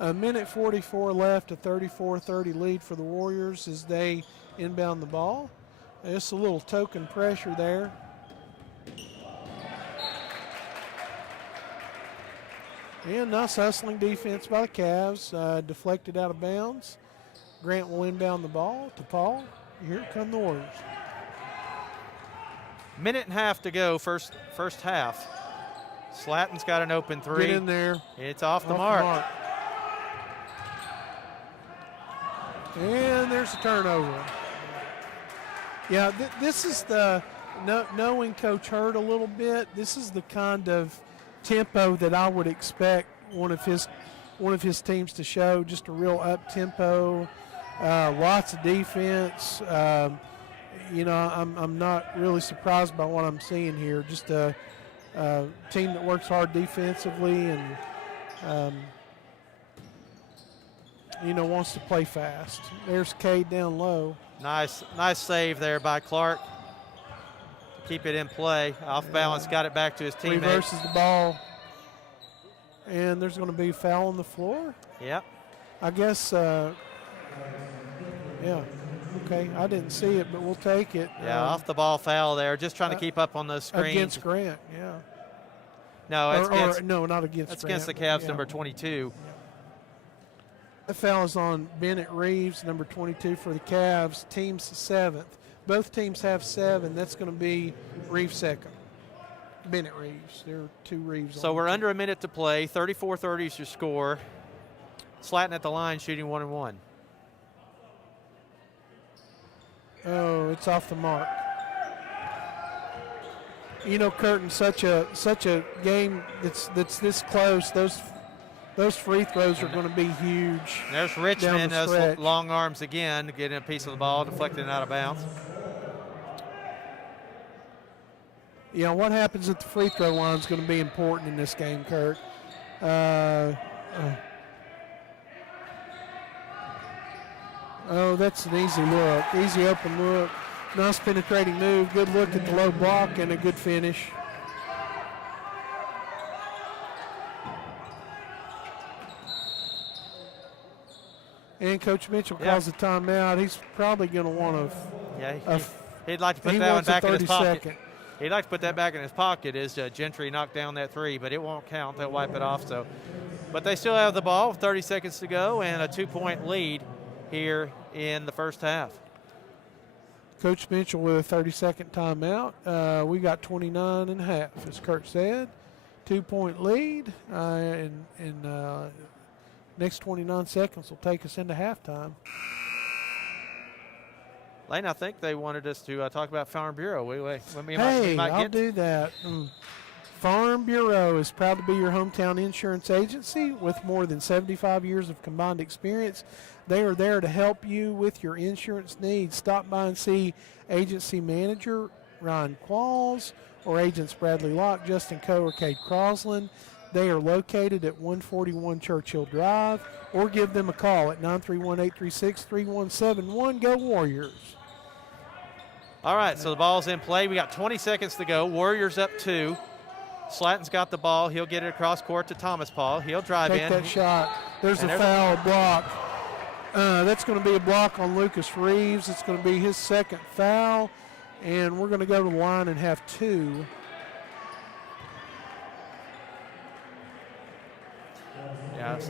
A minute 44 left, a 34-30 lead for the Warriors as they inbound the ball. Just a little token pressure there. And nice hustling defense by the Cavs, deflected out of bounds. Grant will inbound the ball to Paul. Here come the Warriors. Minute and a half to go, first half. Slatton's got an open three. Get in there. It's off the mark. And there's a turnover. Yeah, this is knowing Coach Hurd a little bit, this is the kind of tempo that I would expect one of his teams to show, just a real up-tempo, lots of defense. I'm not really surprised by what I'm seeing here. Just a team that works hard defensively and wants to play fast. There's Cade down low. Nice save there by Clark. Keep it in play. Off balance, got it back to his teammate. Reverses the ball. And there's going to be a foul on the floor. Yep. I guess, yeah. Okay, I didn't see it, but we'll take it. Yeah, off the ball foul there. Just trying to keep up on those screens. Against Grant, yeah. No, no, not against that's Grant. against the Cavs, yeah. number 22. The foul is on Bennett Reeves, number 22 for the Cavs, team's 7th. Both teams have 7. That's going to be Reeves second. Bennett Reeves. There are 2 Reeves. So we're under a minute to play. 34-30 is your score. Slatton at the line, shooting 1-1. Oh, it's off the mark. Curtin, such a game that's this close. Those free throws are going to be huge. There's Richmond, those long arms again, getting a piece of the ball, deflecting it out of bounds. Yeah, what happens at the free throw line is going to be important in this game, Kurt. Oh, that's an easy look. Easy open look. Nice penetrating move. Good look at the low block and a good finish. And Coach Mitchell calls a timeout. He's probably going to want to. Yeah, he'd like to put that one back in his pocket. Second. He'd like to put that back in his pocket as Gentry knocked down that three, but it won't count. They'll wipe it off. But they still have the ball, 30 seconds to go, and a 2-point lead here in the first half. Coach Mitchell with a 30-second timeout. We got 29 and a half, as Kurt said. 2-point lead, and next 29 seconds will take us into halftime. Lane, I think they wanted us to talk about Farm Bureau. I'll do that. Farm Bureau is proud to be your hometown insurance agency with more than 75 years of combined experience. They are there to help you with your insurance needs. Stop by and see agency manager Ryan Qualls or agents Bradley Locke, Justin Coe, or Kate Crosland. They are located at 141 Churchill Drive, or give them a call at 931-836-3171. Go Warriors. All right, so the ball's in play. We got 20 seconds to go. Warriors up 2. Slatton's got the ball. He'll get it across court to Thomas Paul. He'll drive in. Take that shot. There's a foul block. That's going to be a block on Lucas Reeves. It's going to be his second foul, and we're going to go to the line and have 2. Yeah.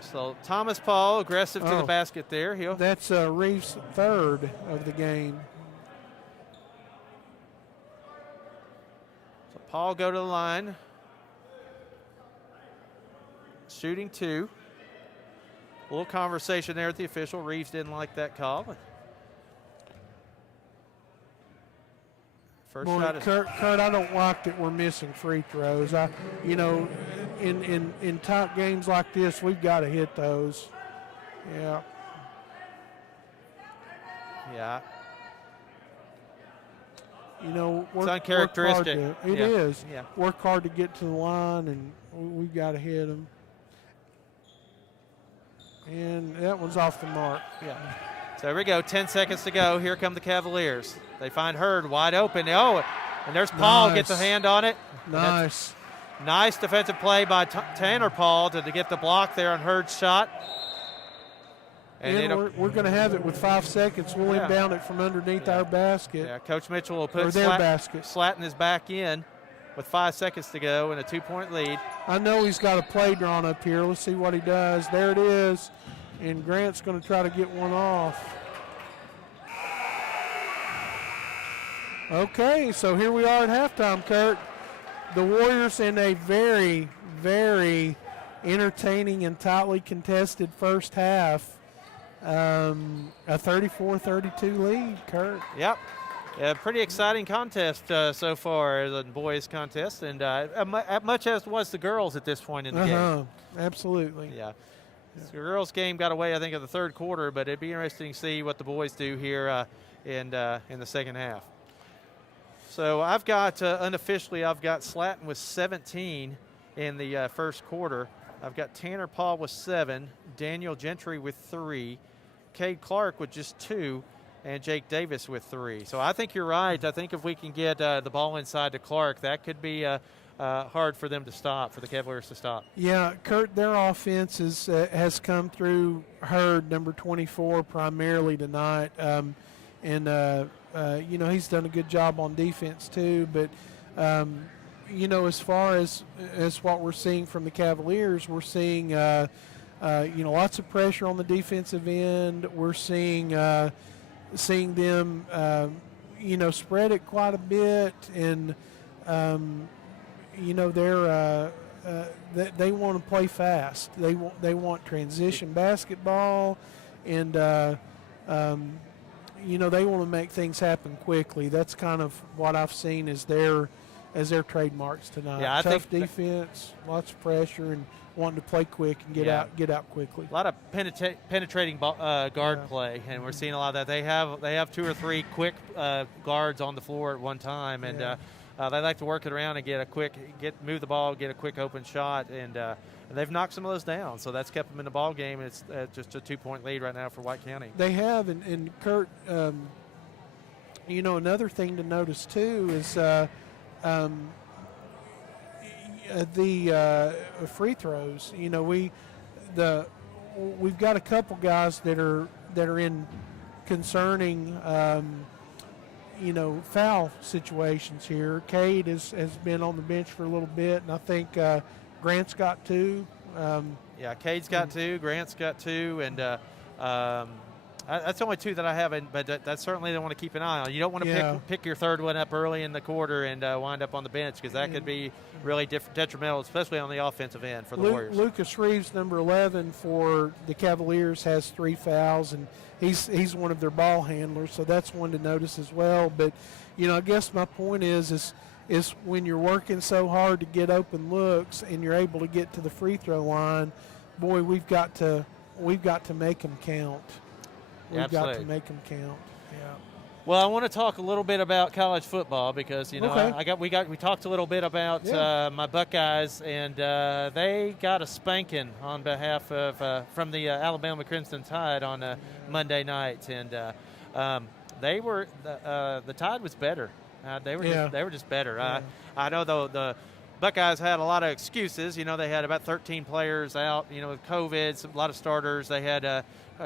So Thomas Paul aggressive to the basket there. That's Reeves' third of the game. So Paul go to the line. Shooting 2. A little conversation there with the official. Reeves didn't like that call. First shot is Kurt, I don't like that we're missing free throws. In tight games like this, we've got to hit those. Yeah. Yeah. It's uncharacteristic. It is. Yeah. Work hard to get to the line, and we've got to hit them. And that one's off the mark. Yeah. So here we go, 10 seconds to go. Here come the Cavaliers. They find Hurd wide open. Oh, and there's Paul, gets a hand on it. Nice. Nice defensive play by Tanner Paul to get the block there on Hurd's shot. And we're going to have it with 5 seconds. We'll inbound it from underneath our basket. Yeah, Coach Mitchell will put Slatton is back in with 5 seconds to go and a 2-point lead. I know he's got a play drawn up here. Let's see what he does. There it is. And Grant's going to try to get one off. Okay, so here we are at halftime, Kurt. The Warriors in a very, very entertaining and tightly contested first half. A 34-32 lead, Kurt. Yep. A pretty exciting contest so far, the boys' contest, and much as was the girls at this point in the game. Absolutely. Yeah. The girls' game got away, I think, in the third quarter, but it'd be interesting to see what the boys do here in the second half. So I've got, unofficially, I've got Slatton with 17 in the first quarter. I've got Tanner Paul with 7, Daniel Gentry with 3, Cade Clark with just 2, and Jake Davis with 3. So I think you're right. I think if we can get the ball inside to Clark, that could be hard for them to stop, for the Cavaliers to stop. Yeah, Kurt, their offense has come through Hurd, number 24, primarily tonight. He's done a good job on defense too. But, as far as what we're seeing from the Cavaliers, we're seeing, lots of pressure on the defensive end. We're seeing them, spread it quite a bit. And, they want to play fast. They want transition basketball, and they want to make things happen quickly. That's kind of what I've seen as their trademarks tonight. Yeah, Tough defense, lots of pressure, and wanting to play quick and get out quickly. A lot of penetrating guard play, and we're seeing a lot of that. They have 2 or 3 quick guards on the floor at one time, and they like to work it around and move the ball, get a quick open shot, and they've knocked some of those down. So that's kept them in the ball game. And it's just a 2-point lead right now for White County. They have, and Kurt, another thing to notice too is the free throws. We've got a couple guys that are in concerning. Foul situations here. Cade has been on the bench for a little bit, and I think Grant's got 2. Cade's got 2, Grant's got 2, and that's the only 2 that I haven't, but that's certainly they want to keep an eye on. You don't want to pick your third one up early in the quarter and wind up on the bench, because that could be really detrimental, especially on the offensive end for the Warriors. Lucas Reeves, number 11 for the Cavaliers, has 3 fouls, and he's one of their ball handlers, so that's one to notice as well. But I guess my point is when you're working so hard to get open looks and you're able to get to the free throw line, boy, we've got to make them count. We've got to make them count. Yeah. Well, I want to talk a little bit about college football, because we talked a little bit about my Buckeyes, and they got a spanking on behalf of from the Alabama Crimson Tide on Monday night, and they were the Tide was better. They were just better. Yeah. I know the Buckeyes had a lot of excuses. They had about 13 players out. With COVID, a lot of starters. They had a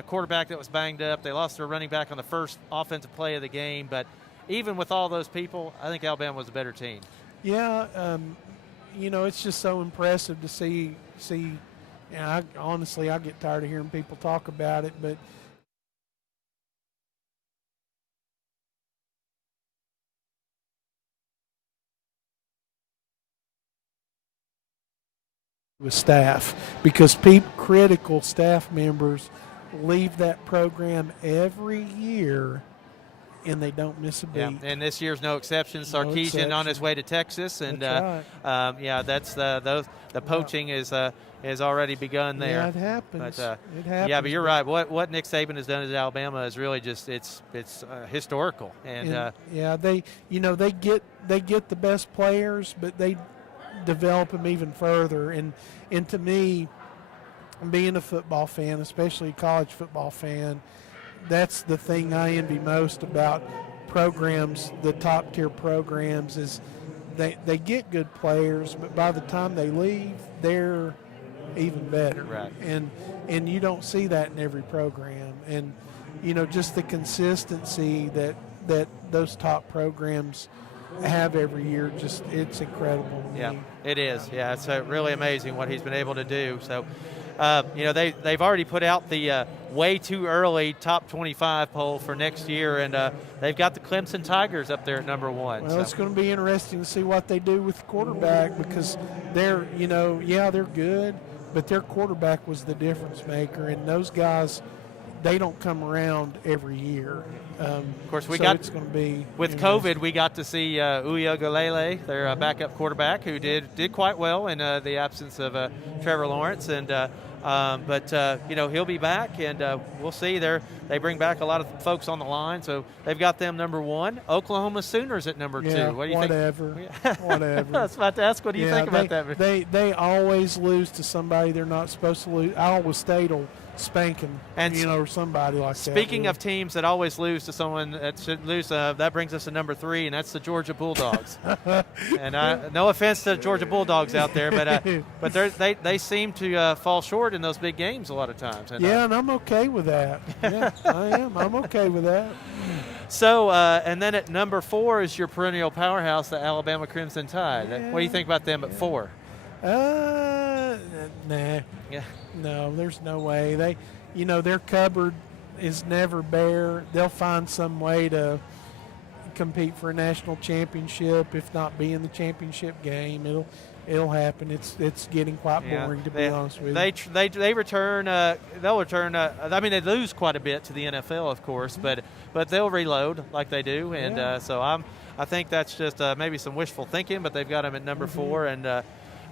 quarterback that was banged up. They lost their running back on the first offensive play of the game. But even with all those people, I think Alabama was a better team. Yeah, it's just so impressive to see. Honestly, I get tired of hearing people talk about it, but with staff, because critical staff members leave that program every year and they don't miss a beat. Yeah, and this year's no exception. Sarkeesian on his way to Texas, and that's right. That's the poaching is already begun there. Yeah, it happens. But, it happens. Yeah, but you're right. What Nick Saban has done at Alabama is really just it's historical. And they get the best players, but they develop them even further. And to me, being a football fan, especially a college football fan, that's the thing I envy most about programs, the top tier programs, is they get good players, but by the time they leave, they're even better. Right. And you don't see that in every program. And just the consistency that those top programs have every year, just it's incredible to Yeah, me. it is. Yeah, it's really amazing what he's been able to do. So, they've already put out the way too early top 25 poll for next year, and they've got the Clemson Tigers up there at number 1. Well, it's going to be interesting to see what they do with the quarterback, because they're good, but their quarterback was the difference maker, and those guys, they don't come around every year. Of course, it's going to be with COVID. We got to see Uiagalelei, their backup quarterback, who did quite well in the absence of Trevor Lawrence, and he'll be back, and we'll see. They bring back a lot of folks on the line, so they've got them number 1. Oklahoma Sooners at number 2. What do you think? Whatever. I was about to ask, what do you think about that? They always lose to somebody they're not supposed to lose. Iowa State will spank them, or somebody like that. Speaking of teams that always lose to someone that should lose, that brings us to number 3, and that's the Georgia Bulldogs. And no offense to the Georgia Bulldogs out there, but they seem to fall short in those big games a lot of times. And, and I'm okay with that. Yeah, I am. I'm okay with that. So, and then at number 4 is your perennial powerhouse, the Alabama Crimson Tide. Yeah. What do you think about them at 4? Nah. Yeah. No, there's no way. Their cupboard is never bare. They'll find some way to compete for a national championship, if not be in the championship game. It'll happen. It's getting quite boring, to be honest with you. They return. They'll return. They lose quite a bit to the NFL, of course, but they'll reload like they do, and so I think that's just maybe some wishful thinking, but they've got them at number 4, and.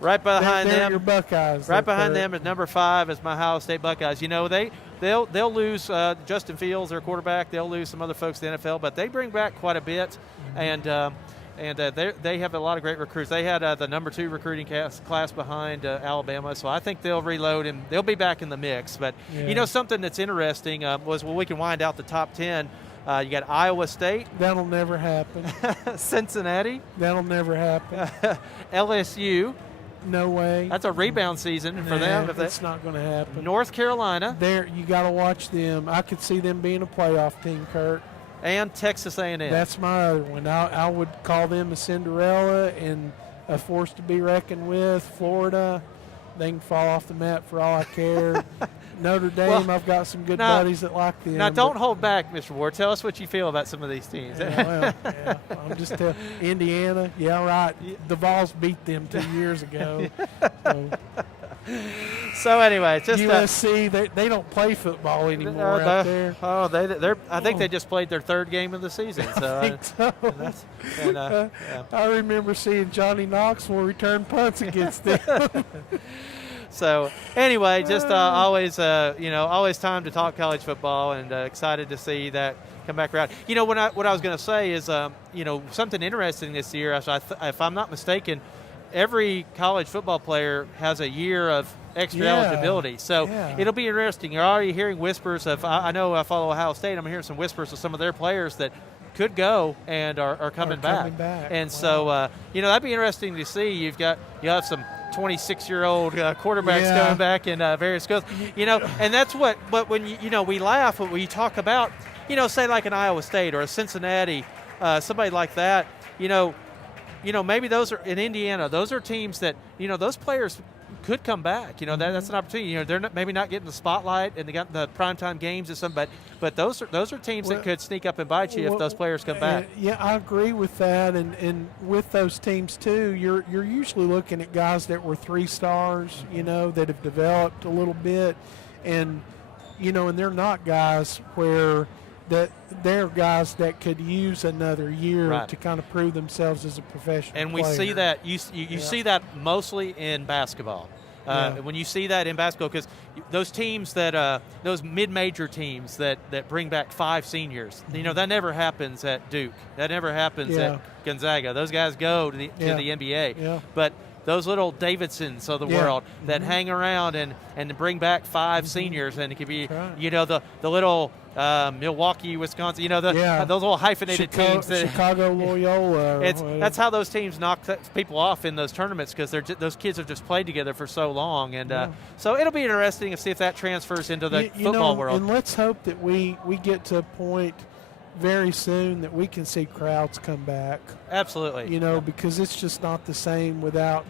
Right behind they're them, your Buckeyes. Right behind them at number 5 is my Ohio State Buckeyes. They'll lose Justin Fields, their quarterback. They'll lose some other folks in the NFL, but they bring back quite a bit, and they have a lot of great recruits. They had the number 2 recruiting class behind Alabama, so I think they'll reload and they'll be back in the mix. But something that's interesting we can wind out the top 10. You got Iowa State. That'll never happen. Cincinnati. That'll never happen. LSU. No way. That's a rebound season for them. It's not going to happen. North Carolina. You got to watch them. I could see them being a playoff team, Kurt. And Texas A&M. That's my other one. I would call them a Cinderella and a force to be reckoned with. Florida, they can fall off the map for all I care. Notre Dame, I've got some good buddies that like them. Now, don't hold back, Mr. Ward. Tell us what you feel about some of these teams. I'm just telling Indiana, right. The Vols beat them 2 years ago. So anyway, just USC, they don't play football anymore out there. Oh, I think they just played their 3rd game of the season. So I think so. I remember seeing Johnny Knoxville return punts against them. So anyway, just always time to talk college football, and excited to see that come back around. What I was going to say is, something interesting this year. If I'm not mistaken, every college football player has a year of extra eligibility. So it'll be interesting. You're already hearing whispers of. I know I follow Ohio State. I'm hearing some whispers of some of their players that could go and are coming back. And so that'd be interesting to see. You'll have some 26-year-old quarterbacks coming back in various schools, and that's what. But when we laugh when we talk about, say like an Iowa State or a Cincinnati, somebody like that, maybe those are in Indiana. Those are teams that those players could come back. That's an opportunity. They're maybe not getting the spotlight and they got the primetime games and some, but those are teams that could sneak up and bite you if those players come back. Yeah, I agree with that, and with those teams too, you're usually looking at guys that were 3 stars, that have developed a little bit, and and they're not guys where that they're guys that could use another year to kind of prove themselves as a professional and we player. see that you see that mostly in basketball. When you see that in basketball, because those teams that those mid-major teams that bring back 5 seniors, that never happens at Duke. That never happens at Gonzaga. Those guys go to the NBA. Yeah. But those little Davidsons of the world that hang around and bring back 5 seniors, and it could be the little Milwaukee, Wisconsin, those little hyphenated teams. Chicago Loyola. That's how those teams knock people off in those tournaments, because those kids have just played together for so long, and so it'll be interesting to see if that transfers into the football world. And let's hope that we get to a point very soon that we can see crowds come back. Absolutely. Because it's just not the same without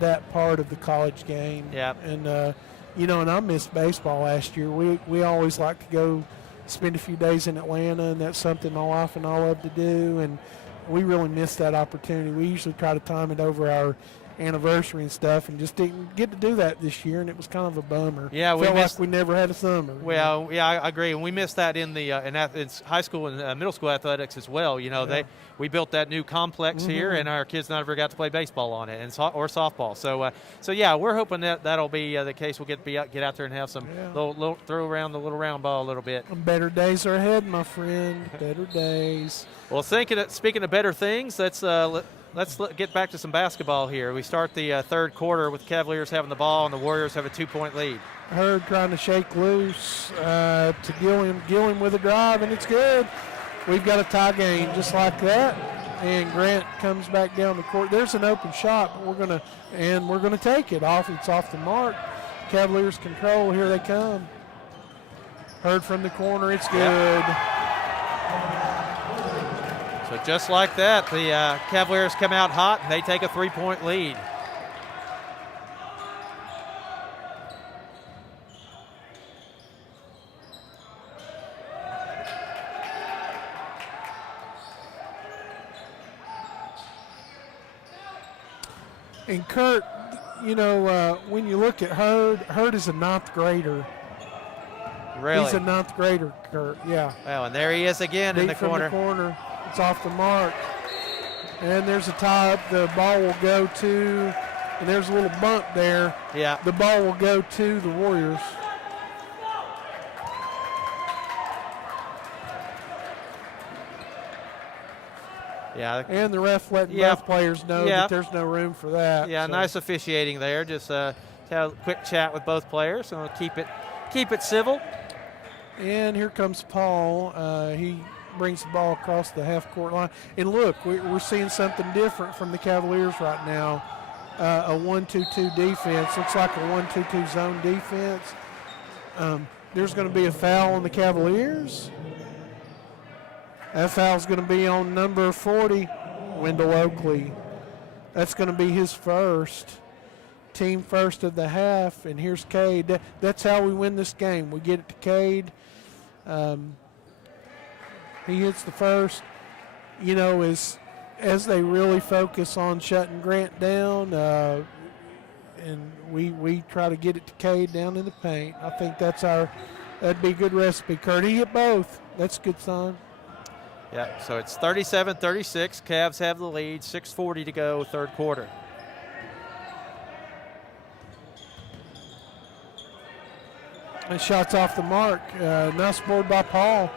that part of the college game. Yeah. And and I missed baseball last year. We always like to go spend a few days in Atlanta, and that's something my wife and I love to do, and we really missed that opportunity. We usually try to time it over our anniversary and stuff, and just didn't get to do that this year, and it was kind of a bummer. Yeah, we felt like we never had a summer. Well, yeah, I agree, and we missed that in the in high school and middle school athletics as well. We built that new complex here, and our kids never got to play baseball on it or softball. So yeah, we're hoping that'll be the case. We'll get out there and have some little throw around the little round ball a little bit. Better days are ahead, my friend. Better days. Well, speaking of better things, let's get back to some basketball here. We start the third quarter with the Cavaliers having the ball, and the Warriors have a 2-point lead. Hurd trying to shake loose to Gilliam with a drive, and it's good. We've got a tie game just like that, and Grant comes back down the court. There's an open shot, but we're gonna take it off. It's off the mark. Cavaliers control. Here they come. Hurd from the corner. It's good. So just like that, the Cavaliers come out hot, and they take a 3-point lead. And Kurt, when you look at Hurd is a 9th grader. Really? He's a 9th grader, Kurt, yeah. Well, and there he is again in the corner. From the corner. It's off the mark. And there's a tie-up. The ball will go to, and there's a little bump there. Yeah. The ball will go to the Warriors. Yeah. And the ref letting both players know that there's no room for that. Yeah, so. Nice officiating there. Just have a quick chat with both players, so keep it civil. And here comes Paul. He brings the ball across the half-court line. And look, we're seeing something different from the Cavaliers right now. A 1-2-2 defense. Looks like a 1-2-2 zone defense. There's going to be a foul on the Cavaliers. That foul's going to be on number 40, Wendell Oakley. That's going to be his team first of the half. And here's Cade. That's how we win this game. We get it to Cade. He hits the first. As they really focus on shutting Grant down, and we try to get it to Cade down in the paint. I think that'd be a good recipe. Kurt, he hit both. That's a good sign. Yeah, so it's 37-36. Cavs have the lead. 6:40 to go, third quarter. And shots off the mark. Nice board by Paul.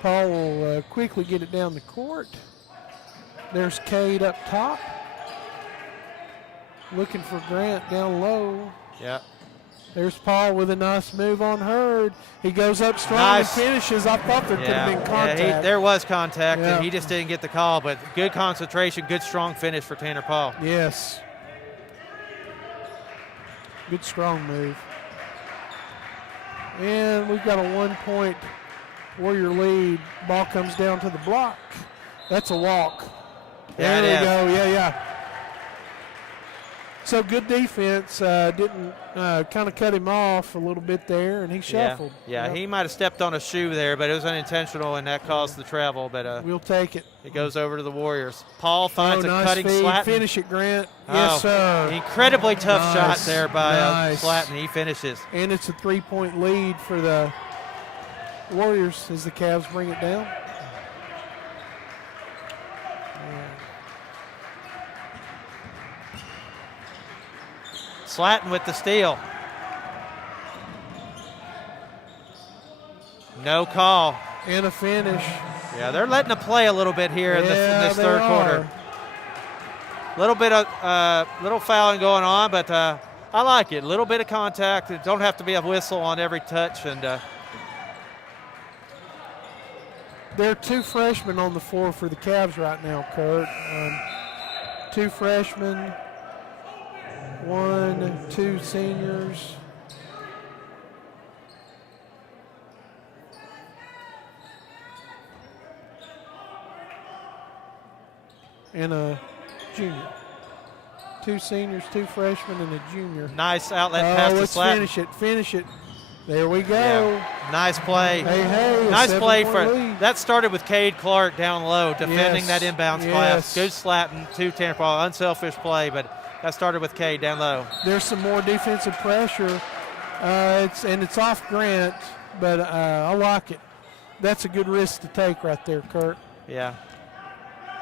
Paul will quickly get it down the court. There's Cade up top. Looking for Grant down low. Yeah. There's Paul with a nice move on Hurd. He goes up strong and finishes. I thought there could have been contact. Yeah, there was contact, and he just didn't get the call, but good concentration, good strong finish for Tanner Paul. Yes. Good strong move. And we've got a 1-point Warrior lead. Ball comes down to the block. That's a walk. Yeah, there we go. Yeah. So good defense. Didn't kind of cut him off a little bit there, and he shuffled. Yeah, he might have stepped on a shoe there, but it was unintentional, and that caused the travel. But we'll take it. It goes over to the Warriors. Paul finds a nice cutting feed. Slatton. Finish it, Grant. Yes, sir. Incredibly tough shot there by Slatton. He finishes. And it's a 3-point lead for the Warriors as the Cavs bring it down. Slatton with the steal. No call. And a finish. Yeah, they're letting it play a little bit here in this third quarter. little bit of little fouling going on, but I like it. A little bit of contact. It don't have to be a whistle on every touch. And there are 2 freshmen on the floor for the Cavs right now, Kurt. 2 freshmen, 2 seniors. And a junior. 2 seniors, 2 freshmen, and a junior. Nice outlet pass to Slatton. Finish it. There we go. Yeah. Nice play. Hey, nice play lead. That started with Cade Clark down low, defending that inbounds pass. Good Slatton to Tanner Paul. Unselfish play, but that started with Cade down low. There's some more defensive pressure. It's off Grant, but I like it. That's a good risk to take right there, Kurt. Yeah.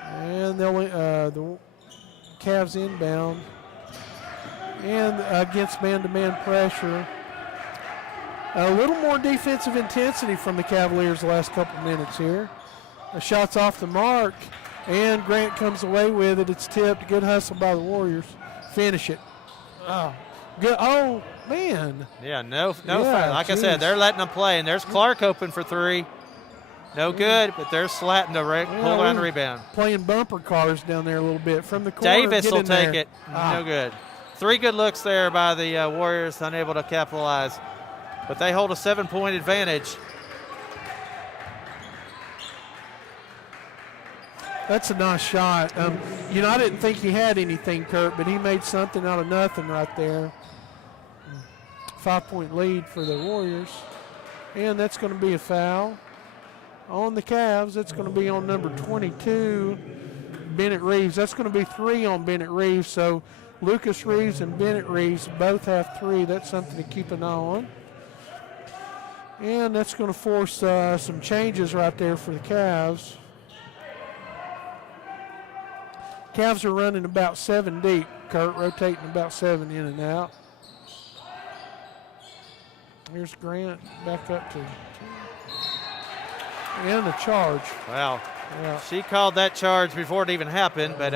And the Cavs inbound. And against man-to-man pressure. A little more defensive intensity from the Cavaliers the last couple minutes here. A shot's off the mark, and Grant comes away with it. It's tipped. Good hustle by the Warriors. Finish it. Oh, good. Oh, man. Yeah, no foul. Like I said, they're letting them play, and there's Clark open for 3. No good, but there's Slatton to pull down the rebound. Playing bumper cars down there a little bit from the corner. Davis will take it. No good. 3 good looks there by the Warriors, unable to capitalize. But they hold a 7-point advantage. That's a nice shot. I didn't think he had anything, Kurt, but he made something out of nothing right there. 5-point lead for the Warriors. And that's going to be a foul on the Cavs. It's going to be on number 22, Bennett Reeves. That's going to be 3 on Bennett Reeves. So Lucas Reeves and Bennett Reeves both have 3. That's something to keep an eye on. And that's going to force some changes right there for the Cavs. Cavs are running about 7 deep, Kurt, rotating about 7 in and out. Here's Grant back up to 2. And a charge. Wow. Yeah. She called that charge before it even happened, but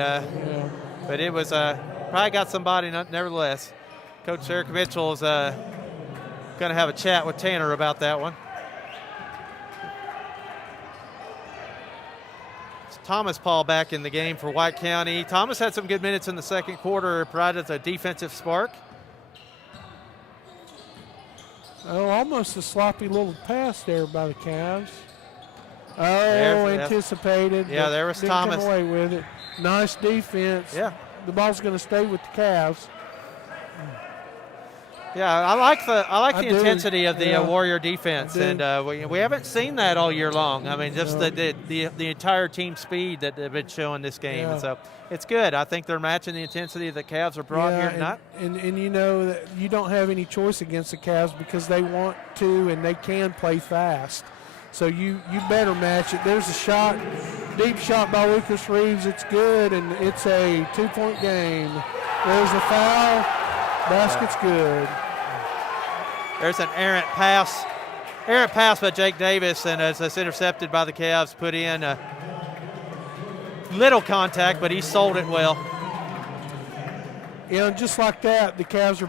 it was probably got somebody nevertheless. Coach Eric Mitchell is going to have a chat with Tanner about that one. It's Thomas Paul back in the game for White County. Thomas had some good minutes in the second quarter, provided a defensive spark. Oh, almost a sloppy little pass there by the Cavs. Oh, anticipated. Yeah, there was didn't Thomas. Come away with it. Nice defense. Yeah. The ball's going to stay with the Cavs. Yeah, I like the intensity of the Warrior defense, and we haven't seen that all year long. I mean, just the entire team speed that they've been showing this game, and so it's good. I think they're matching the intensity that the Cavs are brought here tonight. And you know that you don't have any choice against the Cavs because they want to and they can play fast. So you better match it. There's a shot, deep shot by Lucas Reeves. It's good, and it's a 2-point game. There's a foul. Basket's good. There's an errant pass by Jake Davis, and as it's intercepted by the Cavs, put in a little contact, but he sold it well. Yeah, and just like that, the Cavs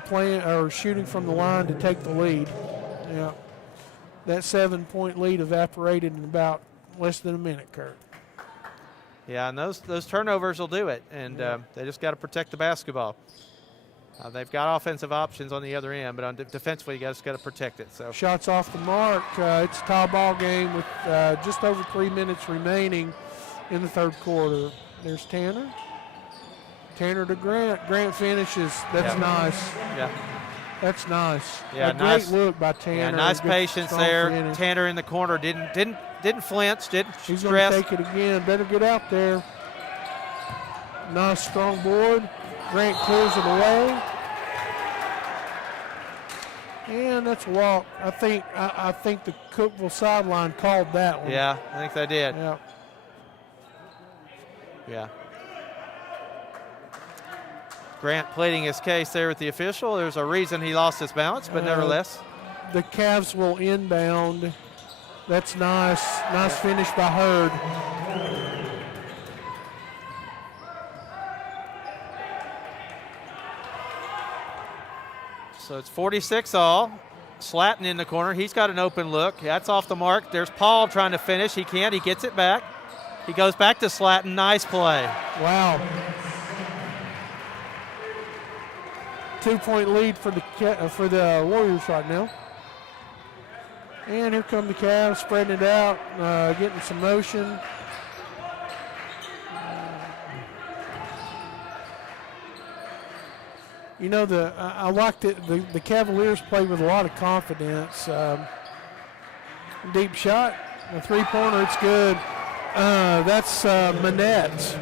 are shooting from the line to take the lead. Yeah. That 7-point lead evaporated in about less than a minute, Kurt. Yeah, and those turnovers will do it, and they just got to protect the basketball. They've got offensive options on the other end, but defensively, you just got to protect it. So shots off the mark. It's a tie ball game with just over 3 minutes remaining in the third quarter. There's Tanner. Tanner to Grant. Grant finishes. That's nice. Yeah. That's nice. Yeah, a great look by Tanner. Yeah, nice patience there. Finish. Tanner in the corner didn't flinch, didn't He's stress. He's going to take it again. Better get out there. Nice strong board. Grant clears it away. And that's a walk. I think the Cookeville sideline called that one. Yeah, I think they did. Yeah. Yeah. Grant pleading his case there with the official. There's a reason he lost his balance, but nevertheless. The Cavs will inbound. That's nice. Nice finish by Hurd. So it's 46 all. Slatton in the corner. He's got an open look. That's off the mark. There's Paul trying to finish. He can't. He gets it back. He goes back to Slatton. Nice play. Wow. 2-point lead for the Warriors right now. And here come the Cavs, spreading it out, getting some motion. You know, I liked it. The Cavaliers played with a lot of confidence. Deep shot, a three-pointer, it's good. That's Manette,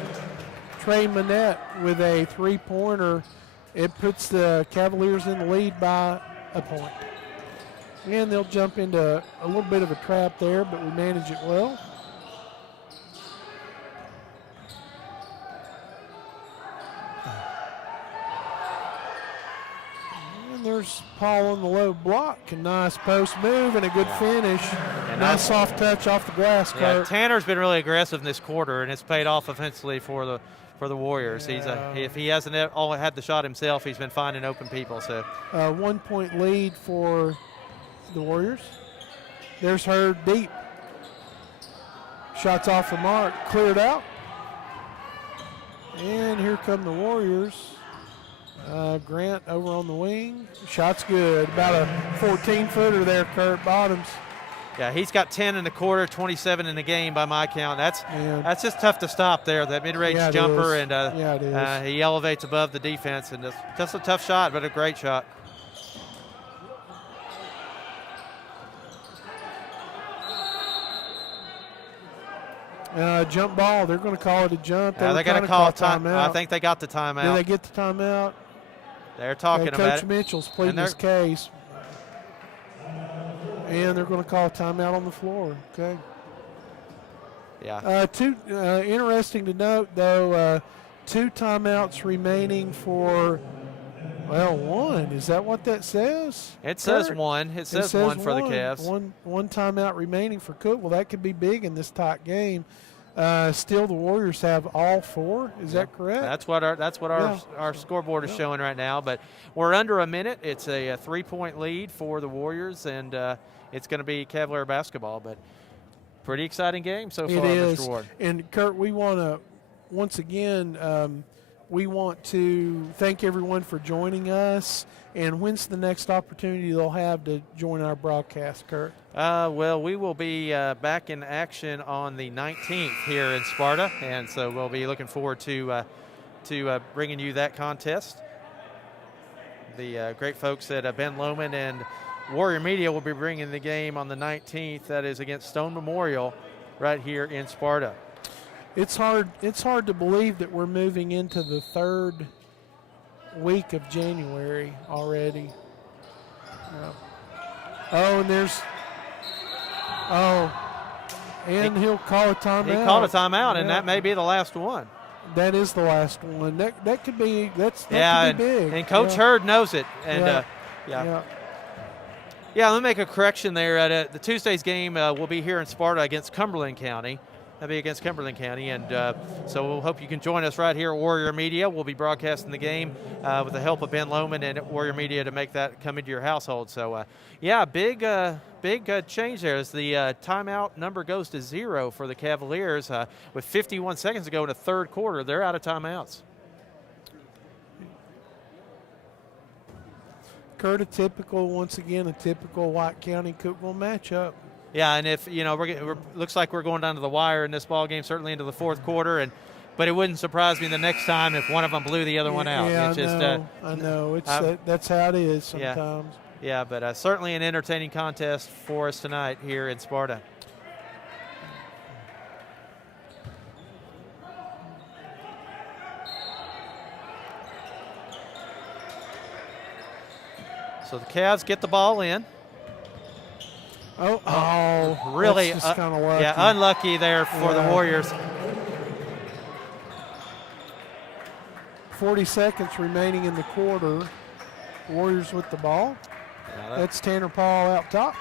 Trey Manette with a three-pointer. It puts the Cavaliers in the lead by a point. And they'll jump into a little bit of a trap there, but we manage it well. And there's Paul on the low block. A nice post move and a good finish. And nice soft touch off the glass, Kurt. Tanner's been really aggressive in this quarter, and it's paid off offensively for the Warriors. Yeah. If he hasn't all had the shot himself, he's been finding open people. So 1 point lead for the Warriors. There's her deep. Shots off the mark, cleared out. And here come the Warriors. Grant over on the wing. Shot's good. About a 14-footer there, Kurt Bottoms. Yeah, he's got 10 in the quarter, 27 in the game by my count. That's just tough to stop there, that mid-range jumper. And it is. He elevates above the defense. And just a tough shot, but a great shot. Jump ball. They're going to call it a jump. They're going to call a timeout. I think they got the timeout. Did they get the timeout? They're talking about it. Coach Mitchell's pleading his case. And they're going to call a timeout on the floor. Okay. Yeah. Interesting to note, though, 2 timeouts remaining for, one. Is that what that says? It says one. It says one for the Cavs. One timeout remaining for Cookeville. That could be big in this tight game. Still, the Warriors have all 4. Is that correct? That's what our scoreboard is showing right now. But we're under a minute. It's a 3-point lead for the Warriors, and it's going to be Cavalier basketball. But pretty exciting game so far, Mr. Ward. And Kurt, we want to once again. We want to thank everyone for joining us. And when's the next opportunity they'll have to join our broadcast, Kurt? We will be back in action on the 19th here in Sparta, and so we'll be looking forward to bringing you that contest. The great folks at Ben Lomond and Warrior Media will be bringing the game on the 19th. That is against Stone Memorial right here in Sparta. It's hard to believe that we're moving into the 3rd week of January already. And he'll call a timeout. He called a timeout, and that may be the last one. That is the last one. That could be could be big. And Coach Hurd knows it. And let me make a correction there. The Tuesday's game will be here in Sparta against Cumberland County. That'll be against Cumberland County, and so we'll hope you can join us right here at Warrior Media. We'll be broadcasting the game with the help of Ben Lomond and Warrior Media to make that come into your household. So, big change there as the timeout number goes to 0 for the Cavaliers. With 51 seconds to go in the 3rd quarter, they're out of timeouts. Kurt, once again, a typical White County Cookeville matchup. Yeah, and if looks like we're going down to the wire in this ball game, certainly into the 4th quarter, but it wouldn't surprise me the next time if one of them blew the other one out. Yeah, I know. That's how it is sometimes. Yeah, but certainly an entertaining contest for us tonight here in Sparta. So the Cavs get the ball in. Really? That's just kind of lucky. Yeah, unlucky there for the Warriors. 40 seconds remaining in the quarter. Warriors with the ball. That's Tanner Paul out top.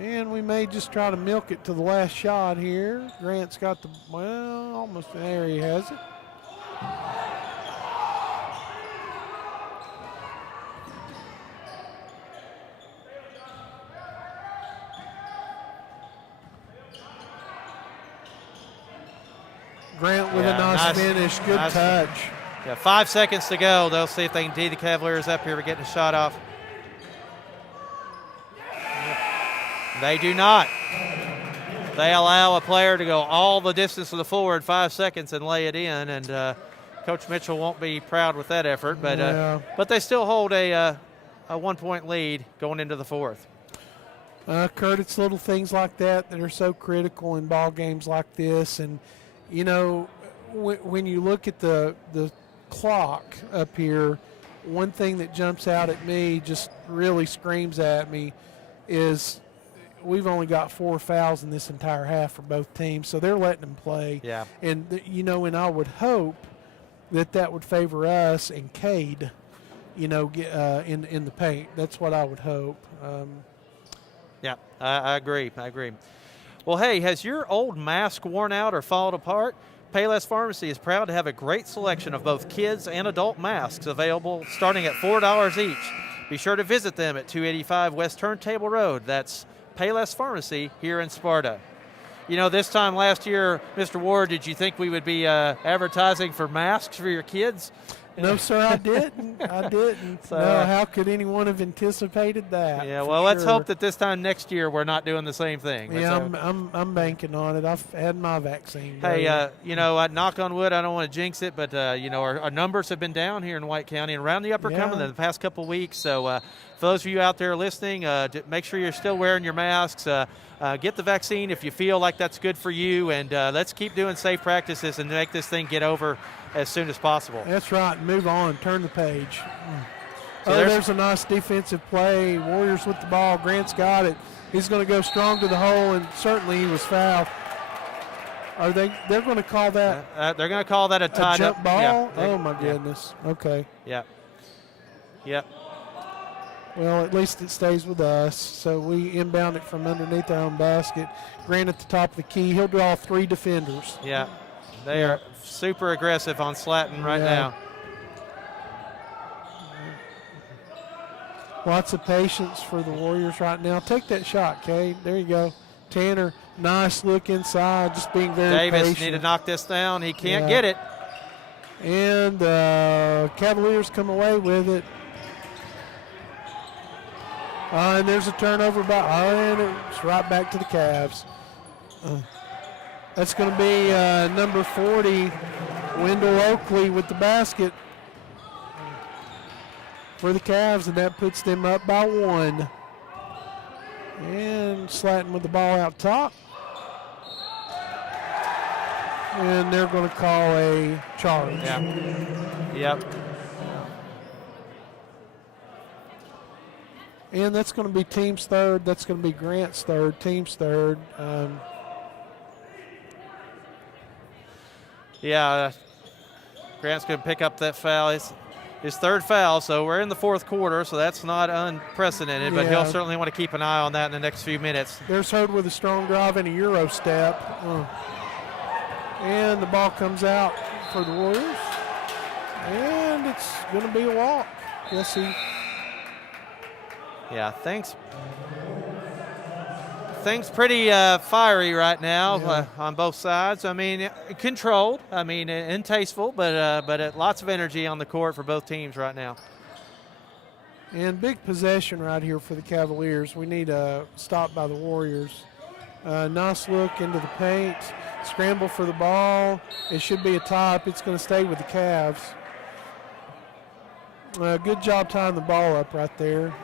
And we may just try to milk it to the last shot here. Grant's got almost there. He has it. Grant with a nice finish. Good touch. Yeah, 5 seconds to go. They'll see if they can tee the Cavaliers up here for getting a shot off. They do not. They allow a player to go all the distance to the floor in 5 seconds and lay it in, and Coach Mitchell won't be proud with that effort, but they still hold a 1-point lead going into the fourth. Kurt, it's little things like that are so critical in ball games like this. And, you know, when you look at the clock up here, one thing that jumps out at me, just really screams at me, is we've only got 4 fouls in this entire half for both teams, so they're letting them play. Yeah. And, you know, and I would hope that would favor us and Cade, you know, in the paint. That's what I would hope. Yeah, I agree. Well, hey, has your old mask worn out or fallen apart? Payless Pharmacy is proud to have a great selection of both kids and adult masks available starting at $4 each. Be sure to visit them at 285 West Turntable Road. That's Payless Pharmacy here in Sparta. You know, this time last year, Mr. Ward, did you think we would be advertising for masks for your kids? No, sir, I didn't. So, no, how could anyone have anticipated that? Yeah, well, let's hope that this time next year we're not doing the same thing. Yeah, I'm banking on it. I've had my vaccine. Hey, you know, knock on wood, I don't want to jinx it, but, you know, our numbers have been down here in White County and around the Upper Cumberland the past couple of weeks. So for those of you out there listening, make sure you're still wearing your masks. Get the vaccine if you feel like that's good for you, and let's keep doing safe practices and make this thing get over as soon as possible. That's right. Move on. Turn the page. So there's a nice defensive play. Warriors with the ball. Grant's got it. He's going to go strong to the hole, and certainly he was fouled. They're going to call that? They're going to call that a tied jump up ball? Yeah, oh, my goodness. Okay. Yeah. Yep. Well, at least it stays with us. So we inbound it from underneath our own basket. Grant at the top of the key. He'll draw 3 defenders. Yeah. They are super aggressive on Slatton right now. Lots of patience for the Warriors right now. Take that shot, Cade. There you go. Tanner, nice look inside, just being very Davis patient. need to knock this down. He can't get it. And Cavaliers come away with it. And there's a turnover and it's right back to the Cavs. That's going to be number 40, Wendell Oakley with the basket for the Cavs, and that puts them up by 1. And Slatton with the ball out top. And they're going to call a charge. Yeah. Yep. And that's going to be team's third. That's going to be Grant's third, team's third. Grant's going to pick up that foul. It's his third foul, so we're in the fourth quarter, so that's not unprecedented, but he'll certainly want to keep an eye on that in the next few minutes. There's Hurd with a strong drive and a Euro step. And the ball comes out for the Warriors. And it's going to be a walk. Yes, Things pretty fiery right now on both sides. I mean, controlled. I mean, and tasteful, but lots of energy on the court for both teams right now. And big possession right here for the Cavaliers. We need a stop by the Warriors. Nice look into the paint. Scramble for the ball. It should be a top. It's going to stay with the Cavs. Good job tying the ball up right there.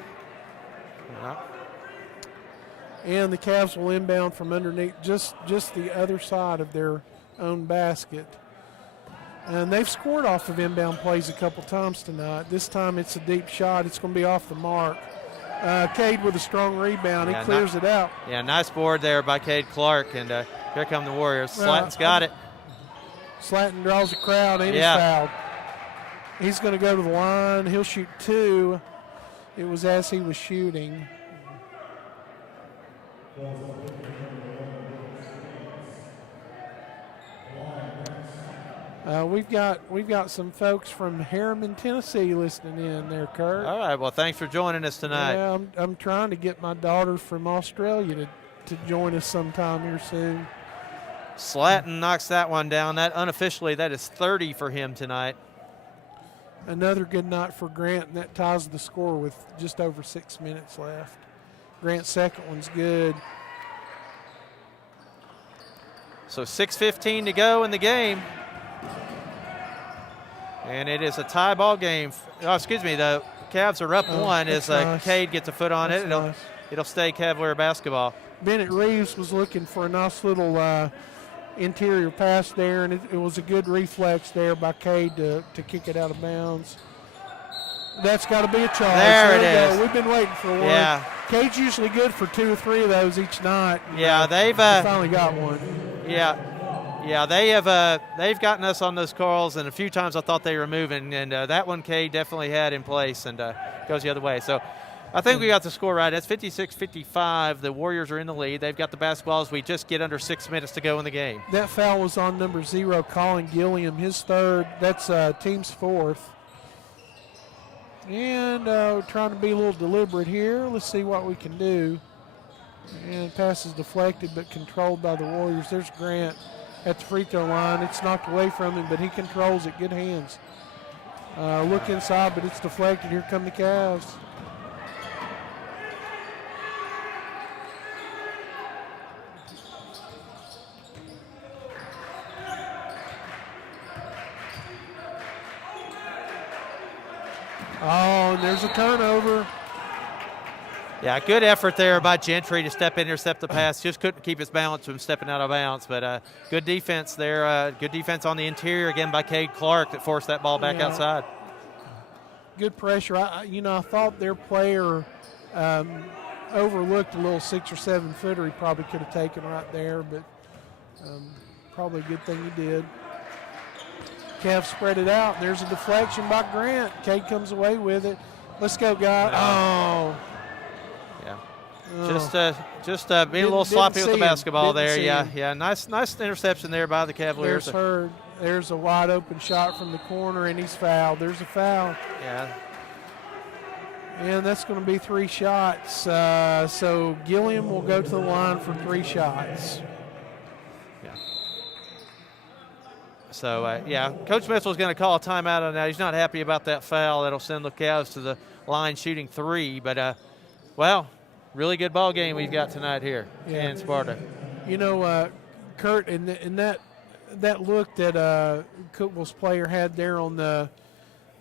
And the Cavs will inbound from underneath just the other side of their own basket. And they've scored off of inbound plays a couple times tonight. This time it's a deep shot. It's going to be off the mark. Cade with a strong rebound. He clears it out. Yeah, nice board there by Cade Clark. And here come the Warriors. Slatton's got it. Slatton draws a crowd and he's fouled. He's going to go to the line. He'll shoot 2. It was as he was shooting. We've got some folks from Harriman, Tennessee listening in there, Kurt. All right, well, thanks for joining us tonight. Yeah, I'm trying to get my daughter from Australia to join us sometime here soon. Slatton knocks that one down. That unofficially, that is 30 for him tonight. Another good night for Grant, and that ties the score with just over 6 minutes left. Grant's second one's good. So 6:15 to go in the game. And it is a tie ball game. Oh, excuse me, the Cavs are up one as nice. Cade gets a foot on That's it. nice. It'll stay Cavalier basketball. Bennett Reeves was looking for a nice little interior pass there, and it was a good reflex there by Cade to kick it out of bounds. That's got to be a charge. There it we is. go. We've been waiting for one. Yeah. Cade's usually good for 2 or 3 of those each night. Yeah, they've finally got one. Yeah, they've gotten us on those calls, and a few times I thought they were moving, and that one Cade definitely had in place and goes the other way. So I think we got the score right. That's 56-55. The Warriors are in the lead. They've got the basketball as we just get under 6 minutes to go in the game. That foul was on number 0, Colin Gilliam, his third. That's team's fourth. And we're trying to be a little deliberate here. Let's see what we can do. And pass is deflected but controlled by the Warriors. There's Grant at the free throw line. It's knocked away from him, but he controls it. Good hands. Look inside, but it's deflected. Here come the Cavs. Oh, and there's a turnover. Yeah, good effort there by Gentry to step in, intercept the pass. Just couldn't keep his balance from stepping out of bounds. But good defense there. Good defense on the interior again by Cade Clark that forced that ball back outside. Good pressure. I thought their player overlooked a little 6 or 7 footer he probably could have taken right there, but probably a good thing he did. Cavs spread it out. There's a deflection by Grant. Cade comes away with it. Let's go, guys. No. Just being a little sloppy with the basketball there. Yeah. Nice interception there by the Cavaliers. There's a wide open shot from the corner, and he's fouled. There's a foul. Yeah. And that's going to be 3 shots. So Gilliam will go to the line for 3 shots. Yeah. So, Coach Mitchell's going to call a timeout on that. He's not happy about that foul. That'll send the Cavs to the line shooting 3. But, really good ball game we've got tonight here in Sparta. Kurt, and that look that Cookeville's player had there on the,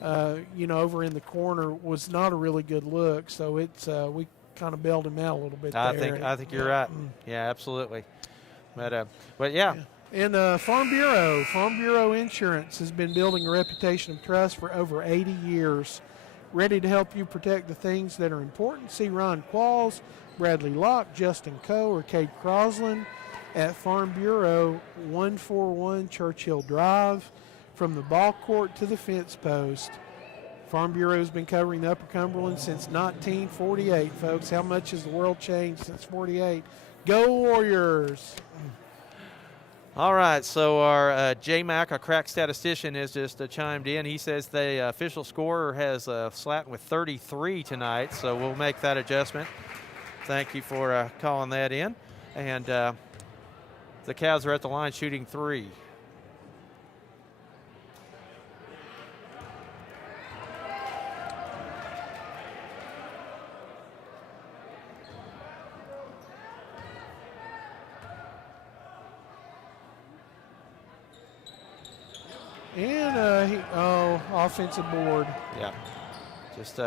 over in the corner was not a really good look. So it's we kind of bailed him out a little bit there. I think you're right. Yeah, absolutely. But yeah. And Farm Bureau Insurance has been building a reputation of trust for over 80 years. Ready to help you protect the things that are important? See Ron Qualls, Bradley Locke, Justin Coe, or Cade Crosland at Farm Bureau, 141 Churchill Drive, from the ball court to the fence post. Farm Bureau has been covering the Upper Cumberland since 1948, folks. How much has the world changed since 48? Go Warriors! All right, so our J-Mac, our crack statistician, has just chimed in. He says the official scorer has Slatton with 33 tonight, so we'll make that adjustment. Thank you for calling that in. And the Cavs are at the line shooting 3. And offensive board. Yeah, just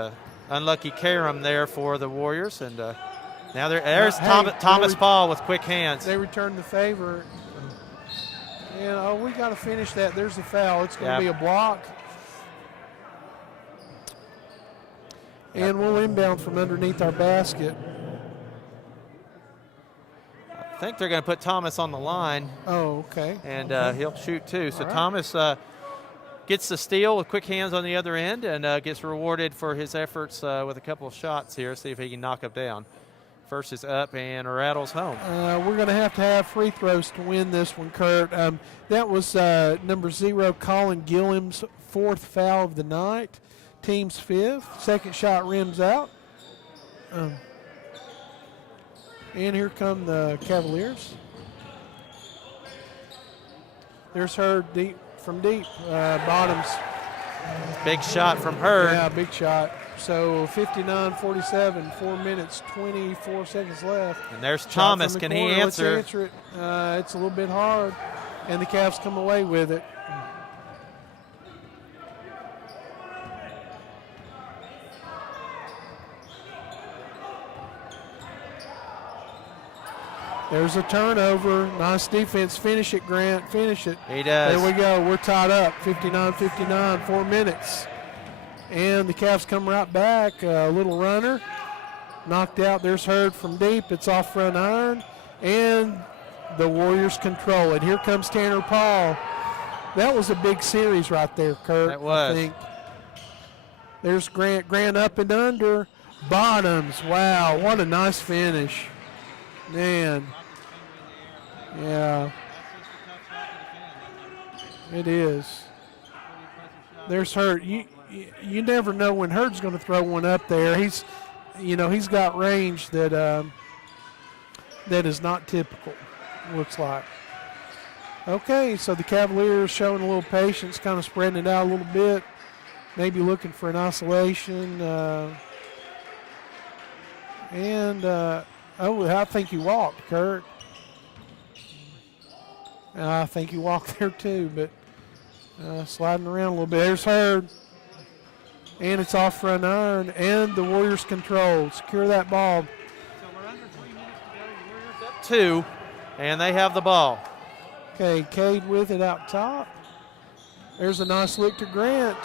unlucky Karam there for the Warriors. And now there's Thomas Paul with quick hands. They return the favor. And we got to finish that. There's the foul. It's going to be a block. And we'll inbound from underneath our basket. I think they're going to put Thomas on the line. Oh, okay. And he'll shoot too. So Thomas gets the steal with quick hands on the other end and gets rewarded for his efforts with a couple of shots here. See if he can knock them down. First is up and rattles home. We're going to have free throws to win this one, Kurt. That was number 0, Colin Gilliam's 4th foul of the night. Team's 5th. Second shot rims out. And here come the Cavaliers. There's Hurd deep from deep. Bottoms. Big shot from Hurd. Yeah, big shot. So 59-47, 4 minutes, 24 seconds left. And there's Shot Thomas. from the Can he corner. answer? Let's answer it. It's a little bit hard, and the Cavs come away with it. There's a turnover. Nice defense. Finish it, Grant. Finish it. He does. There we go. We're tied up. 59-59, 4 minutes. And the Cavs come right back. A little runner. Knocked out. There's Hurd from deep. It's off front iron. And the Warriors control it. Here comes Tanner Paul. That was a big series right there, Kurt. That was. I think. There's Grant. Grant up and under. Bottoms. Wow, what a nice finish. Man. Yeah. It is. There's Hurd. You never know when Hurd's going to throw one up there. He's got range that is not typical, looks like. Okay, so the Cavaliers showing a little patience, kind of spreading it out a little bit, maybe looking for an isolation. I think he walked, Kurt. I think he walked there too, but sliding around a little bit. There's Hurd. And it's off front iron, and the Warriors control. Secure that ball. So we're under 3 minutes to go. The Warriors up 2, and they have the ball. Okay, Cade with it out top. There's a nice look to Grant.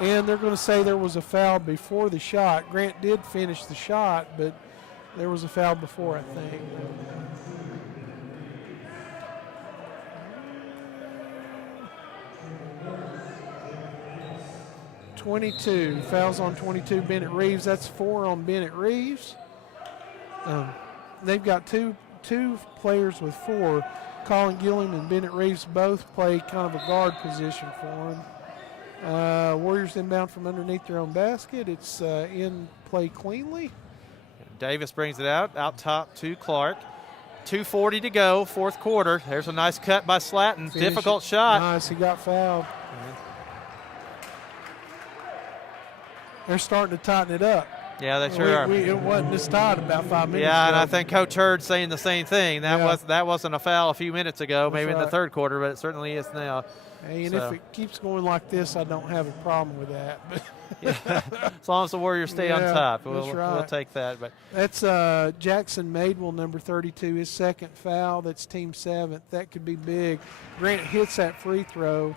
And they're going to say there was a foul before the shot. Grant did finish the shot, but there was a foul before, I think. 22, fouls on 22, Bennett Reeves. That's 4 on Bennett Reeves. They've got two players with 4. Colin Gilliam and Bennett Reeves both play kind of a guard position for him. Warriors inbound from underneath their own basket. It's in play cleanly. Davis brings it out top to Clark. 2:40 to go, fourth quarter. There's a nice cut by Slatton. Difficult shot. Nice, he got fouled. They're starting to tighten it up. Yeah, they sure are. It wasn't this tight about 5 minutes ago. Yeah, and I think Coach Hurd's saying the same thing. That wasn't a foul a few minutes ago, maybe in the third quarter, but it certainly is now. Hey, and if it keeps going like this, I don't have a problem with that. Yeah, as long as the Warriors stay on top, we'll take that. But that's Jackson Madewell, number 32, his second foul. That's team 7th. That could be big. Grant hits that free throw.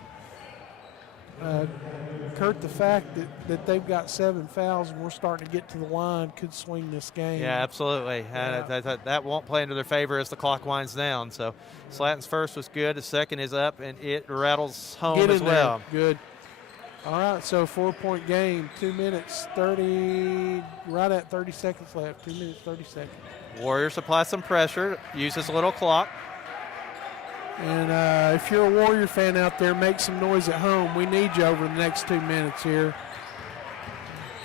Kurt, the fact that they've got 7 fouls and we're starting to get to the line could swing this game. Yeah, absolutely. And that won't play into their favor as the clock winds down. So Slatton's first was good. His second is up, and it rattles home as well. Good. All right, so 4-point game, 2 minutes, 30, right at 30 seconds left, 2 minutes, 30 seconds. Warriors apply some pressure, uses a little clock. And if you're a Warrior fan out there, make some noise at home. We need you over the next 2 minutes here.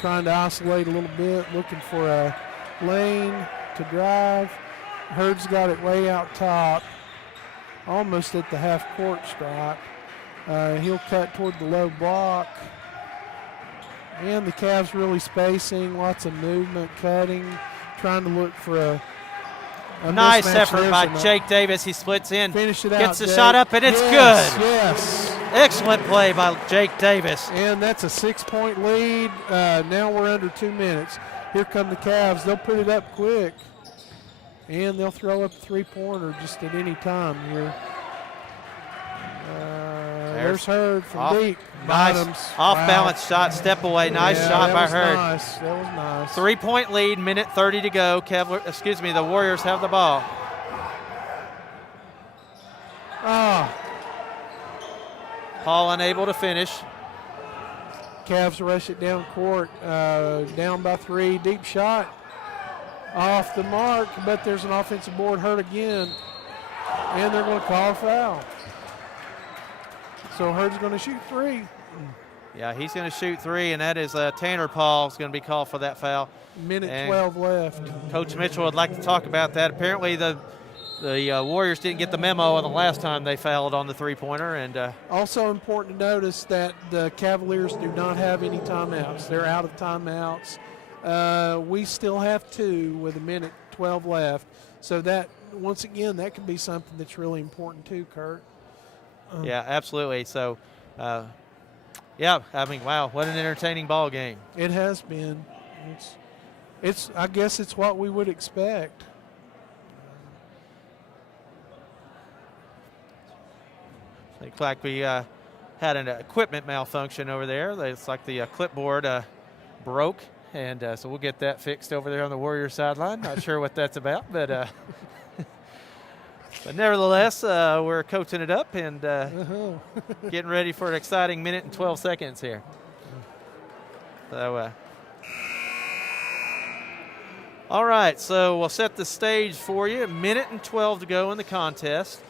Trying to isolate a little bit, looking for a lane to drive. Hurd's got it way out top, almost at the half-court stripe. He'll cut toward the low block. And the Cavs really spacing, lots of movement, cutting, trying to look for a nice effort by Jake Davis. He splits in, finish it out, gets the shot up, and it's good. Yes. Excellent play by Jake Davis. And that's a 6-point lead. Now we're under 2 minutes. Here come the Cavs. They'll put it up quick. And they'll throw up a 3-pointer just at any time here. There's Hurd from deep. Nice Bottoms. off-balance shot, step away. Nice shot by Hurd. Nice. That was nice. 3-point lead, minute 30 to go. The Warriors have the ball. Paul unable to finish. Cavs rush it down court. Down by 3. Deep shot. Off the mark, but there's an offensive board. Hurt again. And they're going to call a foul. So Hurd's going to shoot 3. Yeah, he's going to shoot 3, and that is Tanner Paul is going to be called for that foul. Minute 12 left. Coach Mitchell would like to talk about that. Apparently the the Warriors didn't get the memo on the last time they fouled on the three-pointer. And also important to notice that the Cavaliers do not have any timeouts. They're out of timeouts. We still have 2 with 1:12 left. So that, once again, that could be something that's really important too, Kurt. Yeah, absolutely. So, yeah, I mean, wow, what an entertaining ball game. It has been. I guess it's what we would expect. Looks like we had an equipment malfunction over there. It's like the clipboard broke, and so we'll get that fixed over there on the Warrior sideline. Not sure what that's about, but but nevertheless, we're coaching it up and getting ready for an exciting 1 minute and 12 seconds here. So, all right, so we'll set the stage for you. 1 minute and 12 to go in the contest.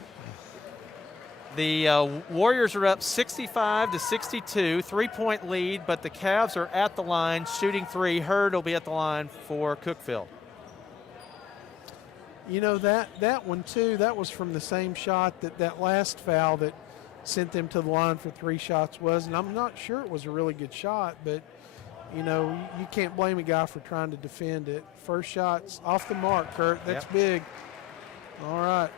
The Warriors are up 65-62, 3-point lead, but the Cavs are at the line shooting 3. Hurd will be at the line for Cookeville. You know, that one too, that was from the same shot that last foul that sent them to the line for 3 shots was, and I'm not sure it was a really good shot, but you know, you can't blame a guy for trying to defend it. First shot's off the mark, Kurt. That's big. All right.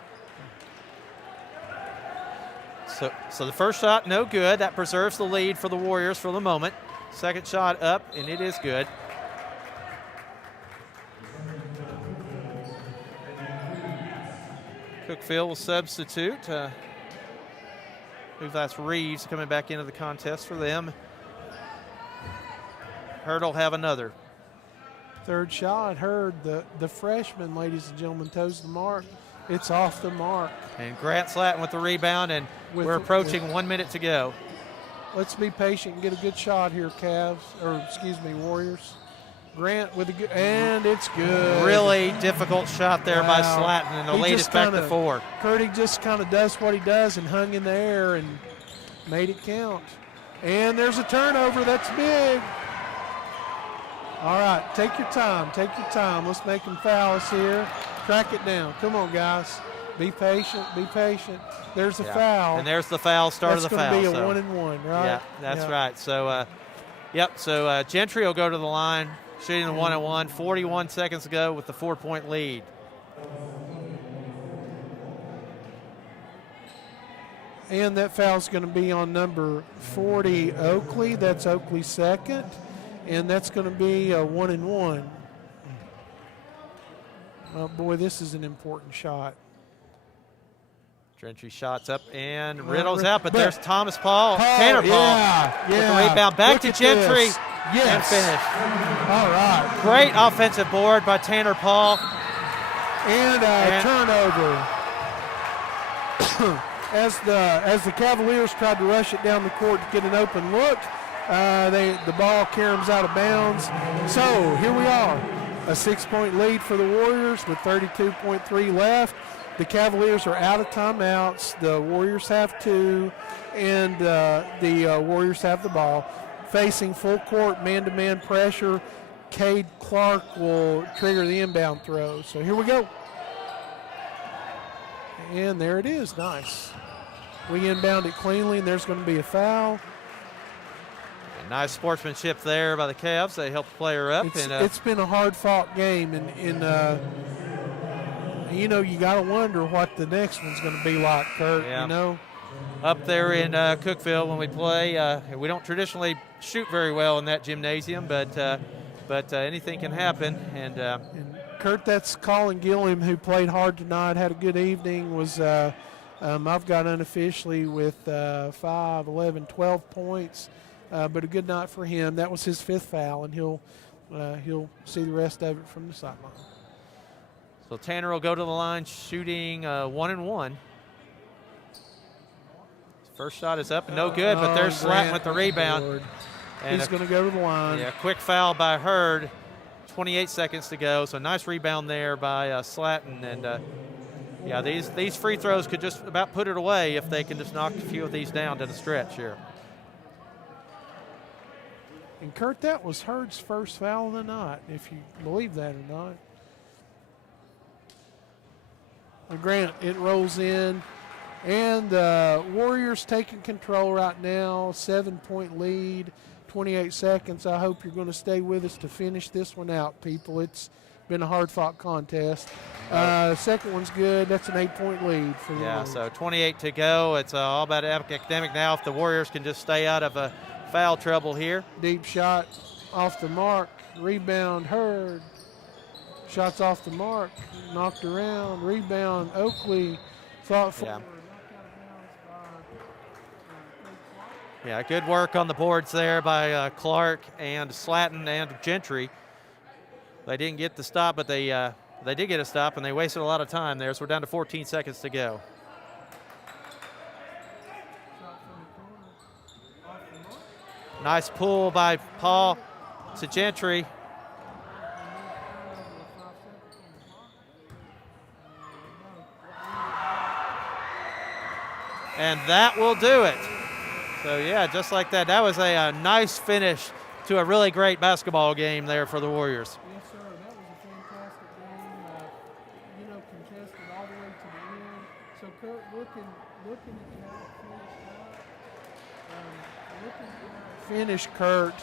So the first shot, no good. That preserves the lead for the Warriors for the moment. Second shot up, and it is good. Cookeville will substitute. I believe that's Reeves coming back into the contest for them. Hurd will have another. Third shot, Hurd, the freshman, ladies and gentlemen, toes the mark. It's off the mark. And Grant Slatton with the rebound, and we're approaching 1 minute to go. Let's be patient and get a good shot here, Warriors. Grant with a good, and it's good. Really difficult shot there by Slatton, and the lead is back to 4. Curdy just kind of does what he does and hung in the air and made it count. And there's a turnover. That's big. All right, take your time. Let's make them foul us here. Track it down. Come on, guys. Be patient. There's a foul. And there's the foul, start of the foul. That's going to be a 1-and-1, right? Yeah, that's right. So, So Gentry will go to the line, shooting the 1-and-1. 41 seconds to go with the 4-point lead. And that foul's going to be on number 40, Oakley. That's Oakley's second. And that's going to be a 1-and-1. Oh, boy, this is an important shot. Gentry shots up and Riddle's out, but there's Thomas Paul, Tanner Paul with the rebound. Back to Gentry and finish. All right. Great offensive board by Tanner Paul. And turnover. As the Cavaliers tried to rush it down the court to get an open look, the ball caroms out of bounds. So here we are. A 6-point lead for the Warriors with 32.3 left. The Cavaliers are out of timeouts. The Warriors have 2, and the Warriors have the ball. Facing full court man-to-man pressure, Cade Clark will trigger the inbound throw. So here we go. And there it is. Nice. We inbound it cleanly, and there's going to be a foul. Nice sportsmanship there by the Cavs. They helped the player up. It's been a hard-fought game, and you know, you got to wonder what the next one's going to be like, Kurt. Yeah. You know, up there in Cookeville when we play, we don't traditionally shoot very well in that gymnasium, but anything can happen. And Kurt, that's Colin Gilliam, who played hard tonight, had a good evening. I've got unofficially with 5, 11, 12 points. But a good night for him. That was his 5th foul, and he'll see the rest of it from the sideline. So Tanner will go to the line shooting 1-and-1. First shot is up and no good, but there's Slatton with the rebound. And he's going to go to the line. Yeah, quick foul by Hurd. 28 seconds to go. So nice rebound there by Slatton. And these free throws could just about put it away if they can just knock a few of these down to the stretch here. And Kurt, that was Hurd's first foul of the night, if you believe that or not. Grant, it rolls in. And the Warriors taking control right now, 7-point lead, 28 seconds. I hope you're going to stay with us to finish this one out, people. It's been a hard-fought contest. Second one's good. That's an 8-point lead for the Warriors. So 28 to go. It's all about academic now. If the Warriors can just stay out of foul trouble here. Deep shot off the mark. Rebound, Hurd. Shots off the mark. Knocked around. Rebound, Oakley. Fought forward. Yeah, good work on the boards there by Clark and Slatton and Gentry. They didn't get the stop, but they did get a stop, and they wasted a lot of time there, so we're down to 14 seconds to go. Nice pull by Paul to Gentry. And that will do it. So, yeah, just like that. That was a nice finish to a really great basketball game there for the Warriors. Yes, sir. That was a fantastic game. Contested all the way to the end. So, Kurt, looking at how it finished, Kurt,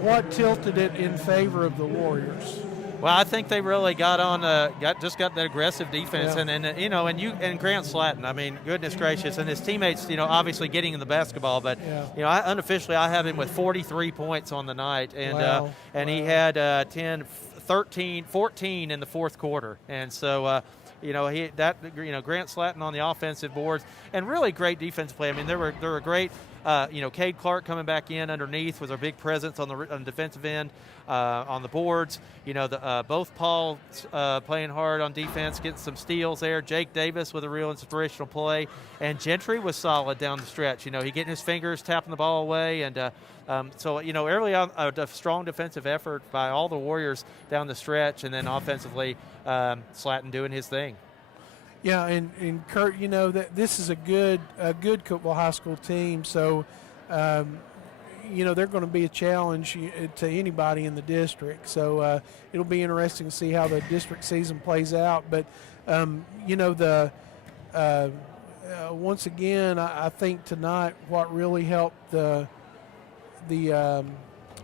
what tilted it in favor of the Warriors? Well, I think they really got on, got that aggressive defense, yeah. and Grant Slatton. I mean, goodness gracious, and his teammates, obviously getting in the basketball. But unofficially, I have him with 43 points on the night, and he had 10, 13, 14 in the fourth quarter, and so. Grant Slatton on the offensive boards, and really great defense play. I mean, there were great. Cade Clark coming back in underneath was a big presence on the defensive end, on the boards. Both Paul playing hard on defense, getting some steals there. Jake Davis with a real inspirational play, and Gentry was solid down the stretch. He getting his fingers, tapping the ball away, and early on a strong defensive effort by all the Warriors down the stretch, and then offensively, Slatton doing his thing. Yeah, and Kurt, that this is a good Cookeville High School team, so they're going to be a challenge to anybody in the district. So it'll be interesting to see how the district season plays out. But once again, I think tonight what really helped the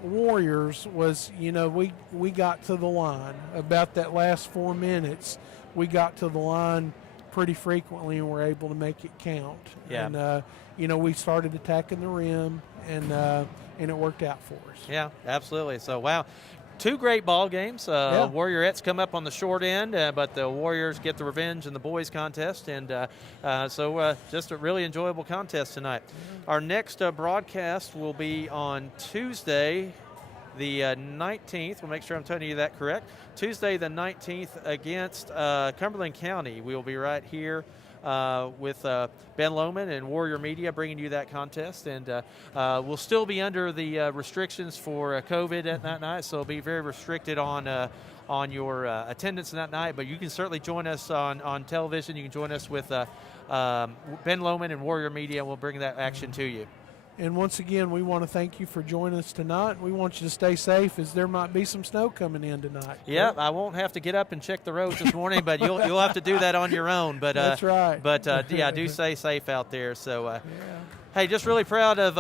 Warriors was we got to the line about that last 4 minutes. We got to the line pretty frequently and were able to make it count. Yeah. And we started attacking the rim, and it worked out for us. Yeah, absolutely. So, wow. 2 great ball games. Warriorettes come up on the short end, but the Warriors get the revenge in the boys contest, and so just a really enjoyable contest tonight. Our next broadcast will be on Tuesday, the 19th. We'll make sure I'm telling you that correct. Tuesday the 19th against Cumberland County. We will be right here with Ben Lohman and Warrior Media bringing you that contest. And we'll still be under the restrictions for COVID at that night, so it'll be very restricted on your attendance that night. But you can certainly join us on television. You can join us with Ben Lohman and Warrior Media. We'll bring that action to you. And once again, we want to thank you for joining us tonight. We want you to stay safe, as there might be some snow coming in tonight. Yeah, I won't have to get up and check the roads this morning, but you'll have to do that on your own. But that's right. But do stay safe out there. So. Hey, just really proud of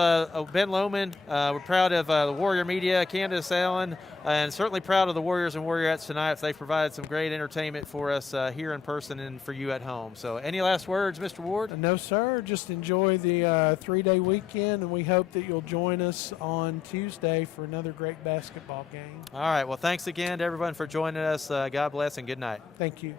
Ben Lohman. We're proud of the Warrior Media, Candace Allen, and certainly proud of the Warriors and Warriorettes tonight. They've provided some great entertainment for us here in person and for you at home. So any last words, Mr. Ward? No, sir. Just enjoy the 3-day weekend, and we hope that you'll join us on Tuesday for another great basketball game. All right. Well, thanks again to everyone for joining us. God bless and good night. Thank you.